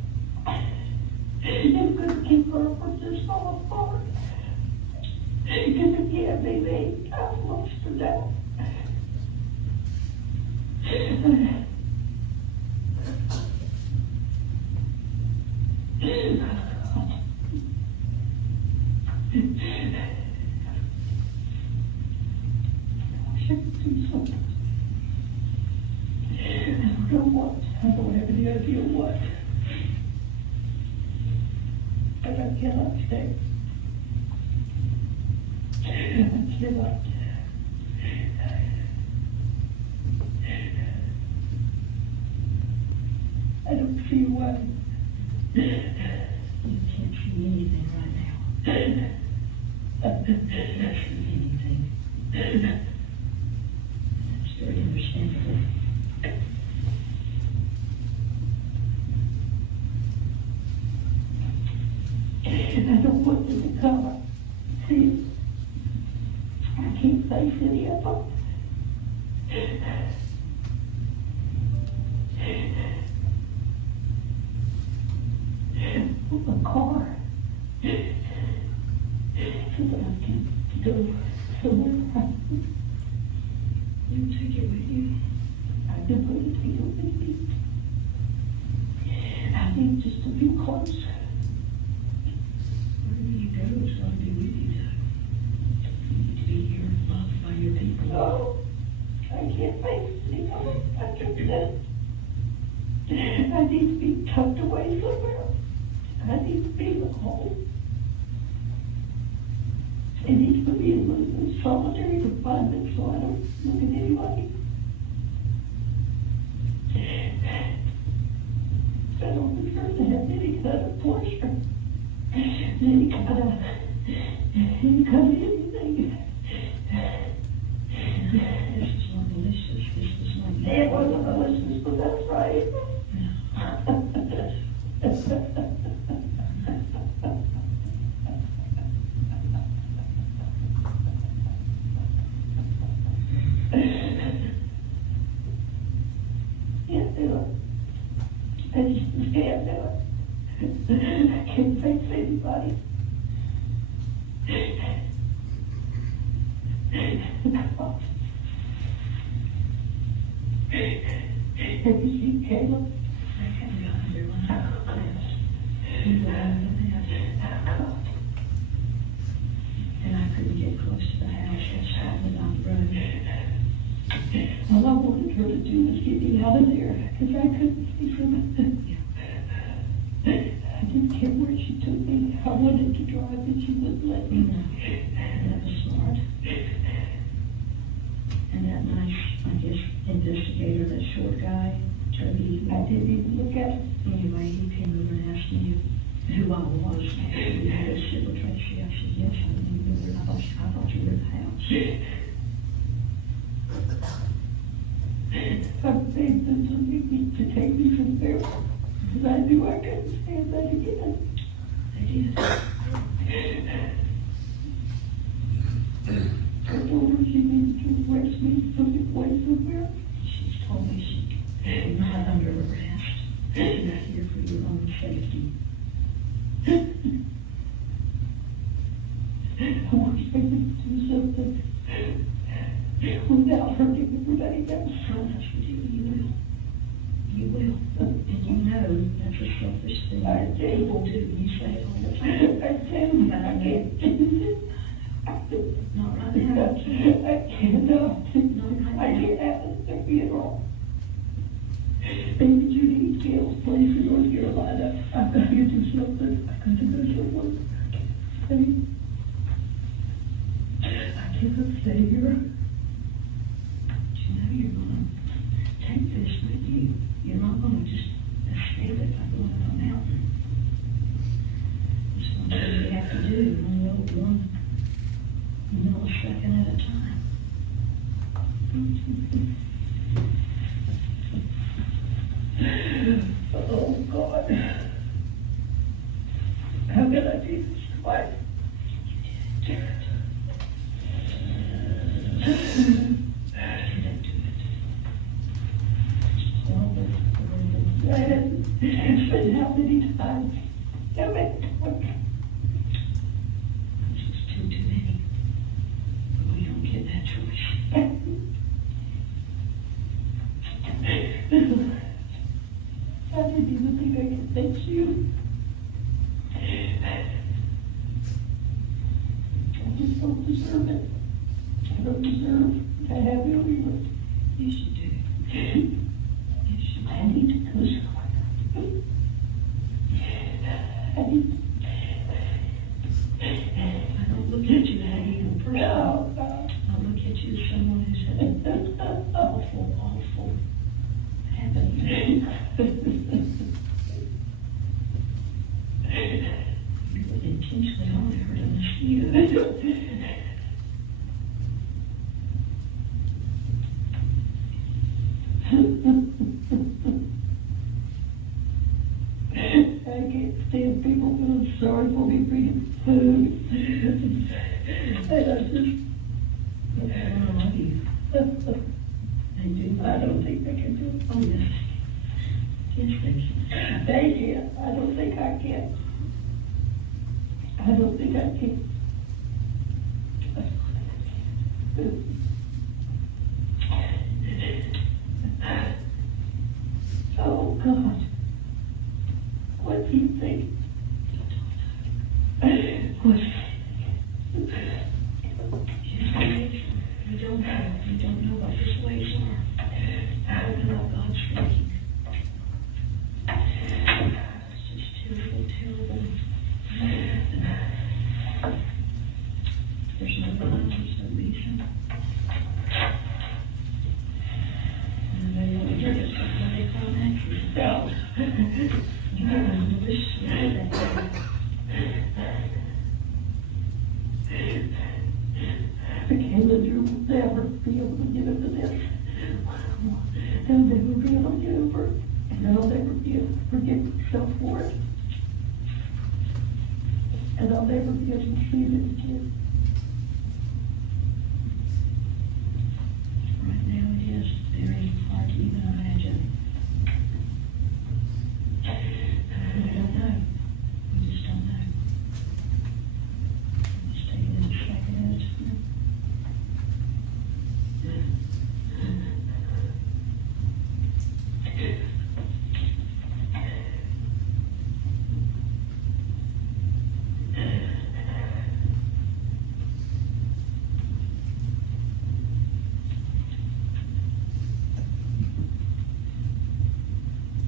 It's going to keep her from just falling apart. Because if you have baby, I've lost her now. I should do something. I don't know what. I don't have any idea what. But I cannot stay. I don't see why. You can't see anything right now. I can't see anything. That's very understandable. And I don't want them to come. See, I can't face any of them. A car. So that I can go somewhere. You take it with you. I can put it here with me. I need just a few clothes. Wherever you go, it's going to be with you. You need to be here, loved by your people. No, I can't face any of them. I can't do that. I need to be tucked away somewhere. I need to be at home. I need to be in solitary confinement so I don't look at anybody. I don't deserve to have any kind of pleasure, any kind of anything. This is not malicious. This is not. It wasn't malicious, but that's right. Can't do it. I just can't do it. I can't face anybody. Have you seen Caleb? I haven't got under one. And I couldn't get close to the house. That's happening on the road. All I wanted her to do was get me out of there, because I couldn't see from it. I didn't care where she took me. I wanted to drive, but she wouldn't let me. That was smart. And that nice, I guess, investigator, that short guy, Toby, I didn't even look at him. Anyway, he came over and asked me who I was. We had a sit with Tracy. I said, yes, I remember. I thought you were in the house. I begged them to take me from there, because I knew I couldn't stand that again. They did. I told her she needed to arrest me, put me away somewhere. She's told me you're not under arrest. You're not here for your own safety. I wish I could do something without hurting everybody else. Promise me you will. You will. And you know that's a selfish thing. I do. People do. You say it all the time. I do. But I can't do it. Not right now. I cannot. I can't have it funeral. Baby Judy Gale's place in North Carolina. I've got to do something. I've got to go somewhere. I cannot stay here. But you know you're going to take this with you. You're not going to just escape it by going up a mountain. It's something you have to do one millisecond at a time. Oh, God. How can I do this twice? It's been how many times? Damn it. This is too many. But we don't get that choice. I didn't even think I could thank you. I just don't deserve it. I don't deserve to have you here. Yes, you do. Yes, you do. I need to go somewhere. I don't look at you, Hagee, in person. essentially all I've heard of is you. I can't stand people feeling sorry for me bringing food. And I love you. I don't think I can do it. Oh, yes. Yes, thank you. Thank you. I don't think I can. I don't think I can. Oh, God. What do you think? What? You don't know. You don't know what his ways are. I don't know what God's thinking. It's just terrible, terrible. There's no rhyme, there's no reason. And they only hear this when they call an actress. No. You don't wish you had that. Kayla, you will never be able to get into this. They'll never be able to get over it. And I'll never be able to forgive myself for it. And I'll never be able to see this kid. Right now it is very hard to even imagine. We don't know. We just don't know. Just take it as a second as.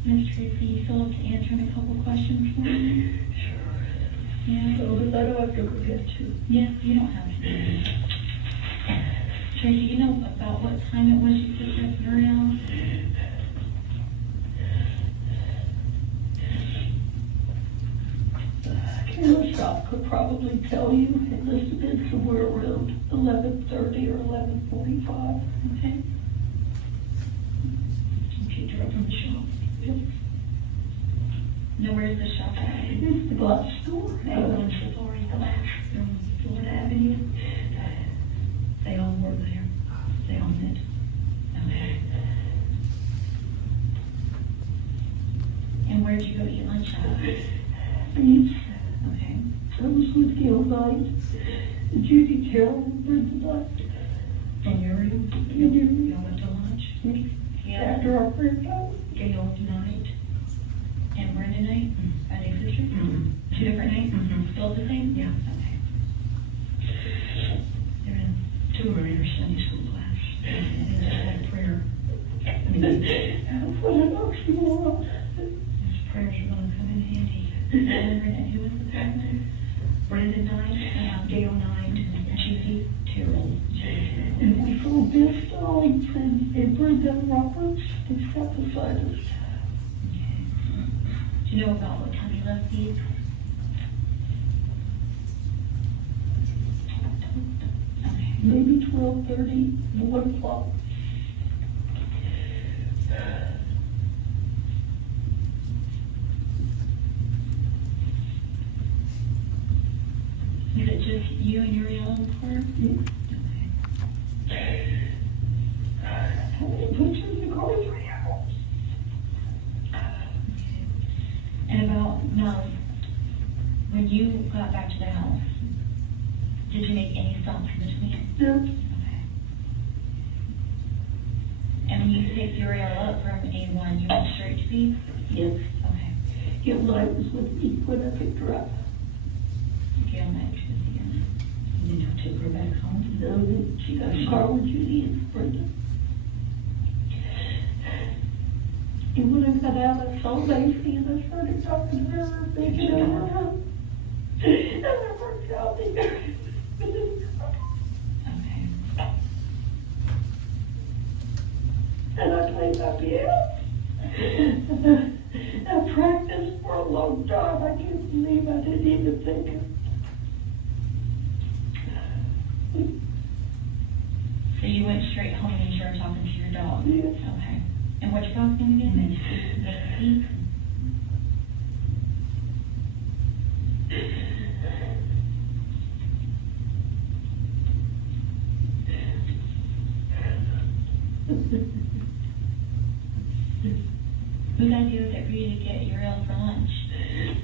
Ms. Tracey, you still have to answer a couple questions for me? Sure. Yeah. So that I don't have to forget to. Yeah, you don't have to. Tracey, you know about what time it was you took that burial? Kayla Shop could probably tell you it must have been somewhere around 11:30 or 11:45. Okay. You picked her up from the shop. Yep. Now, where's the shop at? It's the glass store. On Safari Glass on Florida Avenue. They all were there. They all met. Okay. And where'd you go to get lunch at? Beach. Okay. I was with Gail Knight, Judy Carroll, Brenda Knight. And you went to lunch? Yeah. After our prayer time? Gail Knight and Brenda Knight, are they sisters? Mm-hmm. Two different names? Mm-hmm. Still the same? Yeah. Okay. They're in, two were in her Sunday school class. And they just had a prayer. What an oxymoron. Those prayers are going to come in handy. And who was the prayer? Brenda Knight, Gail Knight, and Judy Terrell. And we saw Bill Stallings and Brenda Roberts. They sat beside us. Do you know about what time he left these? Okay. Maybe 12:30, 1 o'clock. Is it just you and Uriel in the car? Yeah. Okay. How many pictures in the car is right now? And about, now, when you got back to the house, did you make any stops in between? No. Okay. And when you picked Uriel up from A1, you went straight to B? Yes. Okay. Gail Knight was with me when I picked her up. Gail Knight was with you. And then I took her back home? No, she got a car with Judy and Brenda. And when I got out, I saw Lacey and I started talking to her, thinking of her. And I worked out there. Okay. And I played my piano. I practiced for a long time. I can't believe I didn't even think So you went straight home and you started talking to your dog? Yes. Okay. And what's your dog's name again? Nixie? Whose idea was it for you to get Uriel for lunch?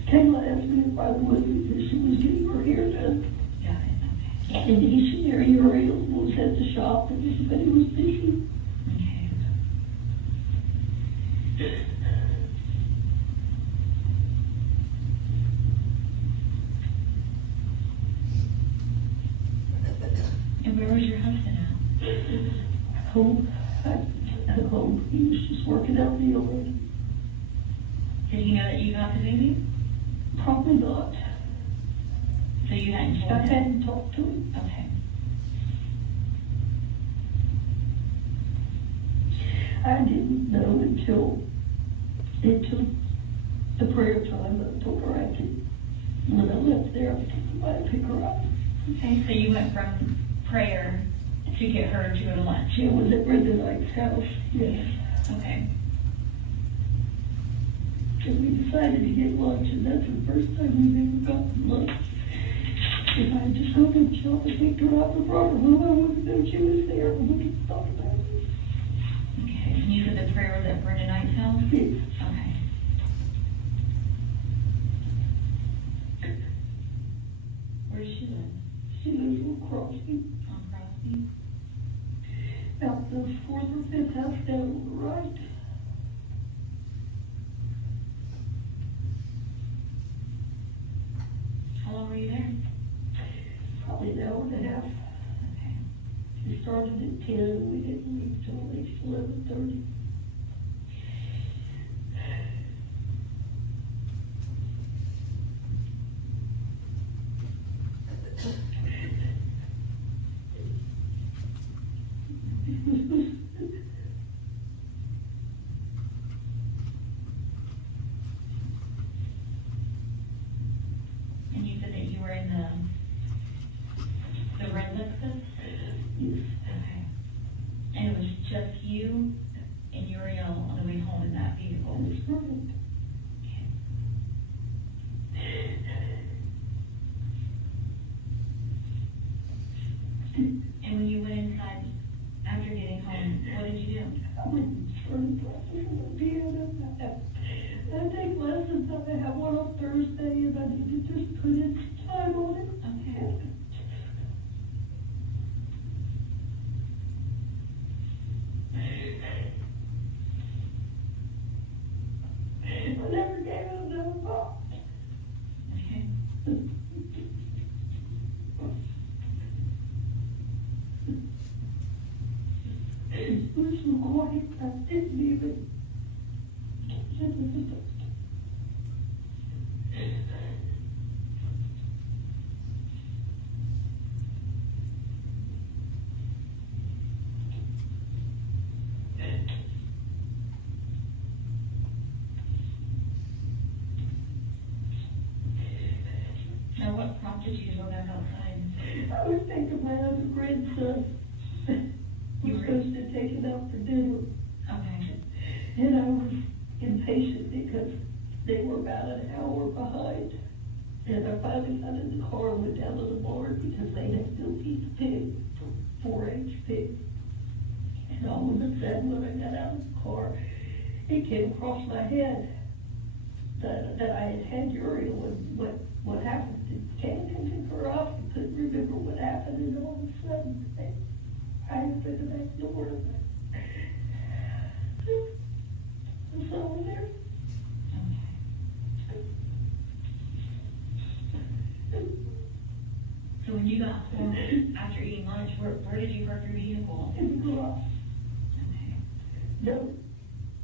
Kayla asked me if I would because she was getting her hair done. Got it, okay. And each and every Uriel was at the shop and everybody was busy. Okay. And where was your husband at? Home, at home, he was just working out the yard. Did he know that you got the baby? Probably not. So you hadn't told I him? hadn't talked to him. Okay. I didn't know until the prayer time. I told her I could, when I left there, I could somebody pick her up. Okay, so you went from prayer to get her to go to lunch? It was at Brenda Knight's house, yes. Okay. And we decided to get lunch, and that's the first time we've ever gotten lunch. If I had just gone to the shop and picked her up and brought her home, I wouldn't know she was there. We wouldn't have thought about it. Okay, and you said the prayer was at Brenda Knight's house? Yes. Okay. Where does she live? She lives on Crossing. On Crosby? About the fourth or fifth house down on the right. How long were you there? Probably an hour and a half. Okay. We started at 10 and we didn't leave till at least 11:30. And you said that you were in the red Lexus? Yes. Okay. And it was just you and Uriel on the way home in that vehicle? That's perfect. Okay. And when you went inside after getting home, what did you do? I went and started practicing on the piano. I take lessons. I have one on Thursday, and I need to just put in some time on it. Okay. I never gave it another thought. Okay. It was so quiet, I didn't even. Now, what prompted you to go back outside? I was thinking my other grandson was supposed to take it out for dinner. Okay. And I was impatient because they were about an hour behind. And I finally got in the car and went down to the barn because they had to go feed the pig, 4-H pig. And all of a sudden, when I got out of the car, it came across my head that I had Uriel and what happened. Came to pick her up and couldn't remember what happened, and all of a sudden, I opened the back door and I saw her there. So when you got home after eating lunch, where did you park your vehicle? In the garage. Okay. No,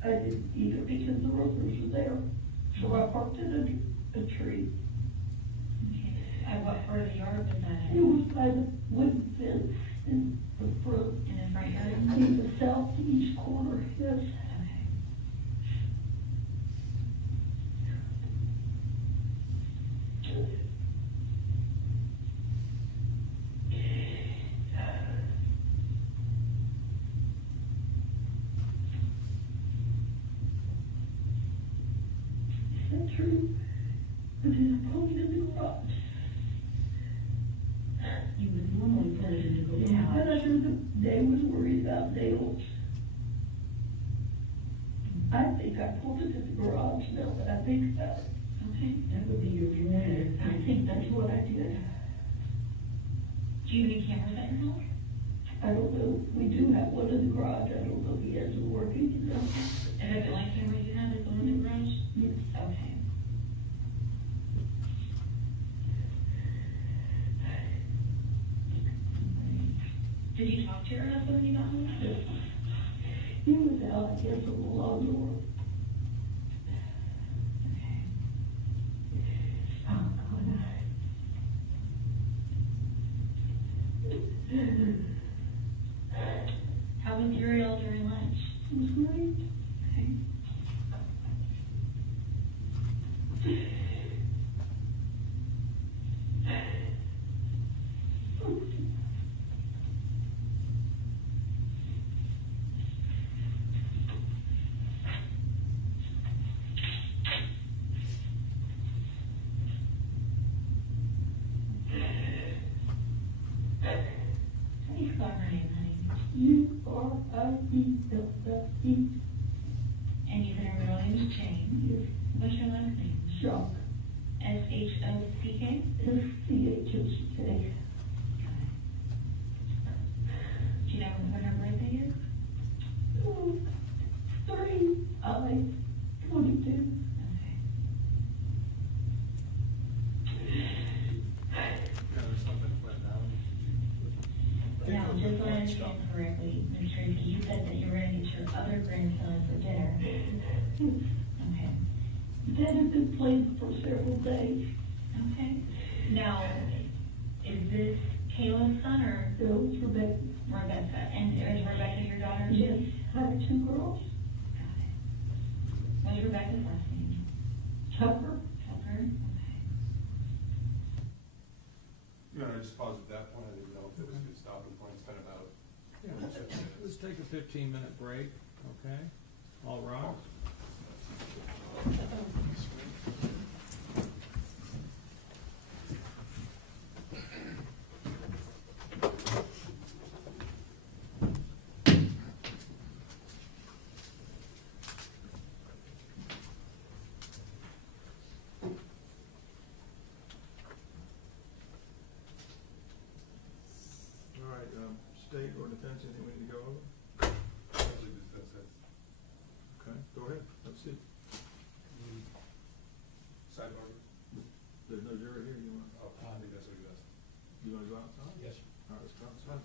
I didn't either because the robbers were there. So I parked it under a tree. Okay. At what part of the yard was that It in? was by the wooden fence in the front. In the front yard? In the southeast corner, yes. Okay. But then I pulled it in the garage. You would normally put it in the Yeah, but I garage. said that they was worried about nails. I think I pulled it in the garage now that I think about it. Okay, that would be your perimeter. I think that's what I did. Do you have any cameras at your house? I don't know, we do have one in the garage, I don't know if he has it working, you know. And that's the only camera you have is the one in the garage? Yes. Okay. Did you talk to your husband when you got home? He was out, I guess, on the lawnmower. Okay. Oh, God. How was Uriel during lunch? It was great. Okay. How do you spell her name, honey? U-R-I-E-L-L-E. And you said her middle name is Jane. Yes. What's your last name? Shock. S-H-O-C-K? S-C-H-O-C-K. Do you know when her birthday is? 3-I-22. Okay. Now, just so I understand correctly, Ms. Tracy, you said that you were gonna get your other grandson for dinner. Okay. That has been planned for several days. Okay. Now, is this Caleb's son or No, it's Rebecca. Rebecca? And is Rebecca your daughter? Yes, I have 2 girls. Got it. What's Rebecca's last name? Tucker. Tucker? Okay. You know, I just paused at that point, I didn't know if it was a good stopping point, it's been about. Let's take a 15-minute break, okay? All right. All right, state or defense, anything we need to go over? Okay, go ahead, let's see. Sidebar? There's no jury here, you want, Oh, I think that's what he does. you want to go outside? Yes. All right, let's go outside.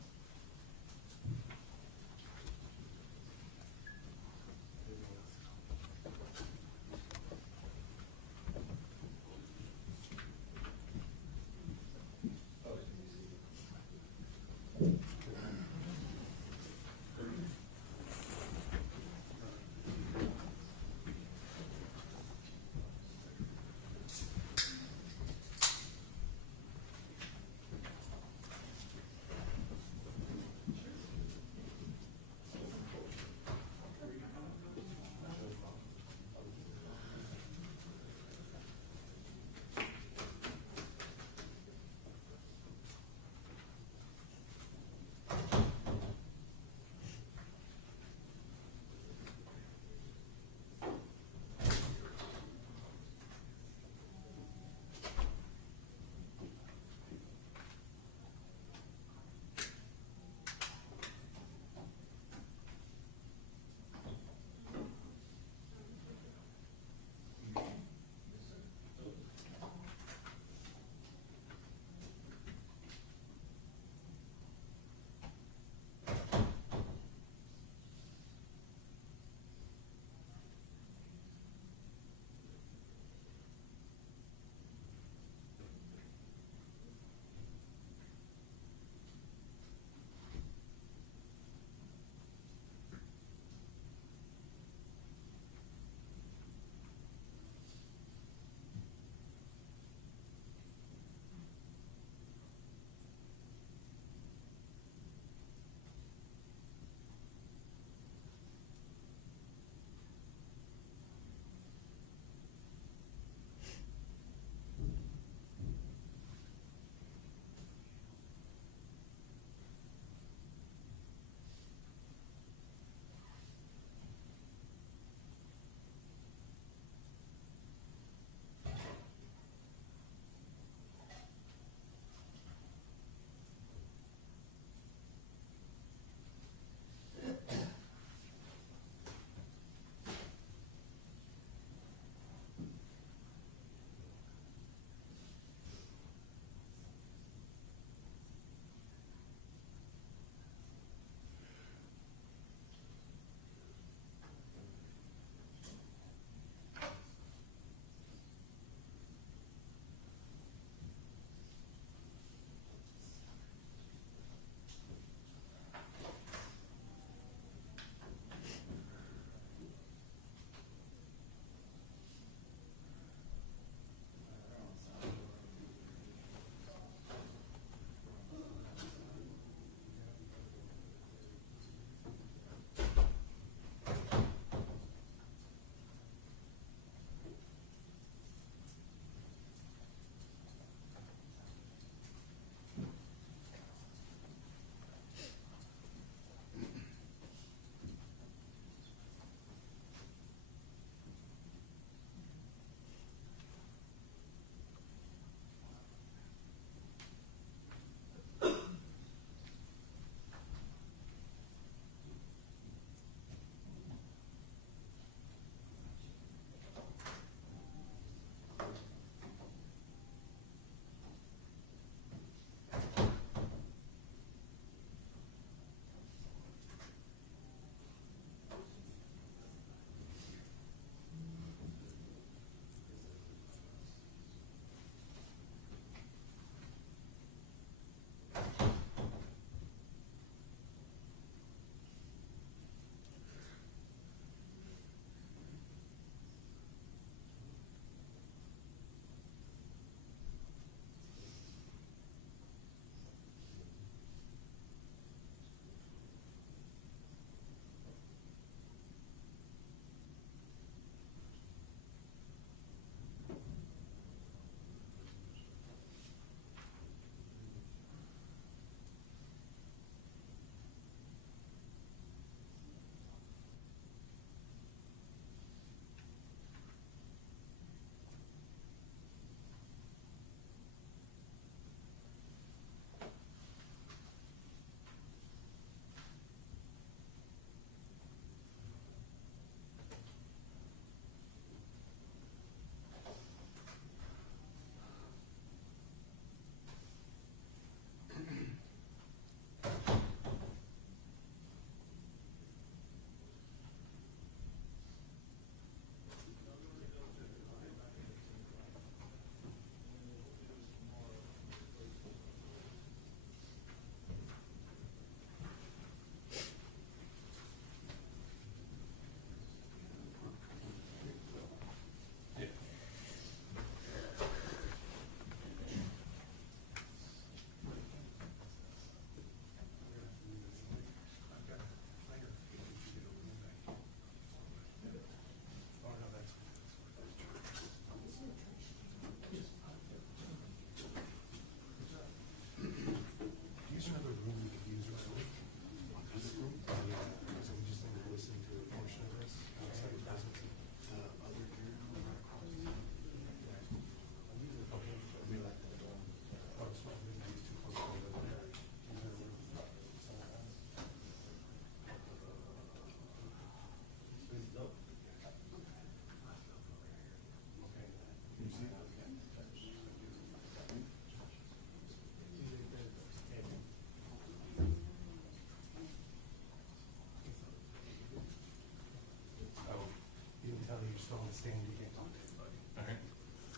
the stand, you can't talk to anybody. All right?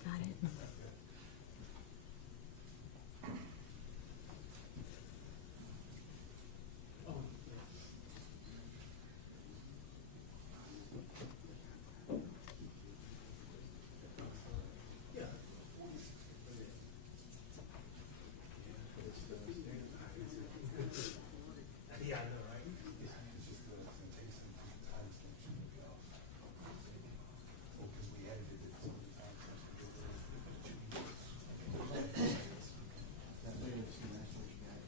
Got it. Yeah, I know, right? It's just the takes some time stamps to be off. Well, because we edited it, so the time stamps can go there. That way it's too nice what you got.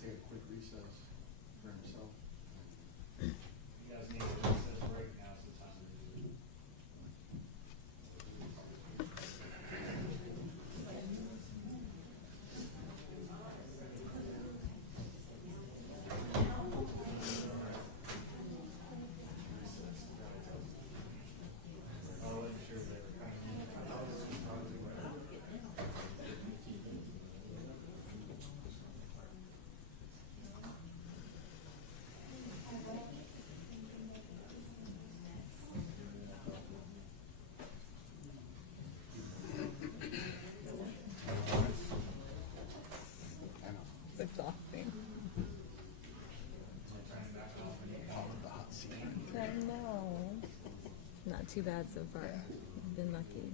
Take a quick recess for himself. You guys need to recess break, now's the time to do it. I wasn't sure if they were coming in. I was surprised they were. It's exhausting. I know. Not too bad so far. Been lucky.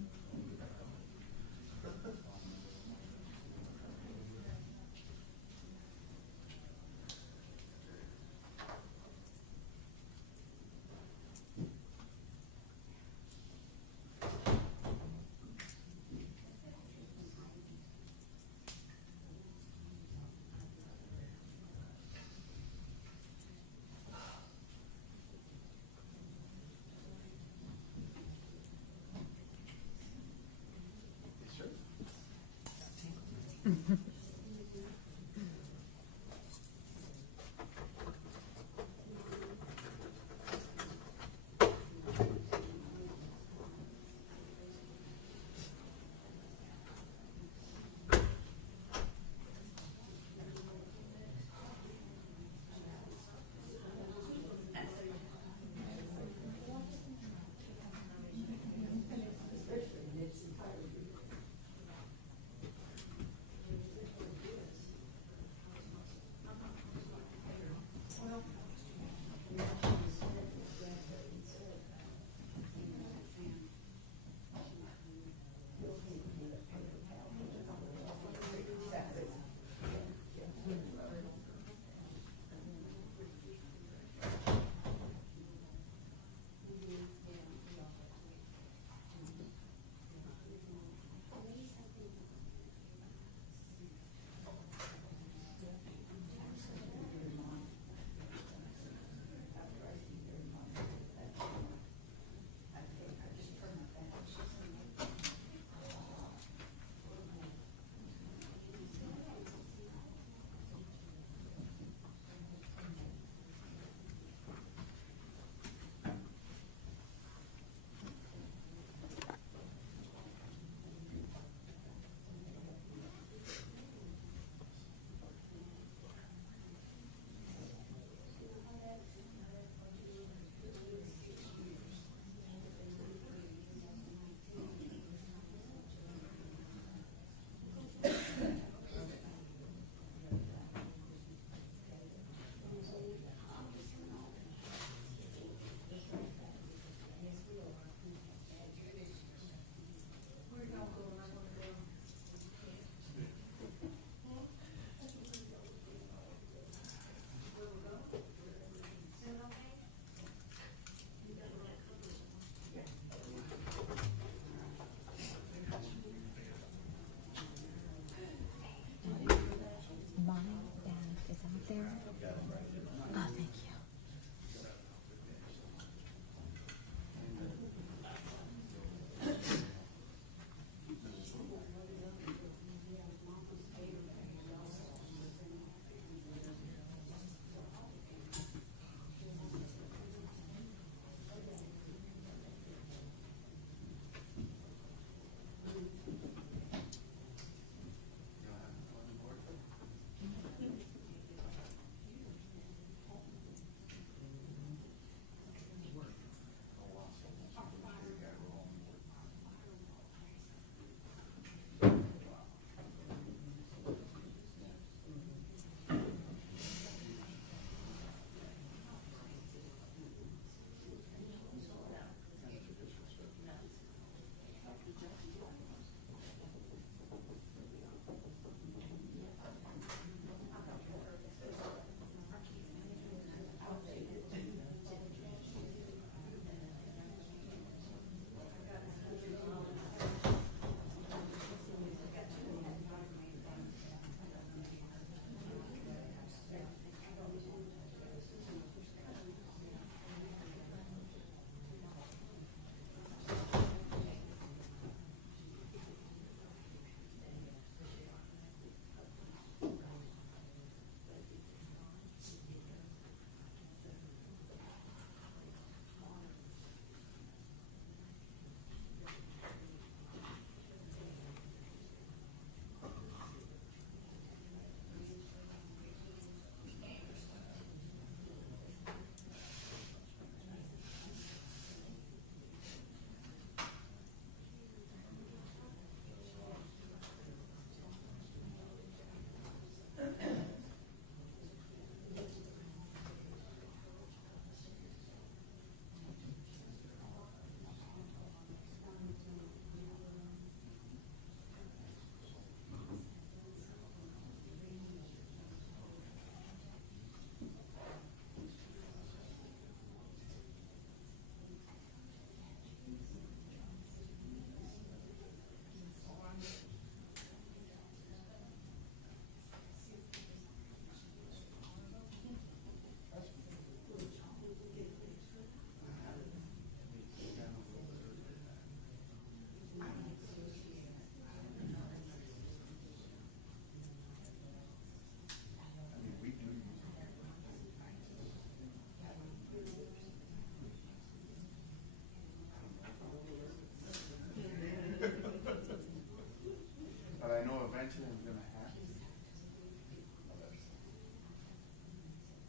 mention it was gonna happen.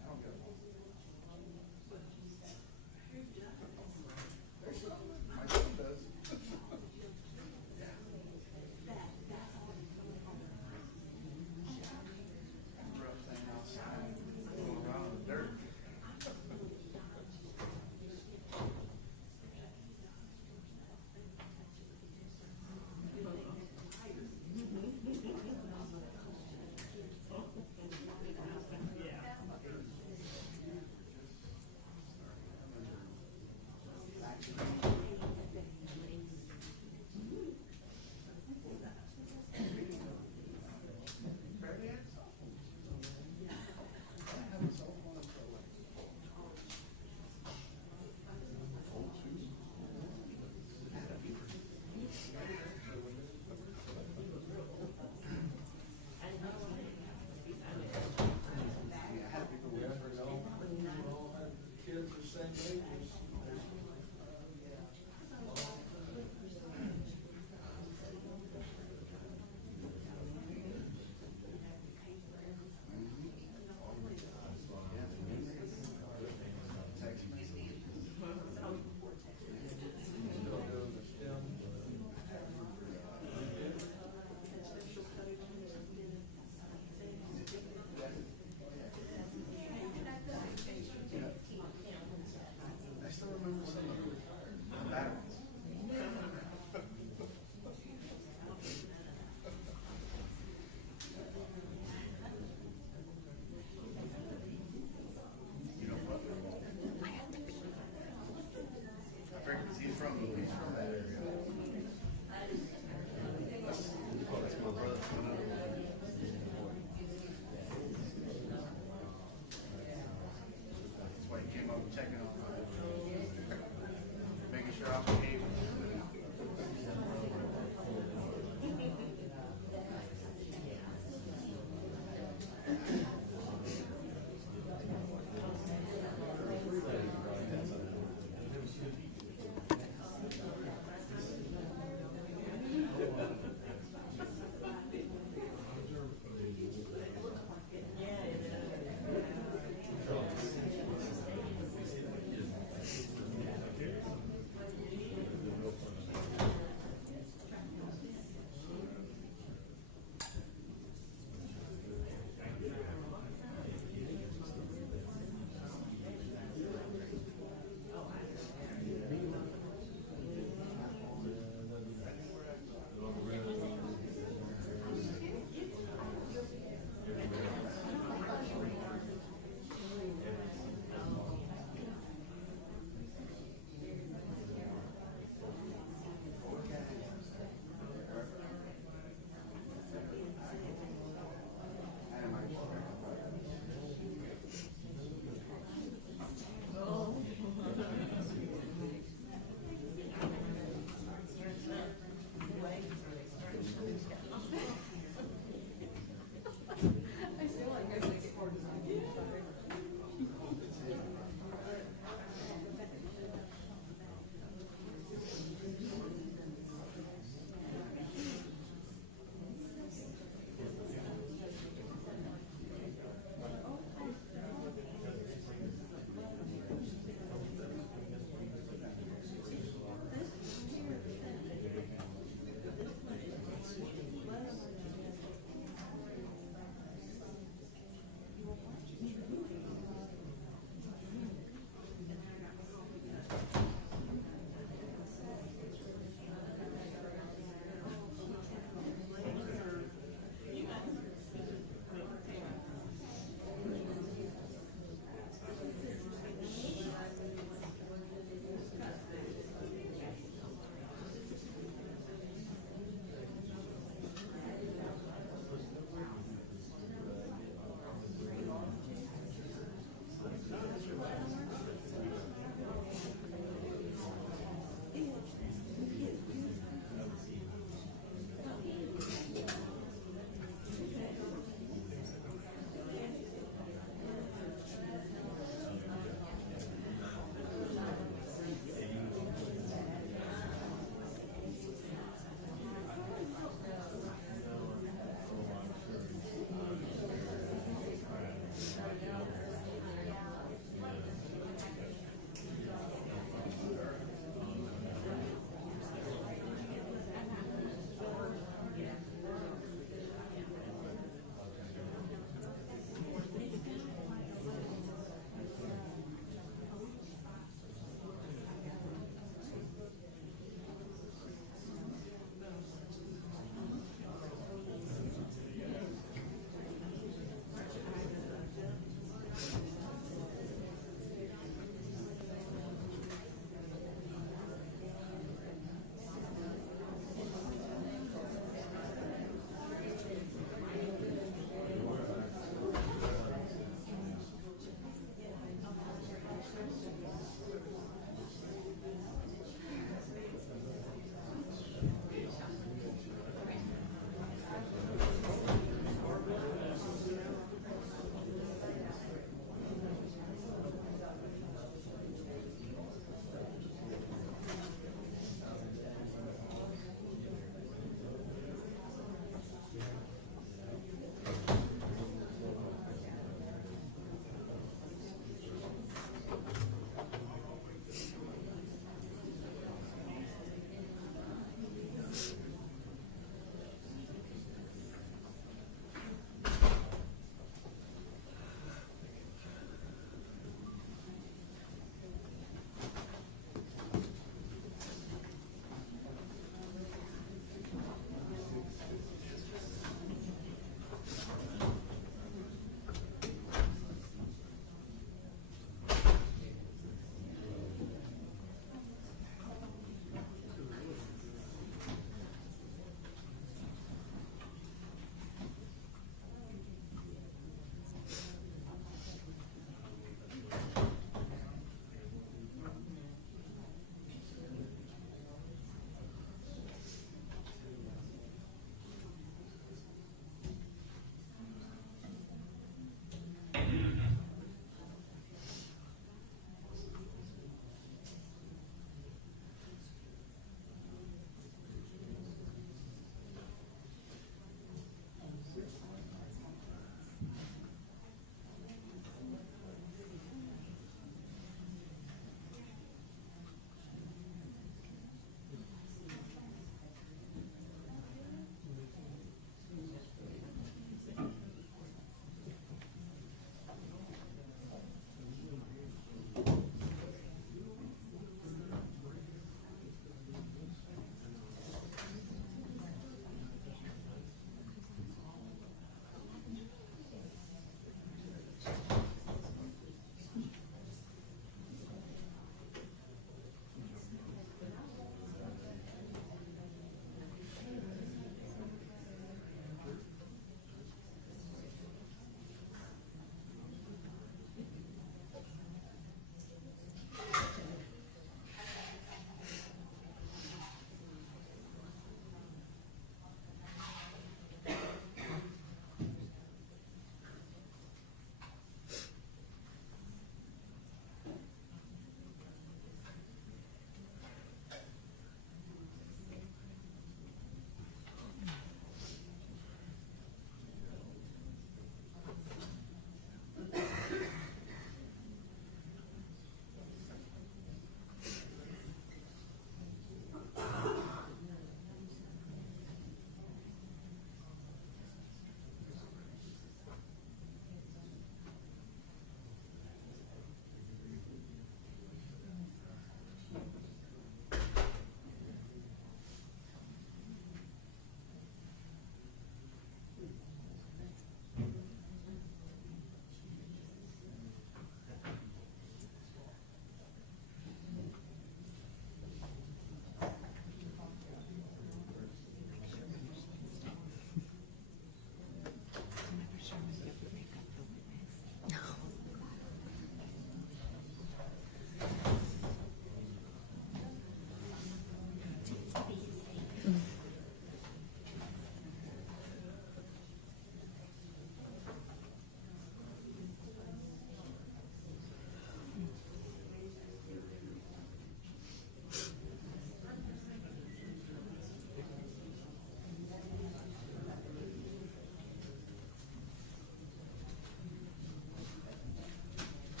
I don't get along. My son does. Rough thing outside, going around in the dirt.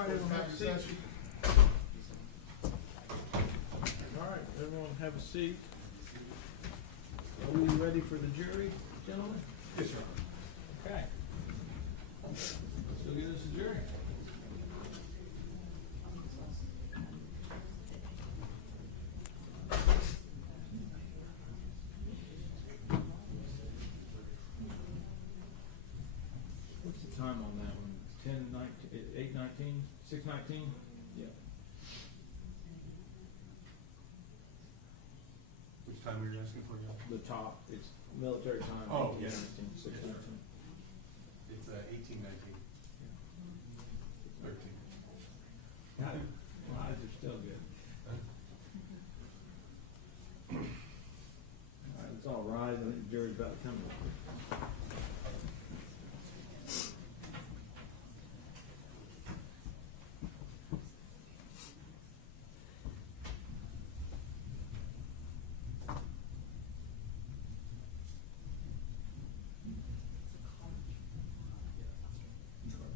All right, everyone have a seat. All right, everyone have a seat. Are we ready for the jury, gentlemen? Yes, sir. Okay. Let's go get us a jury. What's the time on that one? 8:19, 6:19? Yeah. Which time were you asking for, Joe? The top, it's military time. Oh, 8:19, yes. 6:19. It's 1819. 13. Eyes are still good. All right, let's all rise. I think the jury's about to come.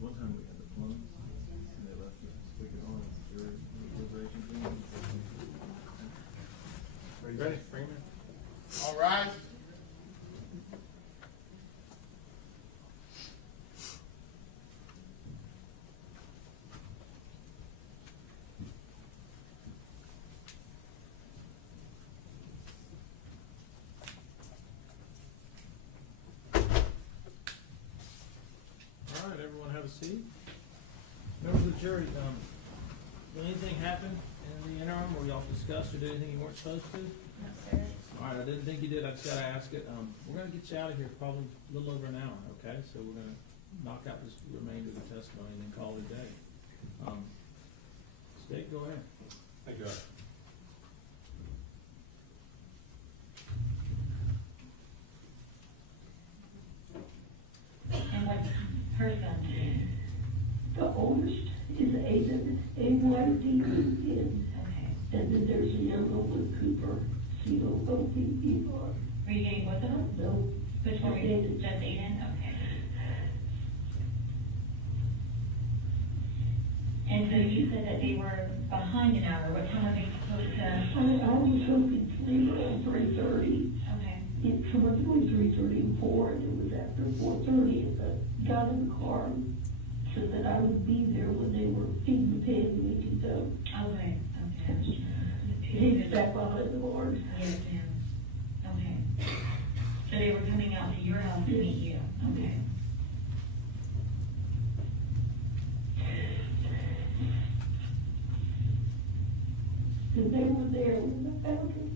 One time we had the plumbing, and they left us to stick it on as a jury deliberation thing. Are you ready, Freeman? All right. All right, everyone have a seat. Members of the jury, did anything happen in the interim where y'all discussed or did anything you weren't supposed to? No, sir. All right, I didn't think you did. I just gotta ask it. We're gonna get you out of here probably a little over an hour, okay? So we're gonna knock out this remainder of the testimony and then call it a day. State, go ahead. Thank you, Art. And what her son's name? The oldest is Aiden, A-Y-D-E-N. Okay. And then there's a younger one, Cooper, C-O-O-P-E-R. Were you getting both of them? No. Which one were you, Aiden. just Aiden? Okay. And so you said that they were behind an hour. What time were they supposed to? I was hoping to leave around 3:30. Okay. It was between 3:30 and 4, and it was after 4:30, and I got in the car and said that I would be there when they were feeding the pig and we could go. Okay. Okay. He's back behind the bars. Yes, ma'am. Okay. So they were coming out to your house to meet you? Okay. And they were there when I found them.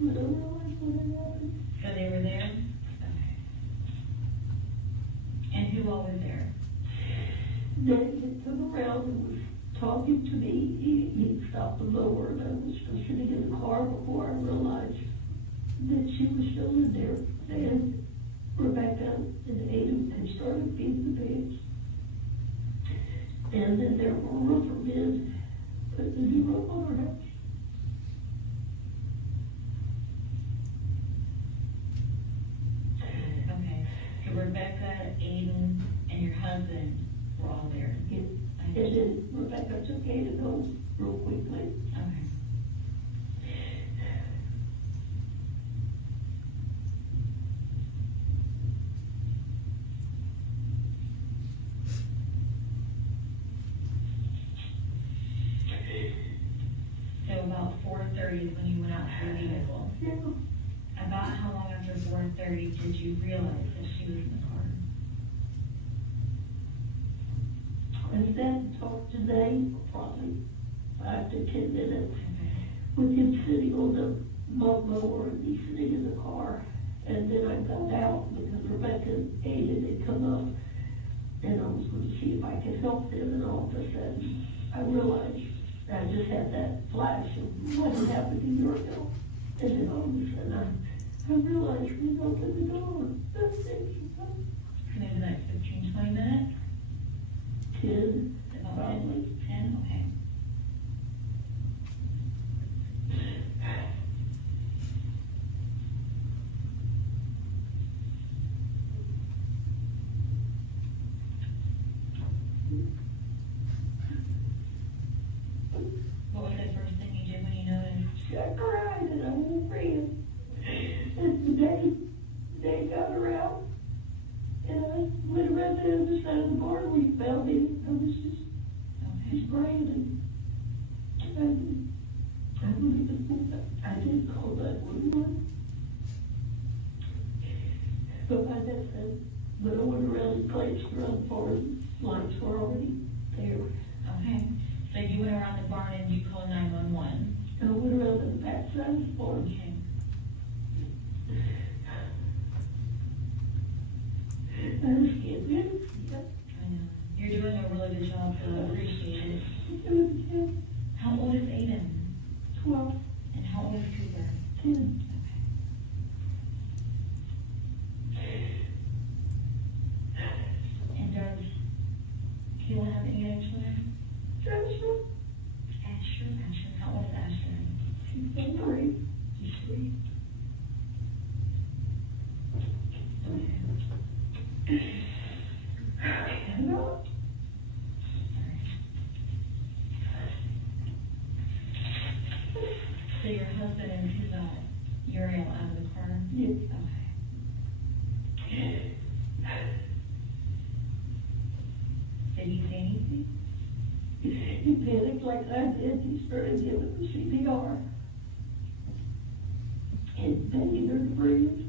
I don't realize when it happened. So they were there? Okay. And who all was there? Then he turned around and was talking to me. He stopped the mower, and I was still sitting in the car before I realized that she was still in there. And Rebecca and Aiden had started feeding the pigs. And then there were roofer men putting the new roof on our house. Okay. So Rebecca, Aiden, and your husband were all there? And then Rebecca took Aiden home real quickly. Okay. So about 4:30 is when you went out to your vehicle? Yeah. About how long after 4:30 did you realize that she was in the car? And then talked today for probably 5 to 10 minutes Okay. with him sitting on the mower and me sitting in the car. And then I got out because Rebecca and Aiden had come up and I was going to see if I could help them, and all of a sudden I realized I just had that flash of what had happened a year ago. And then all of a sudden I realized we opened the door. Maybe like 15, 20 minutes? 10, About probably. 10? Okay. of the barn, we found him. I was just praying and I did call 911. But by that time, when I went around the place around the farm, lights were already there. Okay, so you went around the barn and you called 911. I went around to the back side of the farm. Okay. I was getting there. I know. You're doing a really good job, so I appreciate it. How old is Aiden? 12. And how old is Cooper? 10. And does Kayla have any other children? Asher. Asher? How old is Asher? She's 3. She's 3. Hello? So your husband and his Uriel out of the car? Yes. Okay. Did he say anything? He panicked like I did. He started giving the CPR. And begging her to breathe.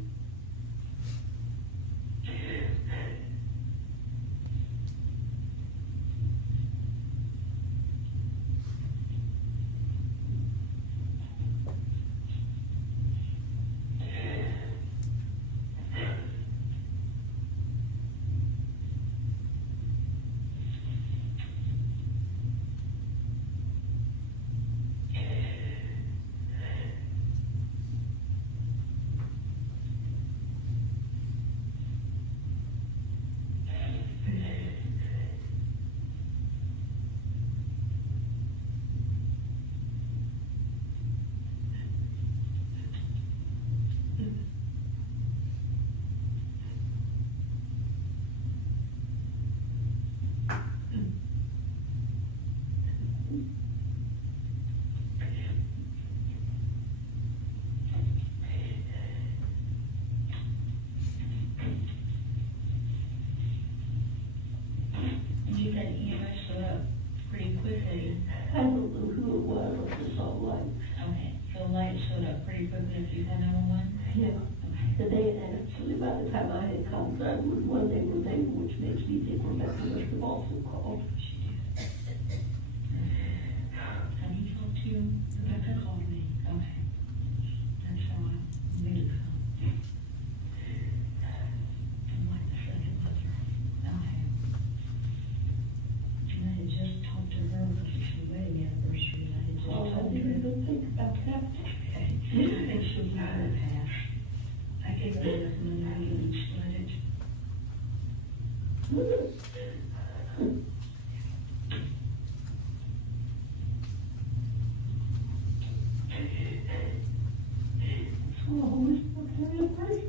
And you said EMS showed up pretty quickly. I don't know who it was, I just saw lights. Okay, so lights showed up pretty quickly if you called 911? Yeah. The day actually, by the time I had contact with one, they were there, which makes me think Rebecca must have also called. Have you talked to Rebecca? Called me. Okay. That's how I made it come. I'm like the second mother. Okay. And I had just talked to her because it's her wedding anniversary. I had just Oh, I told didn't her. even think about that. Okay. I think she'll be able to pass. I gave her enough money, I didn't split it. So always okay at first.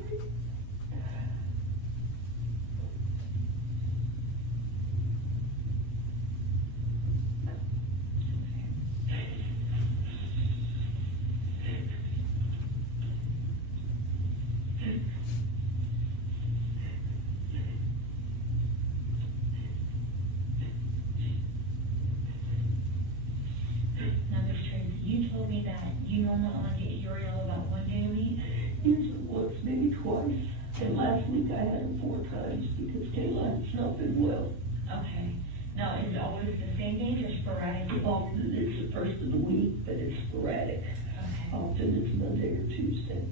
Now, Miss Tracy, you told me that you normally only get Uriel about 1 day a week? Usually once, maybe twice. And last week I had him 4 times because Kayla has not been well. Okay. Now, is it always the same days or sporadic? Often it's the first of the week, but it's sporadic. Okay. Often it's Monday or Tuesday.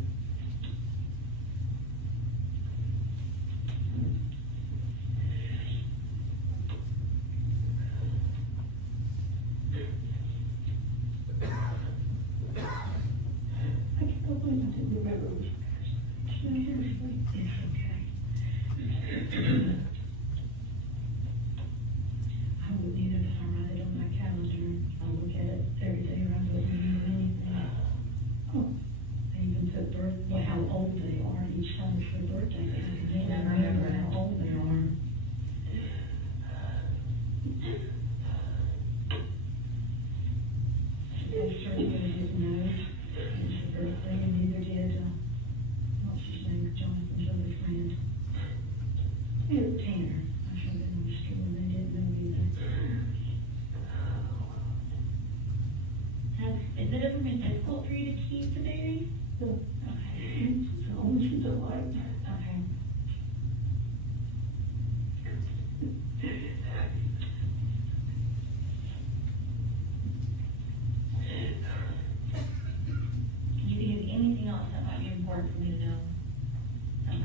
I can't believe I didn't remember it was Thursday. It's okay. I wouldn't either if I write it on my calendar. I look at it every day, I don't need anything. Oh, I even put birth it difficult for you to keep the baby? No. Okay. No, she's alive. Okay. Can you think of anything else that might be important for me to know? Okay.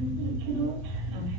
I cannot. Okay.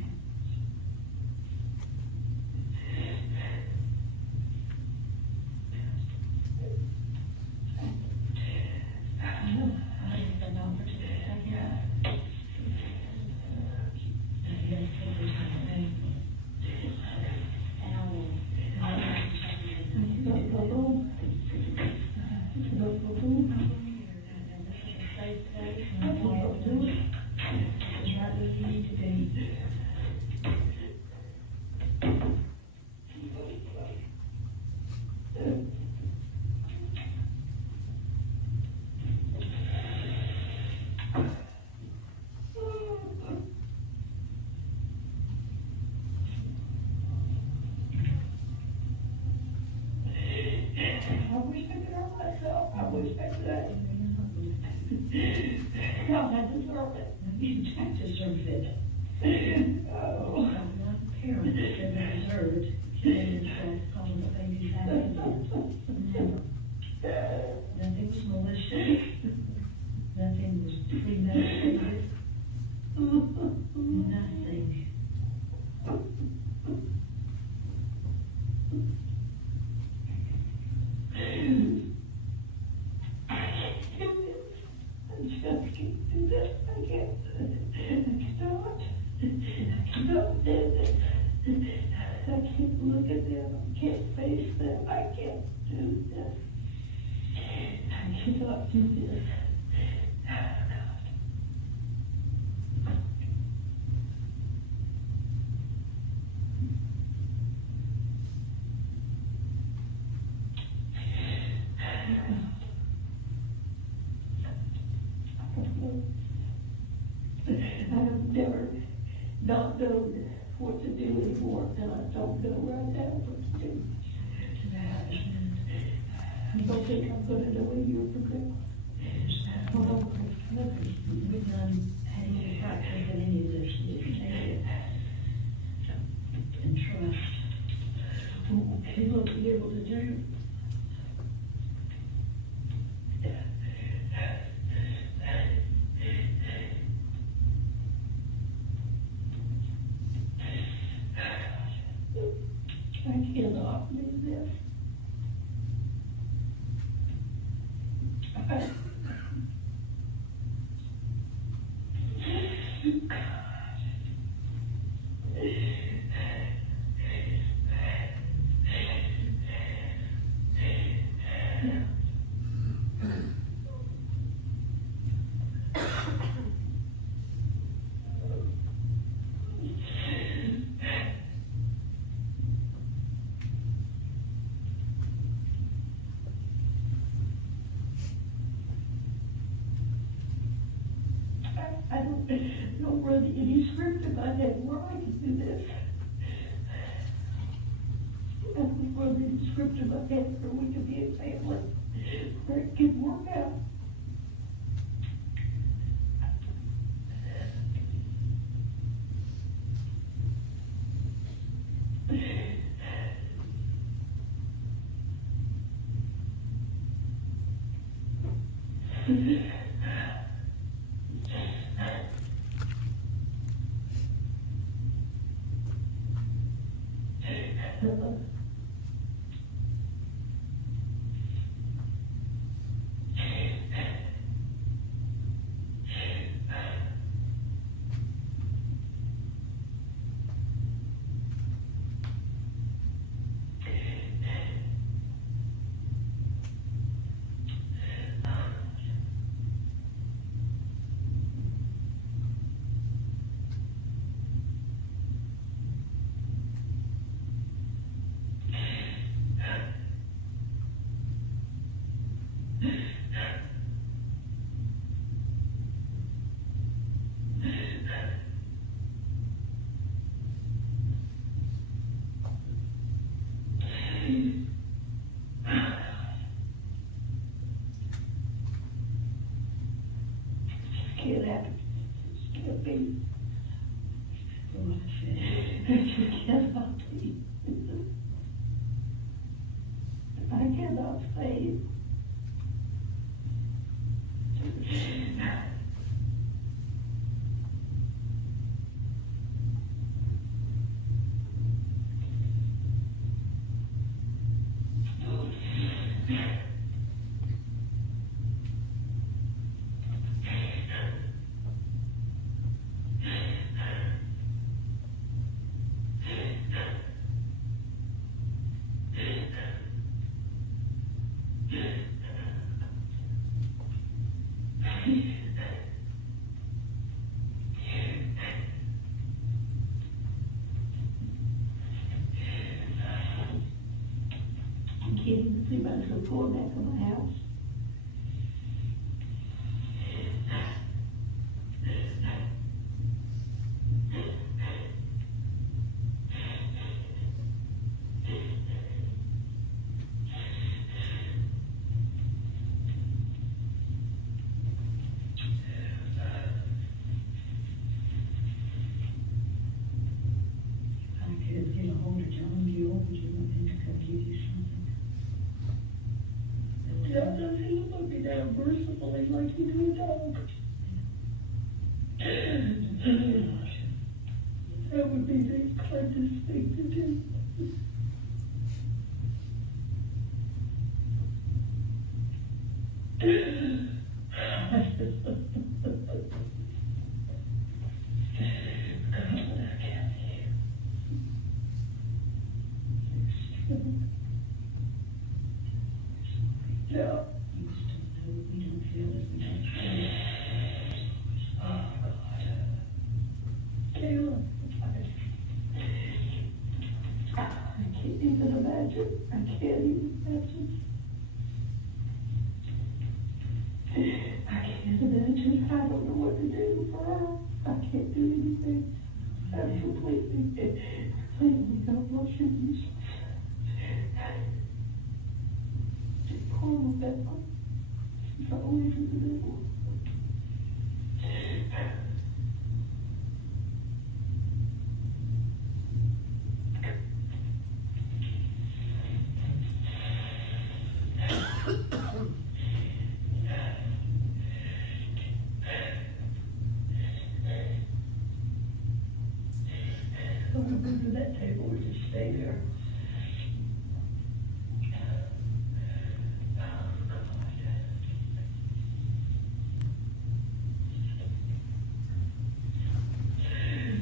I wish I could hurt myself. I wish I could. God, I deserve it. You deserve it. Oh. One parent that deserved killing himself because of the baby's accident. Never. Nothing was malicious. Nothing was premeditated. Nothing. I just can't do this. I can't. I cannot. I cannot do this. I can't look at them. I can't face them. I can't do this. I cannot do this. I have never not known what to do anymore, and I don't know right now what to do. I don't think I'm going to know a year from now. Well, we've done any practice in any of this. You can take it and trust what people will be able to do. I cannot do this. I don't run any script in my head where I can do this. I don't run any script in my head where we can be a family, where it can work out. You cannot be. I cannot say it. I can't even see myself going back to my house. I could get a hold of John Gill, would you want him to come give you something? God doesn't look me down mercifully like he do a dog. That would be the kindest thing to do. Yeah. You just don't know, we don't feel it, we don't feel it. Oh, God. Kayla, I can't even imagine. I can't even imagine. I can't imagine. I don't know what to do for her. I can't do anything. I'm completely don't want you. Poor Rebecca. She's always in the middle. Don't go to that table or just stay there.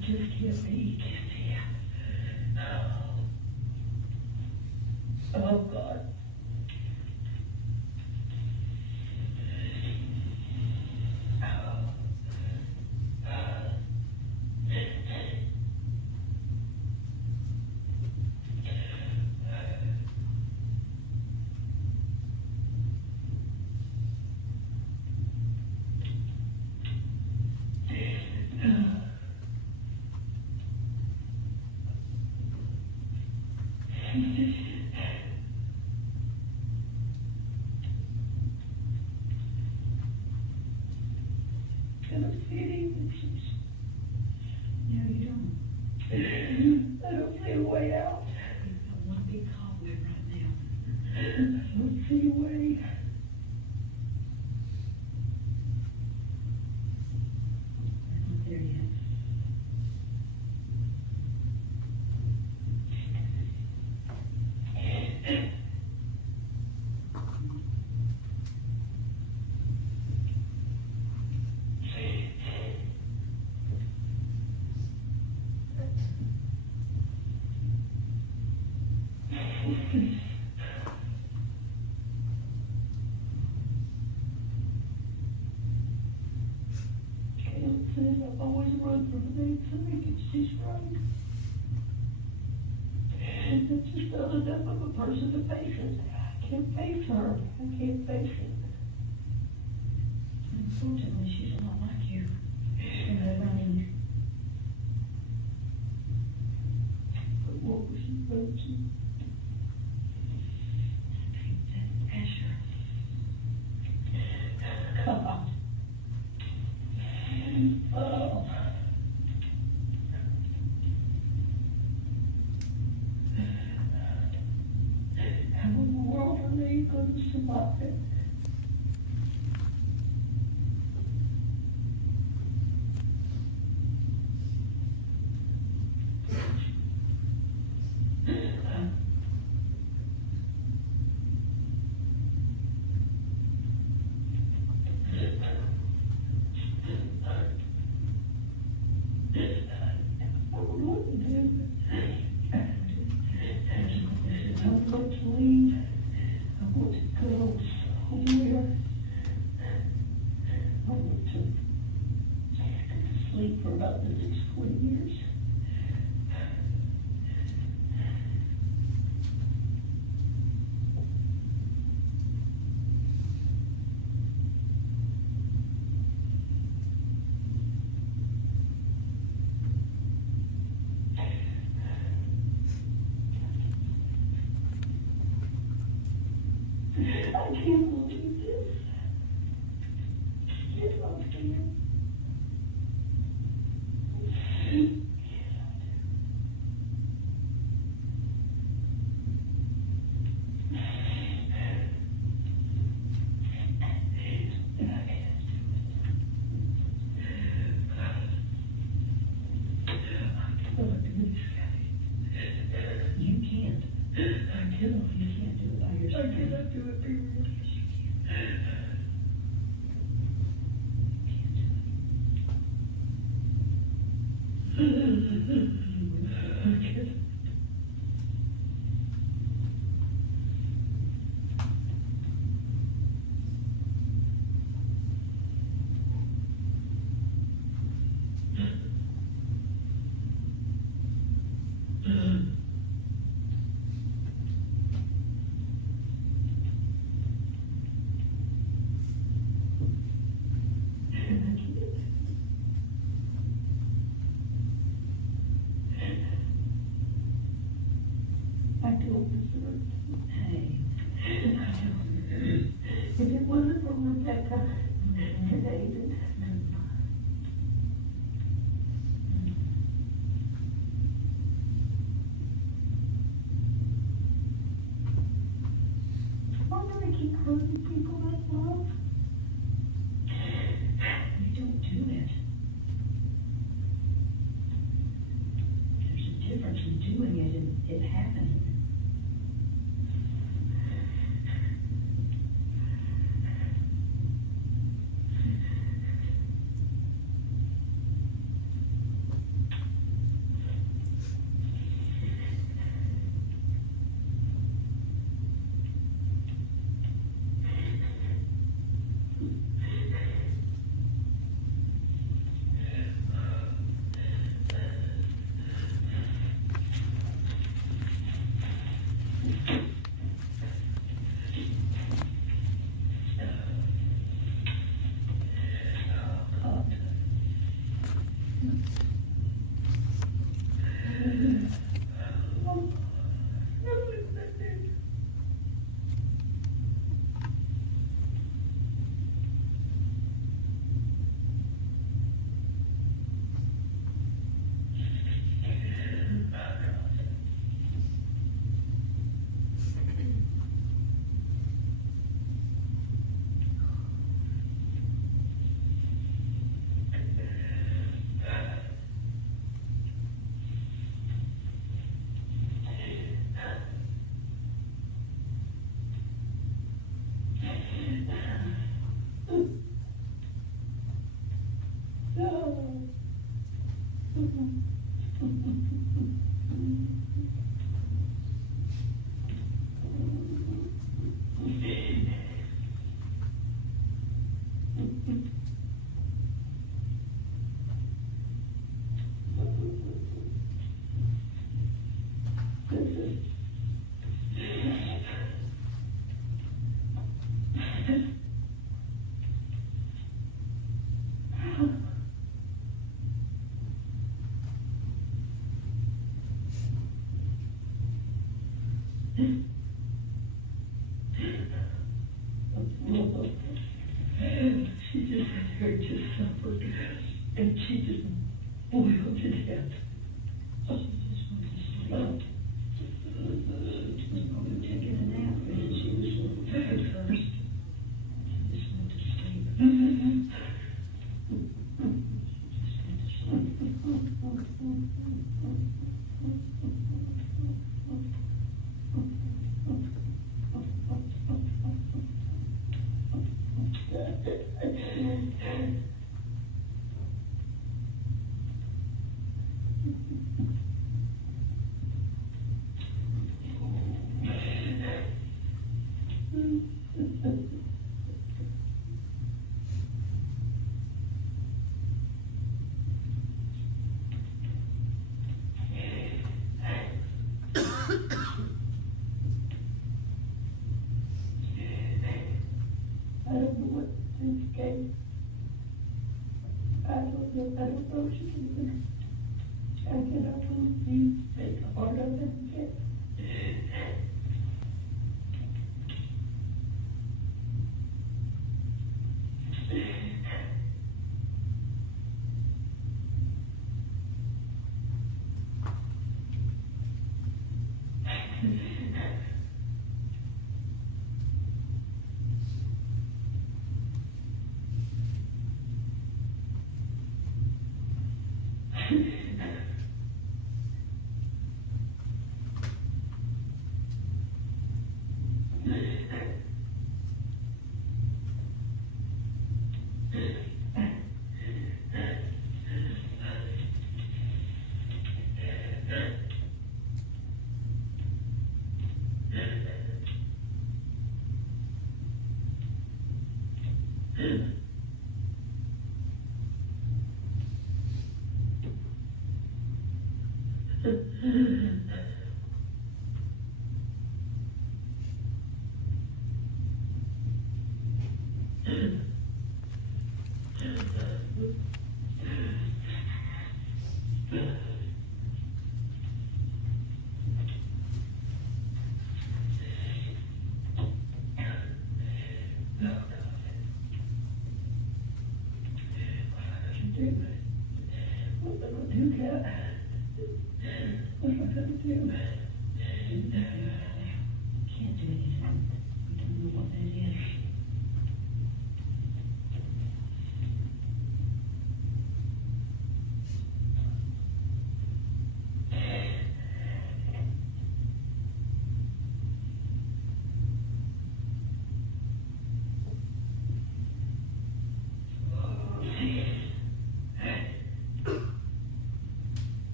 Just give me, oh God. I don't see any emotions. No, you don't. I don't see a way out. You've got one big cobweb right now. I don't see a way. I'm not there yet. Caleb says I've always run from things to make it she's right. And that's just not enough of a person to face it. I can't face her. I can't face it. Unfortunately, she's a lot like you. And I running. But what was she supposed to? Asher. God. Oh. comes to mind. For about the next 20 years. I can't believe this. Get off here. You can't. I get off. You can't do it by yourself. I cannot do it by yourself. I don't deserve it. Hey, if it wasn't for Rebecca and David, why do I keep hurting people I love? You don't do it. There's a difference in doing it and it happening. She just had her to suffer, and she just boiled to death. She just went to sleep. She was taking a nap, and she was I don't know what to do, okay? I don't know if she can, I cannot believe make a heart of it, okay? What am I gonna do, Cat? What am I gonna do? Can't do anything. We don't know what that is.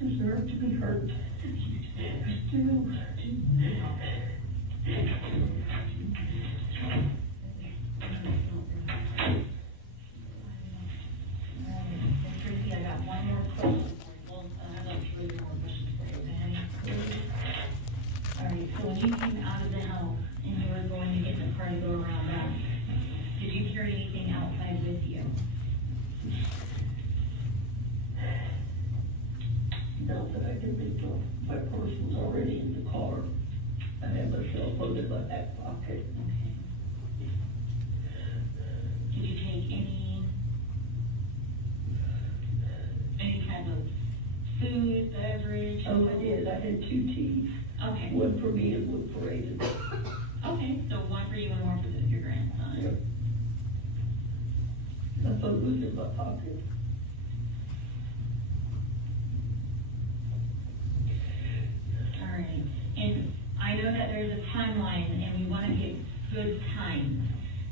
Deserve to be hurt. I do. Tracey, I got one more question for you. Well, I have like 3 more questions for you, okay? All right, so when you came out of the house and you were going to get in the car to go around back, did you carry anything outside with you? Not that I can think of. My purse was already in the car. I had my cell phone in my back pocket. Okay. Did you take any kind of food, beverage? Oh, I did. I had 2 teas. Okay. One for me and one for Aiden. Okay, so one for you and one for your grandson. Yep. My phone was in my pocket. there's a timeline and we want to get good time.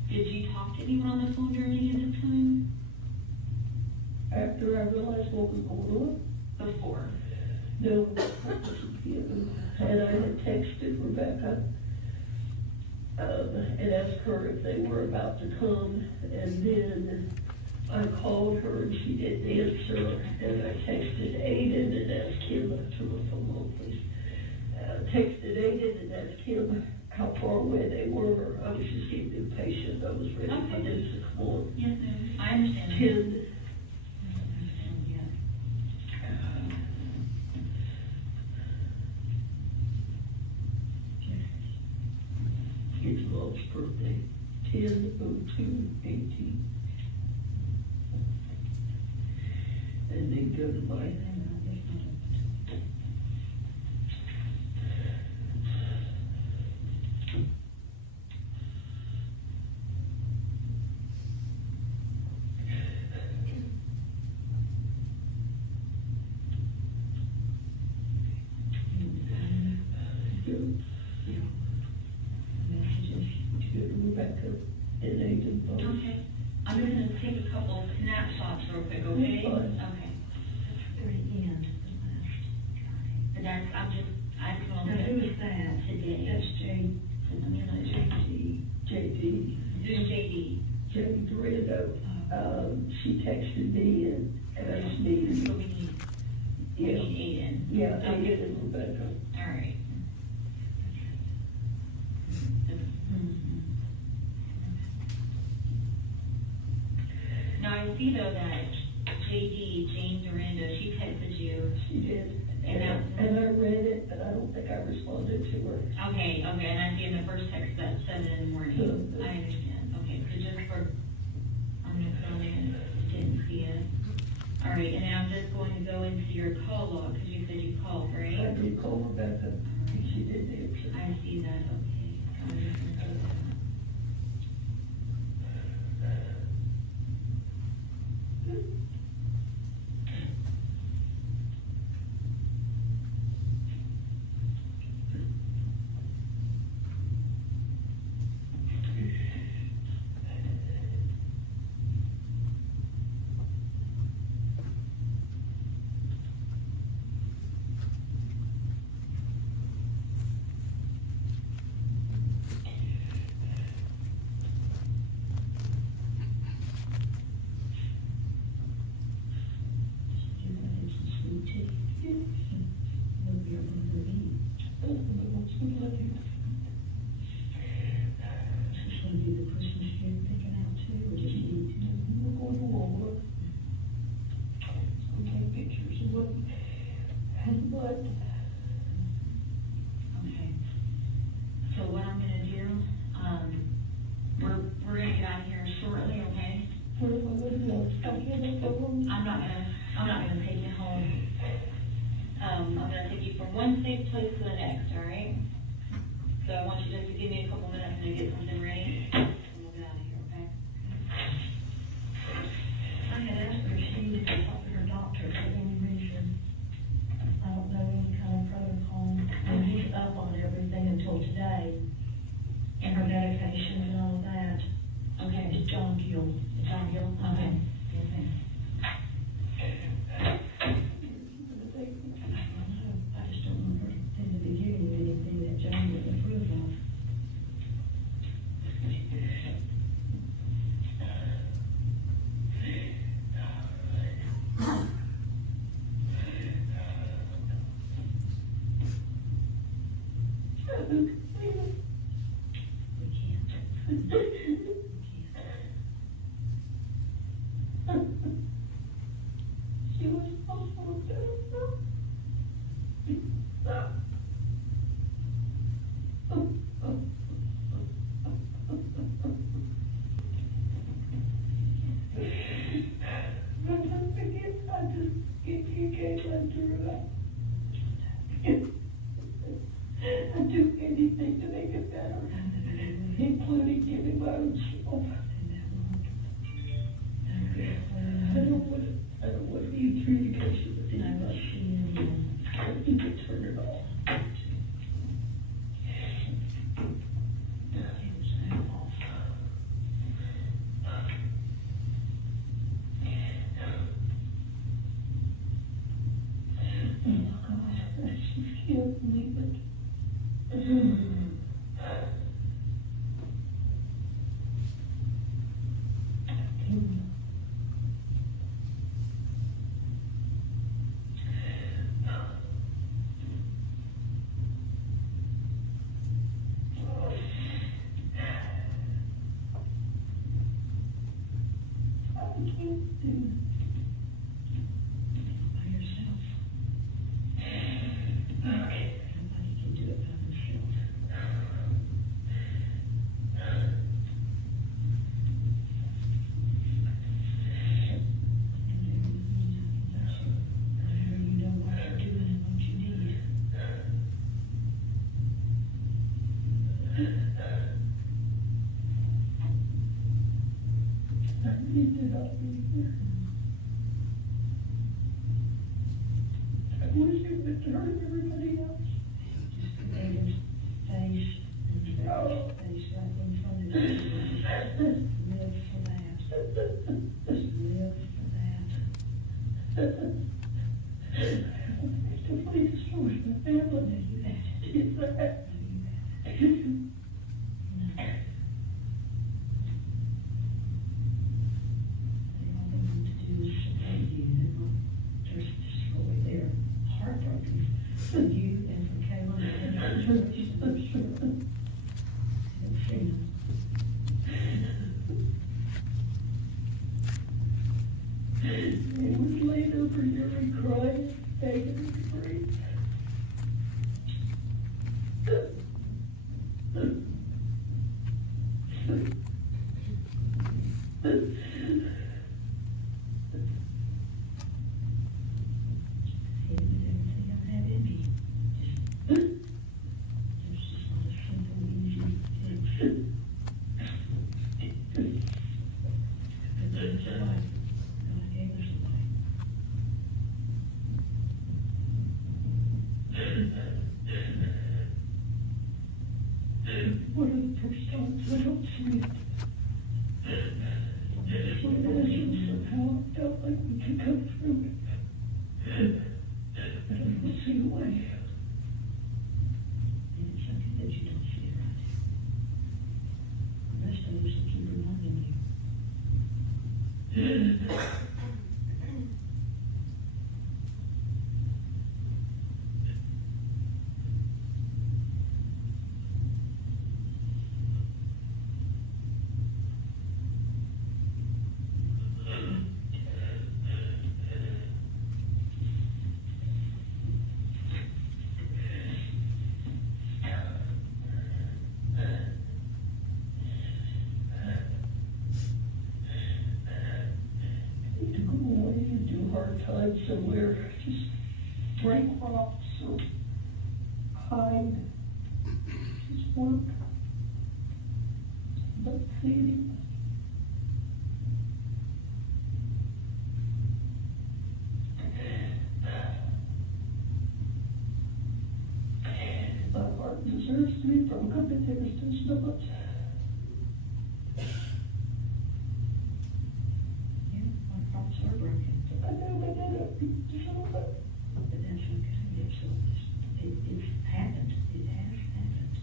Did you talk to anyone on the phone during any of this time? After I realized what was going on, Before? no, and I had texted Rebecca, and asked her if they were about to come, and then I called her and she didn't answer, and I texted Aiden and asked him, turn my phone on, please. Texted Aiden and asked him how far away they were. I was just getting impatient. I was ready for this to come on. Yes, ma'am. I understand. 10. His mom's birthday, 10/02/18. And then go to my. Rebecca and Aiden both. Okay. I'm just gonna take a couple snapshots real quick, okay? Fine. Okay. Very end. But that's, I just want to. Now, who is that? Today. That's JD. Jay Dorado. She texted me and asked me. So we need Aiden. Yeah, Okay. Aiden and Rebecca. All right. Now, I see though that Jane Durando, she texted you. She did. And And I read it, but I don't think I responded to her. Okay, and I see in the first text that 7 in the morning. I understand. Okay, so just for, I'm gonna put on there, didn't see it. All right, and then I'm just going to go into your call log, because you said you called, right? I did call Rebecca, and she didn't answer. I see that, okay. I'm just gonna do that. Okay. So what I'm gonna do, we're gonna get out of here shortly, okay? I'm not gonna take you home. I'm gonna take you from one safe place to the next, all right? So I want you just to give me a couple minutes to get something ready, and we'll get out of here, okay? I had asked her if she needed to talk to her doctor for any reason. I don't know any kind of protocol, and he's up on everything until today, and her medication and all that. Okay. It's John Gill. John Hill, okay. Yes, ma'am. I just don't want her to be giving you anything that John would approve of. We can't. She was also beautiful. I'd do anything to make it better, including giving my own soul. I don't want to be in communication with anybody. I need to turn it off. I just can't believe it. One of the first times I don't see it. Somehow I felt like we could come through it. But I don't see a way. And it's something that you don't see, right? The rest of us will keep reminding you. Time somewhere, just break rocks or hide, just work, but see. My heart deserves to be broken, but there's just not. My hearts are broken. I know, but I don't think so. But that's okay. It's happened. It has happened.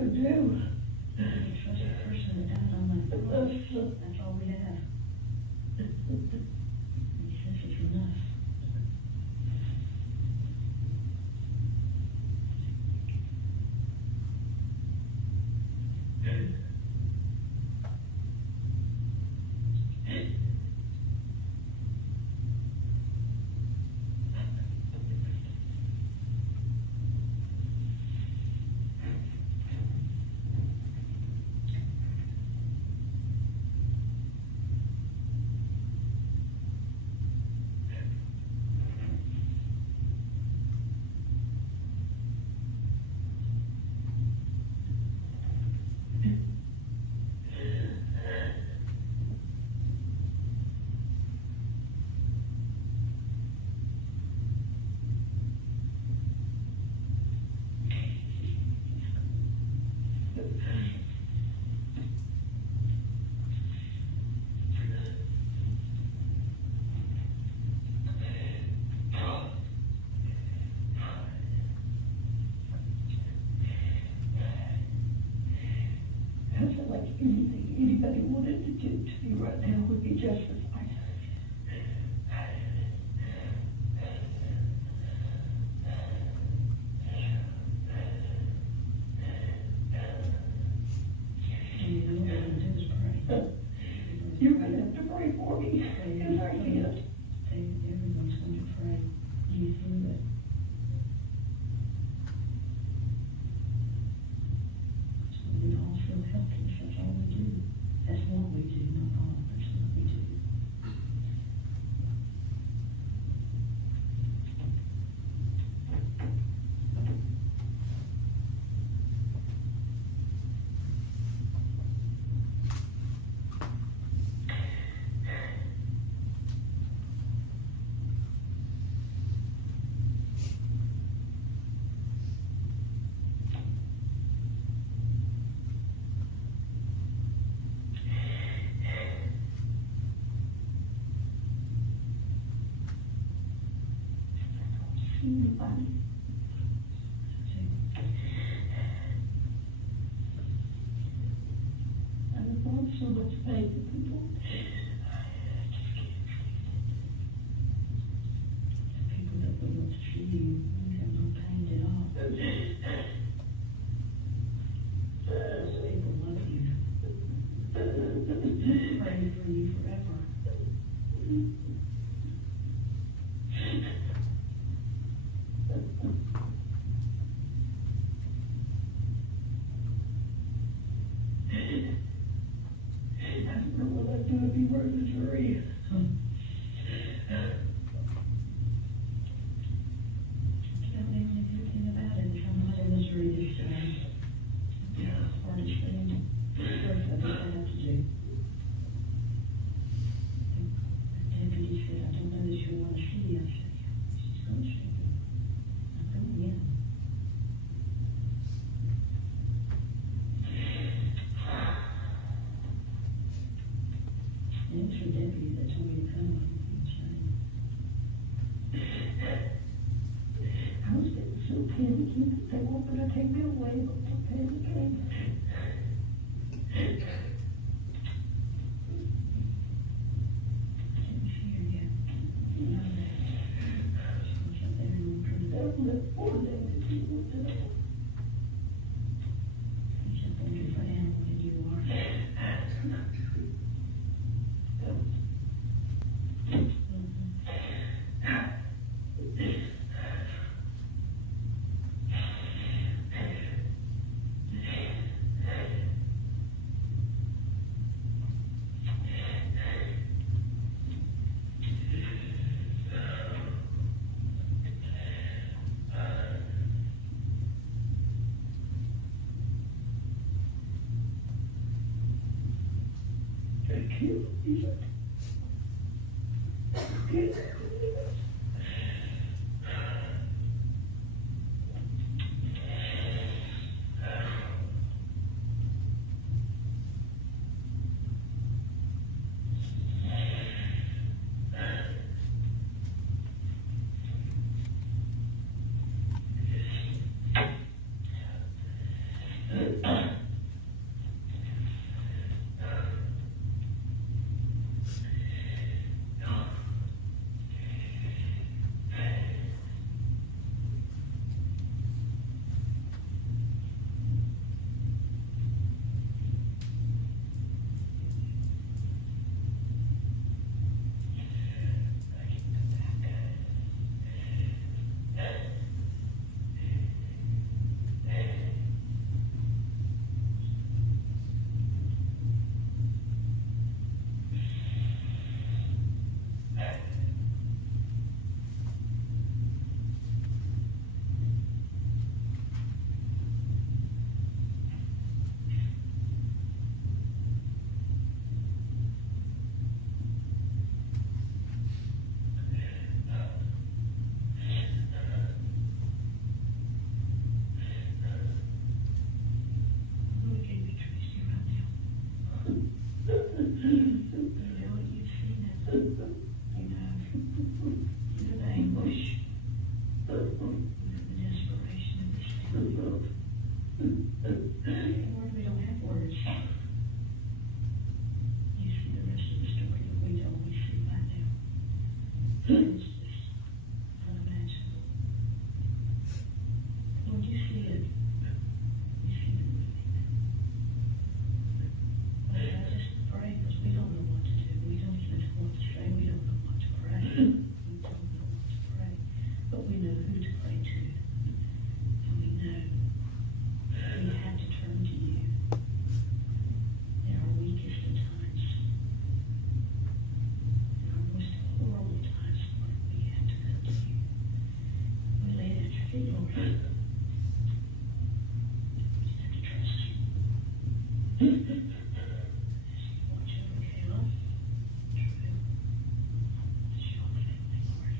gonna do? Trust the person that died on that cross. That's all we have. He says it's enough. I feel like anything anybody wanted to do to me right now would be justified. You're gonna have to pray for me, because I can't. Everyone's going to pray you through it. We all feel helpless, that's all we do. That's what we do, not all, that's what we do. Anybody? I have brought so much pain to people. The people that would love to see you, you have no pain at all. Those people love you. Pray for you forever. I don't know what I'd do if you were in the jury. I don't even know anything about it if I'm not in the jury this time. It's the hardest thing, first I've ever had to do. The deputy said, I don't know that she'll want to see you. I said, yeah, she's going to see you. I'm going in. And it was her deputy that told me to come. I was getting so panicky. They wanted to take me away, but the panic came. I didn't fear yet. None of that. She was up there and turned down that poor lady. She was there. He's up there for animal than you are. Thank you. We don't have words. You see the rest of the story that we don't always see right now. It's just unimaginable. When you see it, you see the movie. But I just pray because we don't know what to do. We don't even know what to say. We don't know what to pray. We don't know what to pray. But we know who to pray to. And we know we have to turn to you in our weakest of times. In our most horrible times, Lord, we have to come to you. We lay it at your feet, Lord. We just have to trust you. Watch over Kayla. True. It's your family, Lord.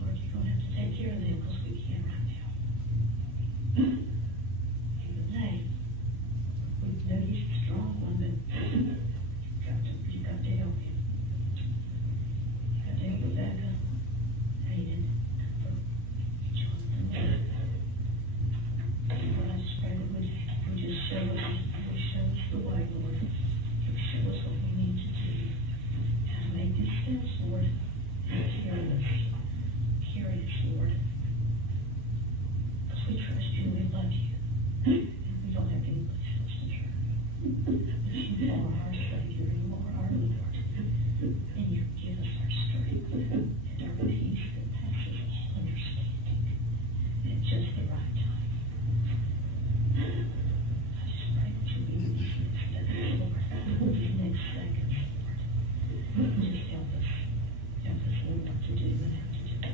Lord, you're going to have to take care of them because we can't right now. Even they, we know he's the strong one, but you've got to help him. You've got to help Rebecca, Hayden, and Jonathan. Lord, I just pray that we just show us the way, Lord. You show us what we need to do, how to make these steps, Lord, and carry us, Lord. Because we trust you and we love you. And we don't have anybody else to turn. You are our Savior. You are our Lord. And you give us our strength and our peace that passes all understanding at just the right time. I just pray that you be with these next steps, Lord. These next seconds, Lord. Just help us. Help us, Lord, what to do and how to do it.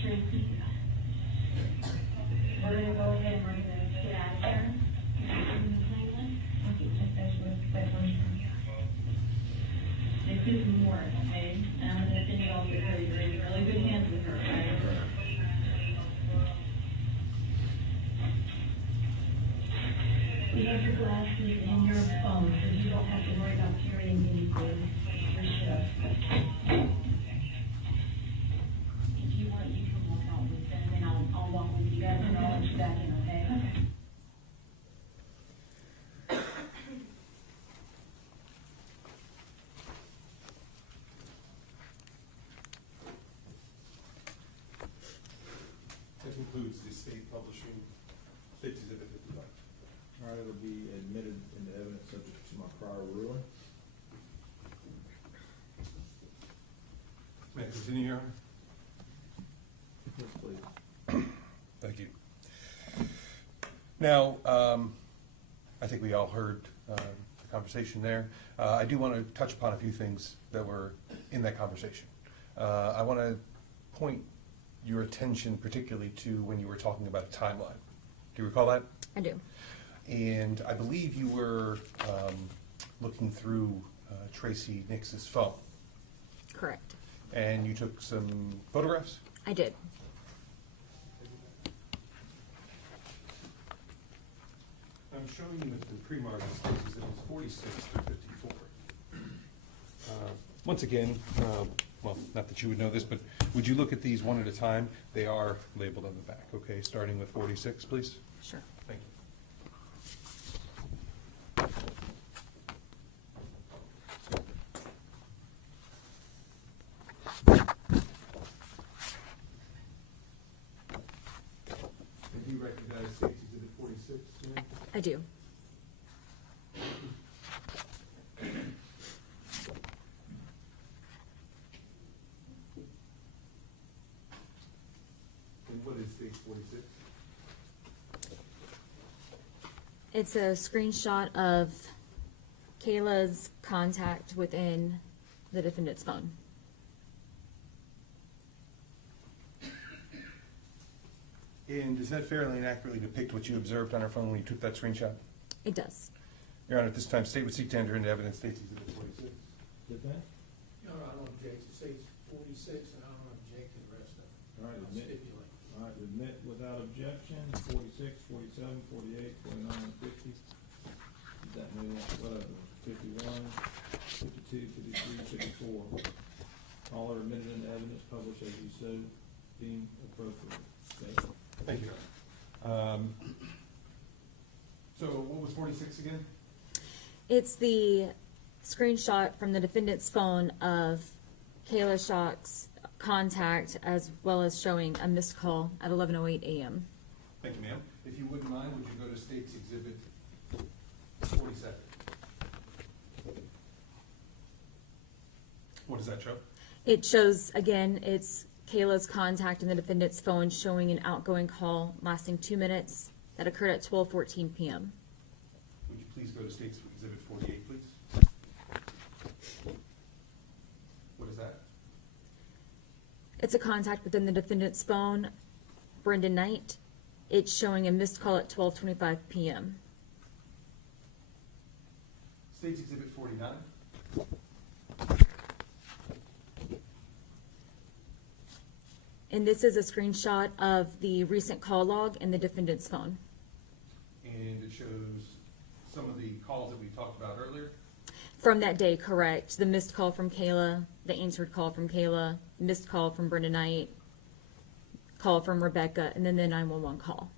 Tracey, we're going to go ahead and we're going to get out of here. Okay, take those with that one from you. This is more, okay? And I'm going to send you all to her. You're in really good hands with her, right? We have your glasses and your phone, so you don't have to worry about carrying anything for sure. If you want, you can walk out with them, and I'll walk with you guys, and I'll let you back in, okay? Okay. That concludes the state publishing, State's Exhibit 55. All right, it'll be admitted into evidence subject to my prior ruling. May I continue, Your Honor? Yes, please. Thank you. Now, I think we all heard the conversation there. I do want to touch upon a few things that were in that conversation. I want to point your attention particularly to when you were talking about a timeline. Do you recall that? I do. And I believe you were looking through Tracey Nix's phone, Correct. and you took some photographs? I did. I'm showing you the pre-marked State's Exhibits 46 through 54. Once again, well, not that you would know this, but would you look at these one at a time? They are labeled on the back, okay? Starting with 46, please. Sure. Thank you. And do you recognize State's Exhibit 46, ma'am? I do. And what is State 46? It's a screenshot of Kayla's contact within the defendant's phone. And does that fairly and accurately depict what you observed on her phone when you took that screenshot? It does. Your Honor, at this time, State would seek to enter into evidence State's Exhibit 46. Did that? No, I don't object to say it's 46, and I don't object to the rest of it. All right, I'll admit. stipulate. All right, admit submit without objection, 46, 47, 48, 49, and 50. That means, whatever, 51, 52, 53, 54. All are admitted into evidence, published as you so deem appropriate. Okay. Thank you. So what was 46 again? It's the screenshot from the defendant's phone of Kayla Shock's contact, as well as showing a missed call at 11:08 a.m. Thank you, ma'am. If you wouldn't mind, would you go to State's Exhibit 47? What does that show? It shows, again, it's Kayla's contact in the defendant's phone showing an outgoing call lasting 2 minutes that occurred at 12:14 p.m. Would you please go to State's Exhibit 48, please? What is that? It's a contact within the defendant's phone, Brendan Knight. It's showing a missed call at 12:25 p.m. State's Exhibit 49. And this is a screenshot of the recent call log in the defendant's phone. And it shows some of the calls that we talked about earlier. From that day, correct. The missed call from Kayla, the answered call from Kayla, missed call from Brendan Knight, call from Rebecca, and then the 911 call.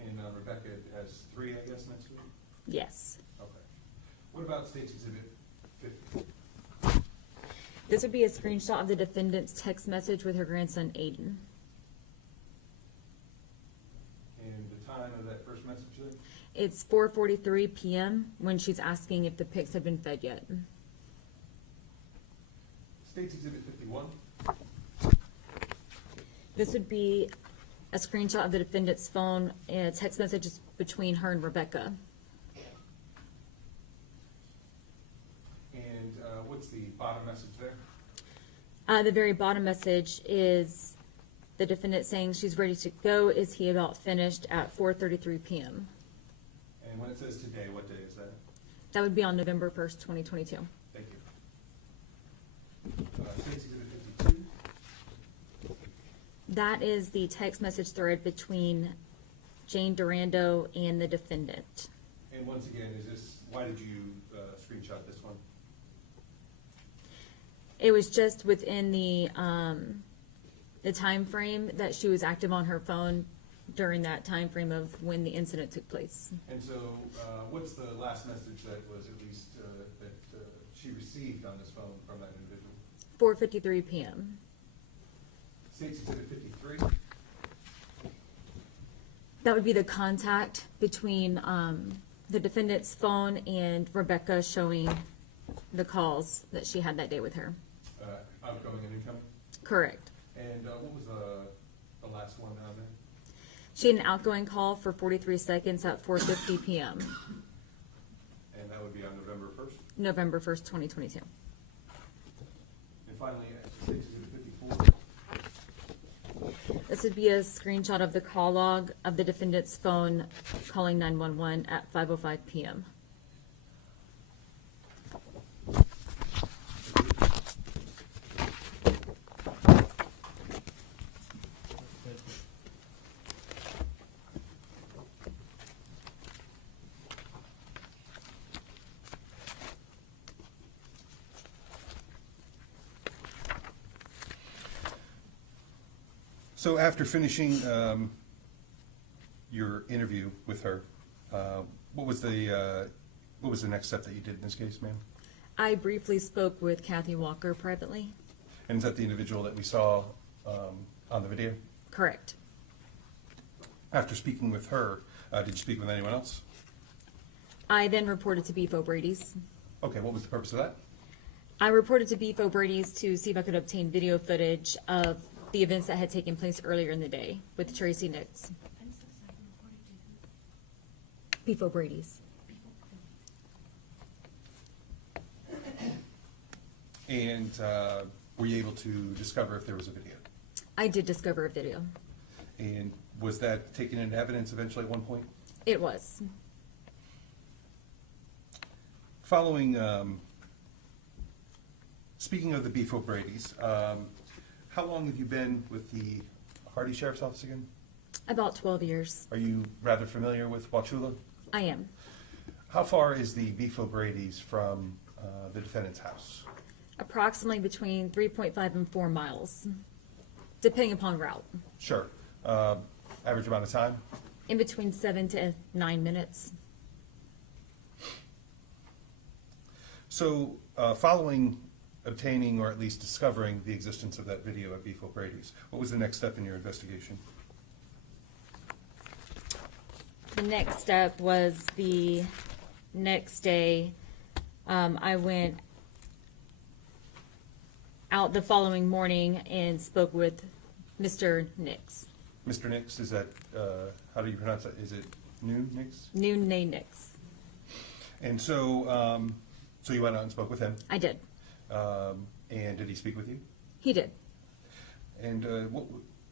And Rebecca has 3, I guess, next week? Yes. Okay. What about State's Exhibit 50? This would be a screenshot of the defendant's text message with her grandson, Aiden. And the time of that first message then? It's 4:43 p.m. when she's asking if the pigs have been fed yet. State's Exhibit 51. This would be a screenshot of the defendant's phone and text messages between her and Rebecca. And what's the bottom message there? The very bottom message is the defendant saying she's ready to go. Is he about finished at 4:33 p.m.? And when it says today, what day is that? That would be on November 1st, 2022. Thank you. State's Exhibit 52. That is the text message thread between Jane Durando and the defendant. And once again, why did you screenshot this one? It was just within the time frame that she was active on her phone during that time frame of when the incident took place. And so what's the last message that was at least that she received on this phone from that individual? 4:53 p.m. State's Exhibit 53. That would be the contact between the defendant's phone and Rebecca, showing the calls that she had that day with her. Outgoing and incoming? Correct. And what was the last one down there? She had an outgoing call for 43 seconds at 4:50 p.m. And that would be on November 1st? November 1st, 2022. And finally, State's Exhibit 54. This would be a screenshot of the call log of the defendant's phone calling 911 at 5:05 p.m. So after finishing your interview with her, what was the next step that you did in this case, ma'am? I briefly spoke with Kathy Walker privately. And is that the individual that we saw on the video? Correct. After speaking with her, did you speak with anyone else? I then reported to Beef O'Brady's. Okay, what was the purpose of that? I reported to Beef O'Brady's to see if I could obtain video footage of the events that had taken place earlier in the day with Tracey Nix. Beef O'Brady's. And were you able to discover if there was a video? I did discover a video. And was that taken into evidence eventually at one point? It was. Following, speaking of the Beef O'Brady's, how long have you been with the Hardee Sheriff's Office again? About 12 years. Are you rather familiar with Wauchula? I am. How far is the Beef O'Brady's from the defendant's house? Approximately between 3.5 and 4 miles, depending upon route. Sure. Average amount of time? In between 7 to 9 minutes. So, following obtaining or at least discovering the existence of that video at Beef O'Brady's, what was the next step in your investigation? The next step was the next day. I went out the following morning and spoke with Mr. Nix. Mr. Nix, is that, how do you pronounce that? Is it Nix? Noon Nix. And so, so you went out and spoke with him? I did. And did he speak with you? He did. And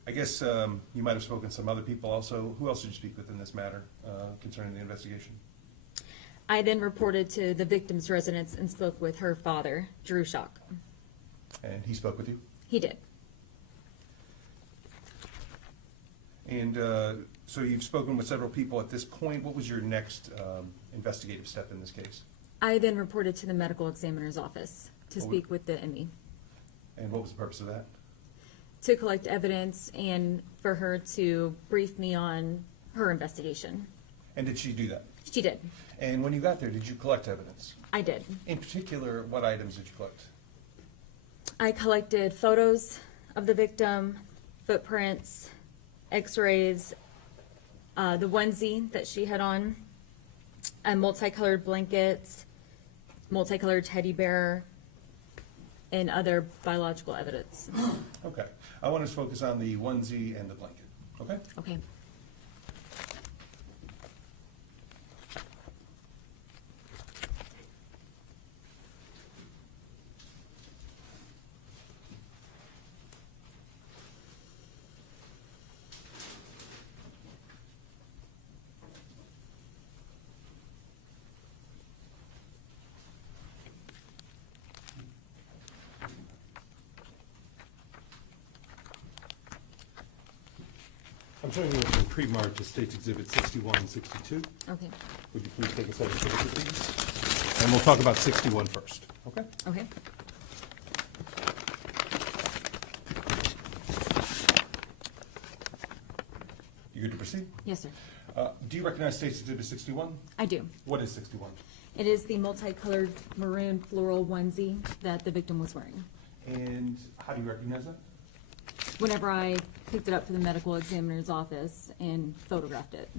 I guess you might have spoken to some other people also. Who else did you speak with in this matter concerning the investigation? I then reported to the victim's residence and spoke with her father, Drew Shock. And he spoke with you? He did. And so you've spoken with several people at this point. What was your next investigative step in this case? I then reported to the medical examiner's office to What speak with the ME. And what was the purpose of that? To collect evidence and for her to brief me on her investigation. And did she do that? She did. And when you got there, did you collect evidence? I did. In particular, what items did you collect? I collected photos of the victim, footprints, x-rays, the onesie that she had on, multicolored blankets, multicolored teddy bear, and other biological evidence. Okay. I want to focus on the onesie and the blanket. Okay? Okay. I'm showing you what's been pre-marked to States Exhibit 61 and 62. Okay. Would you please take a second to look at these? And we'll talk about 61 first, okay? Okay. You good to proceed? Yes, sir. Do you recognize States Exhibit 61? I do. What is 61? It is the multicolored maroon floral onesie that the victim was wearing. And how do you recognize that? Whenever I picked it up for the medical examiner's office and photographed it.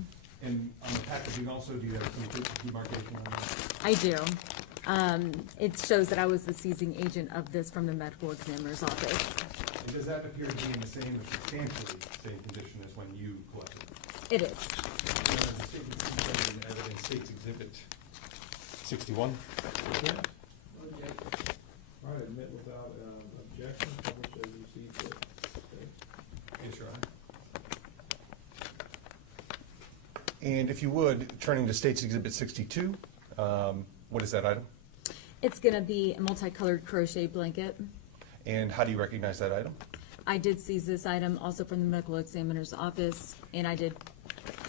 And on the packaging also, do you have some demarcation on that? I do. It shows that I was the seizing agent of this from the medical examiner's office. And does that appear to be in the same or substantially same condition as when you collected it? It is. The statement contained in evidence States Exhibit 61. Okay. All right, admit without objection, publish as you see fit. Okay. Yes, Your Honor. And if you would, turning to States Exhibit 62, what is that item? It's going to be a multicolored crochet blanket. And how do you recognize that item? I did seize this item also from the medical examiner's office, and I did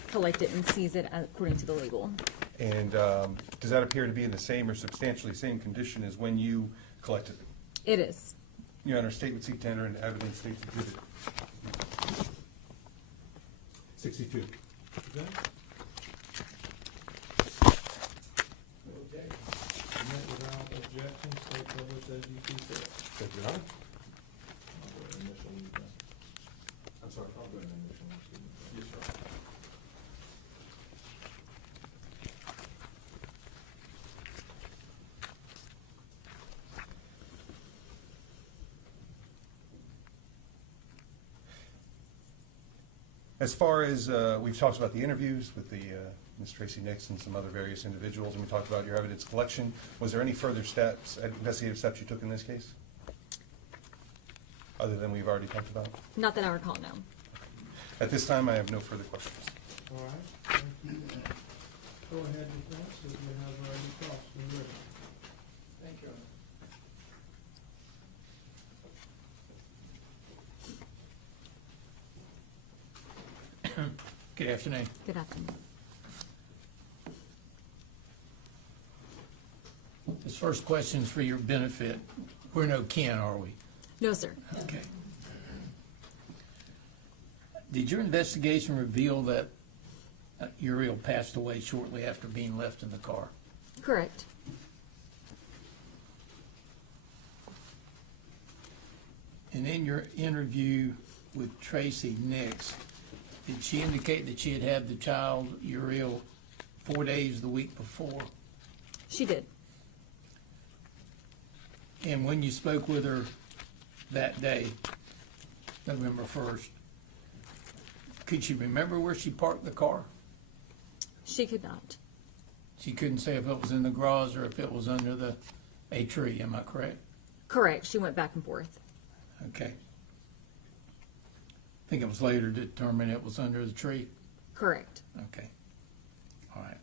collect it and seize it according to the label. And does that appear to be in the same or substantially same condition as when you collected it? It is. Your Honor, statement seek to enter into evidence States Exhibit 62. Okay. Okay. Admit without objection, state publish as you see fit. Thank you, Your Honor. I'll go ahead and initial you then. I'm sorry. I'll go ahead and initial you. Yes, Your Honor. As far as, we've talked about the interviews with the Ms. Tracey Nix and some other various individuals, and we talked about your evidence collection. Was there any further steps, investigative steps you took in this case? Other than we've already talked about? Not that I recall, no. At this time, I have no further questions. All right, thank you. Go ahead, defense, if you have already crossed and ready. Thank you. Good afternoon. Good afternoon. This first question's for your benefit. We're no kin, are we? No, sir. Okay. Did your investigation reveal that Uriel passed away shortly after being left in the car? Correct. And in your interview with Tracey Nix, did she indicate that she had had the child, Uriel, 4 days the week before? She did. And when you spoke with her that day, November 1st, could she remember where she parked the car? She could not. She couldn't say if it was in the garage or if it was under a tree, am I correct? Correct. She went back and forth. Okay. I think it was later determined it was under the tree? Correct. Okay. All right.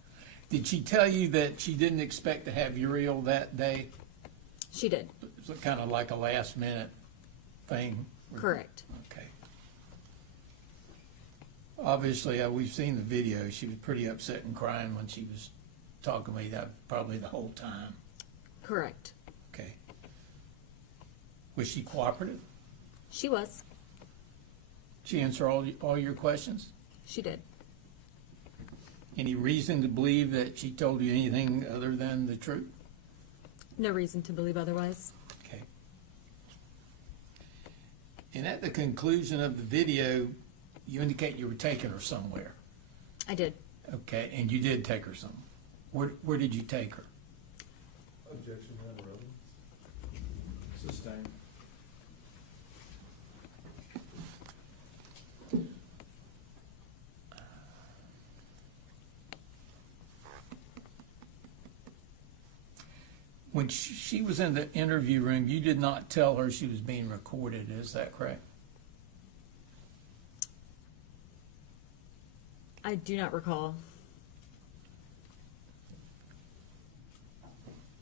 Did she tell you that she didn't expect to have Uriel that day? She did. It was kind of like a last minute thing? Correct. Okay. Obviously, we've seen the video. She was pretty upset and crying when she was talking to me, that probably the whole time. Correct. Okay. Was she cooperative? She was. She answered all your questions? She did. Any reason to believe that she told you anything other than the truth? No reason to believe otherwise. Okay. And at the conclusion of the video, you indicate you were taking her somewhere. I did. Okay, and you did take her somewhere. Where did you take her? Objection, Madam President. Sustained. When she was in the interview room, you did not tell her she was being recorded, is that correct? I do not recall.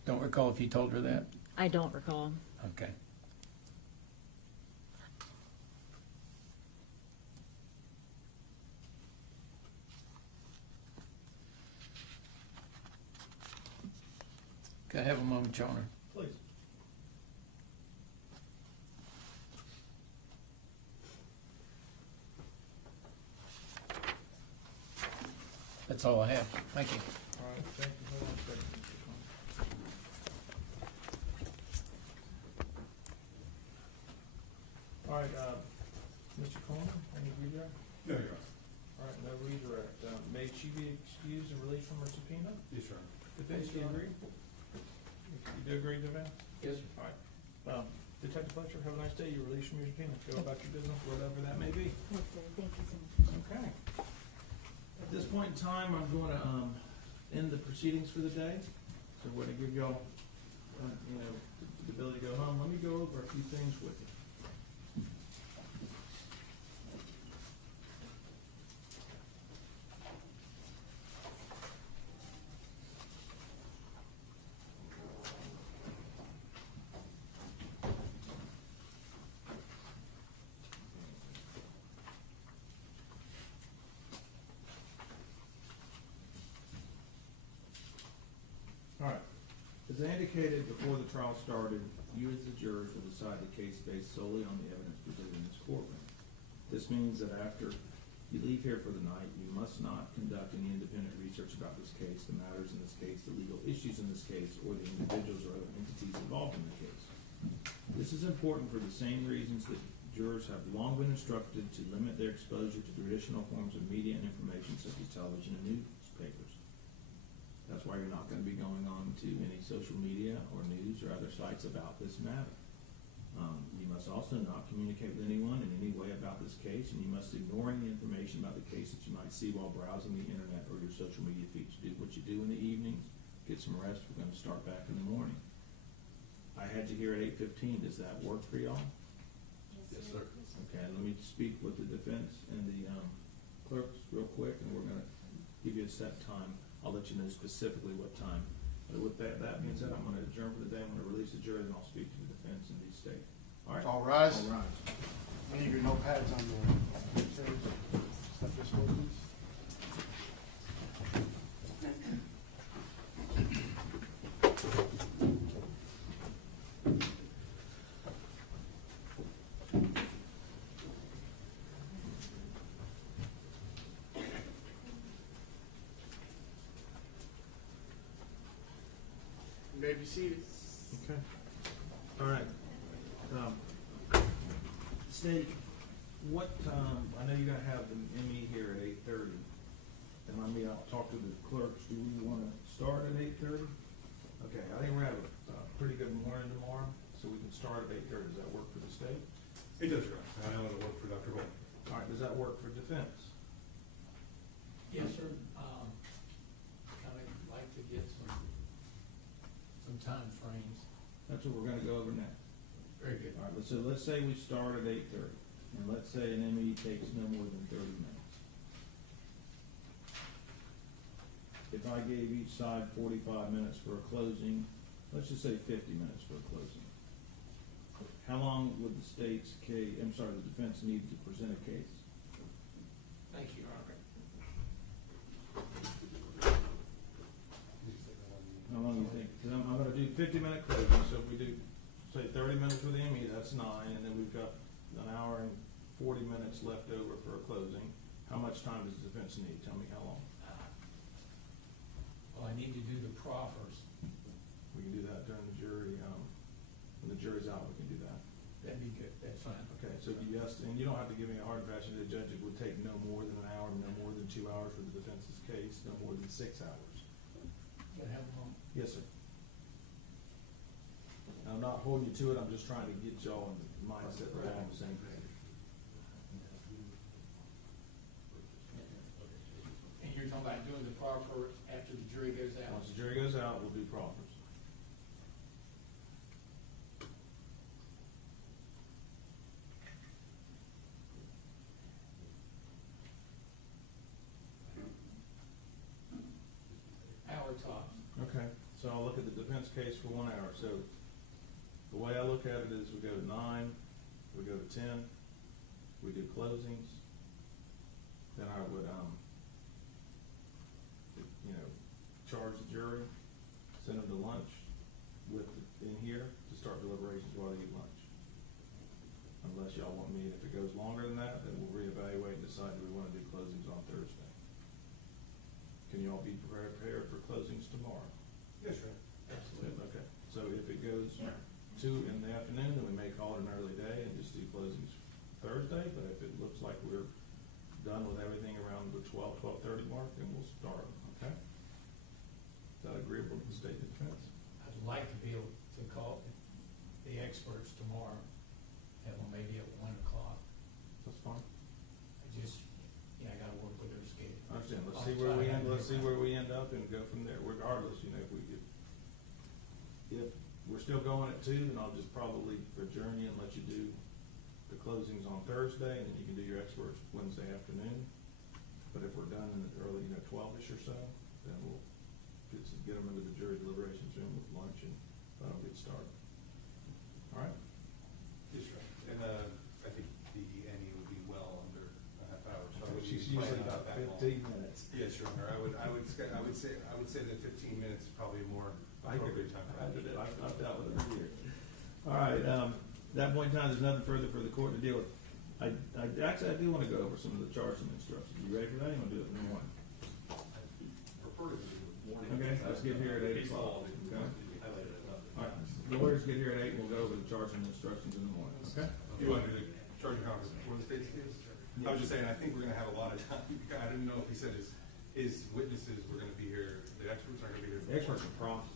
Don't recall if you told her that? I don't recall. Okay. Can I have a moment, Your Honor? Please. That's all I have. Thank you. All right, thank you. Hold on a second, Mr. Coleman. All right, Mr. Coleman, any redirect? No, Your Honor. All right, no redirect. May she be excused and released from her subpoena? Yes, Your Honor. Defense, do you agree? You do agree, defense? Yes, sir. All right. Detective Fletcher, have a nice day. You're released from your subpoena. Go about your business, whatever that may be. Yes, sir. Thank you so much. Okay. At this point in time, I'm going to end the proceedings for the day. So we're going to give y'all, the ability to go home. Let me go over a few things with you. All right. As I indicated before the trial started, you as the jurors will decide the case based solely on the evidence presented in this courtroom. This means that after you leave here for the night, you must not conduct any independent research about this case, the matters in this case, the legal issues in this case, or the individuals or other entities involved in the case. This is important for the same reasons that jurors have long been instructed to limit their exposure to traditional forms of media and information such as television and newspapers. That's why you're not going to be going on to any social media or news or other sites about this matter. You must also not communicate with anyone in any way about this case, and you must ignore any information about the case that you might see while browsing the internet or your social media feeds. Do what you do in the evenings, get some rest. We're going to start back in the morning. I had you here at 8:15. Does that work for y'all? Yes, sir. Okay, let me speak with the defense and the clerks real quick, and we're going to give you a set time. I'll let you know specifically what time. But with that being said, I'm going to adjourn for the day. I'm going to release the jury, then I'll speak to the defense and the state. All right? All rise. All rise. Leave your notepads on the stuff just please. You may be seated. Okay. All right. State, what, I know you're gonna have the ME here at 8:30. And I'll talk to the clerks. Do we wanna start at 8:30? Okay, I think we're gonna have a pretty good morning tomorrow, so we can start at 8:30. Does that work for the state? It does, Your Honor. I know it'll work for Dr. Gold. All right, does that work for defense? Yes, sir. Kind of like to get some time frames. That's what we're gonna go over next. Very good. All right, so let's say we start at 8:30, and let's say an ME takes no more than 30 minutes. If I gave each side 45 minutes for a closing, let's just say 50 minutes for a closing. How long would the state's case, I'm sorry, the defense need to present a case? Thank you, Your Honor. How long do you think? Because I'm gonna do 50-minute closing, so if we do, say 30 minutes for the ME, that's 9, and then we've got an hour and 40 minutes left over for a closing. How much time does the defense need? Tell me how long. Well, I need to do the proffers. We can do that during the jury, when the jury's out, we can do that. That'd be good. That's fine. Okay, so yes, and you don't have to give me a hard and fast, the judge, it would take no more than an hour, no more than 2 hours for the defense's case, no more than 6 hours. Can I have a moment? Yes, sir. I'm not holding you to it, I'm just trying to get y'all in the mindset we're all on the same page. And you're talking about doing the proffer after the jury goes out? Once the jury goes out, we'll do proffers. Hour tops. Okay, so I'll look at the defense case for 1 hour. So the way I look at it is we go to 9, we go to 10, we do closings. Then I would, charge the jury, send them to lunch in here to start deliberations while they eat lunch. Unless y'all want me, if it goes longer than that, then we'll reevaluate and decide do we want to do closings on Thursday. Can you all be prepared for closings tomorrow? Yes, sir. Absolutely. Okay, so if it goes 2 in the afternoon, then we may call it an early day and just do closings Thursday, but if it looks like we're done with everything around the 12:30 mark, then we'll start, okay? Is that agreeable to the state defense? I'd like to be able to call the experts tomorrow, have them maybe at 1 o'clock. That's fine. I gotta work with their schedule. I understand, let's see where we end, up and go from there, regardless, if we're still going at 2, then I'll just probably adjourn you and let you do the closings on Thursday, and then you can do your experts Wednesday afternoon. But if we're done in the early, 12-ish or so, then we'll get them into the jury deliberations room with lunch and that'll get started. All right? Yes, sir. And I think the Annie would be well under a half hour, so I would She's plan usually about about that long. 15 minutes. Yes, Your Honor. I would say that 15 minutes is probably a more appropriate time. I've dealt with it for years. All right, that point in time, there's nothing further for the court to deal with. I do want to go over some of the charging instructions. You ready for that? You want to do it in the morning? Prefer to do it morning. Okay, let's get here at 8 o'clock. Okay? All right, lawyers get here at 8, and we'll go over the charging instructions in the morning, okay? You want to do the charging conference before the state's case? I was just saying, I think we're gonna have a lot of time. I didn't know if he said his witnesses were gonna be here, the experts aren't gonna be here. The experts are prompts.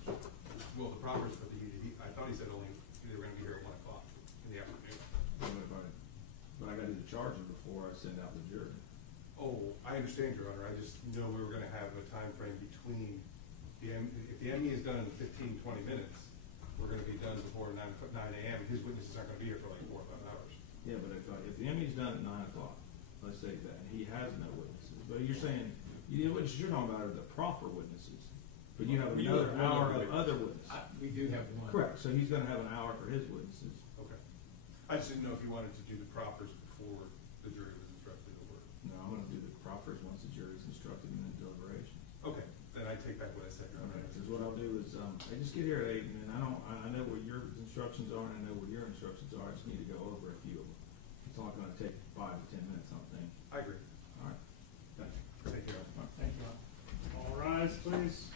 Well, the proffers, but I thought he said only they were gonna be here at 1 o'clock in the afternoon. But I gotta do the charging before I send out the jury. Oh, I understand, Your Honor. I just know we were gonna have a time frame between if the ME is done in 15, 20 minutes, we're gonna be done before 9 a.m. and his witnesses aren't gonna be here for like 4 or 5 hours. Yeah, but if the ME's done at 9 o'clock, let's say that, and he has no witnesses, but you're saying, the witnesses you're talking about are the proper witnesses, but you have another hour of other witnesses. We do have one. Correct, so he's gonna have an hour for his witnesses. Okay. I just didn't know if you wanted to do the proffers before the jury was instructed or. No, I'm gonna do the proffers once the jury's instructed and then deliberations. Okay, then I take back what I said, Your Honor. Because what I'll do is, I just get here at 8, and then I know what your instructions are, and I know what your instructions are, I just need to go over a few of them. It's only gonna take 5 to 10 minutes, I don't think. I agree. All right. Thank you. Take care. Thank you. All rise, please.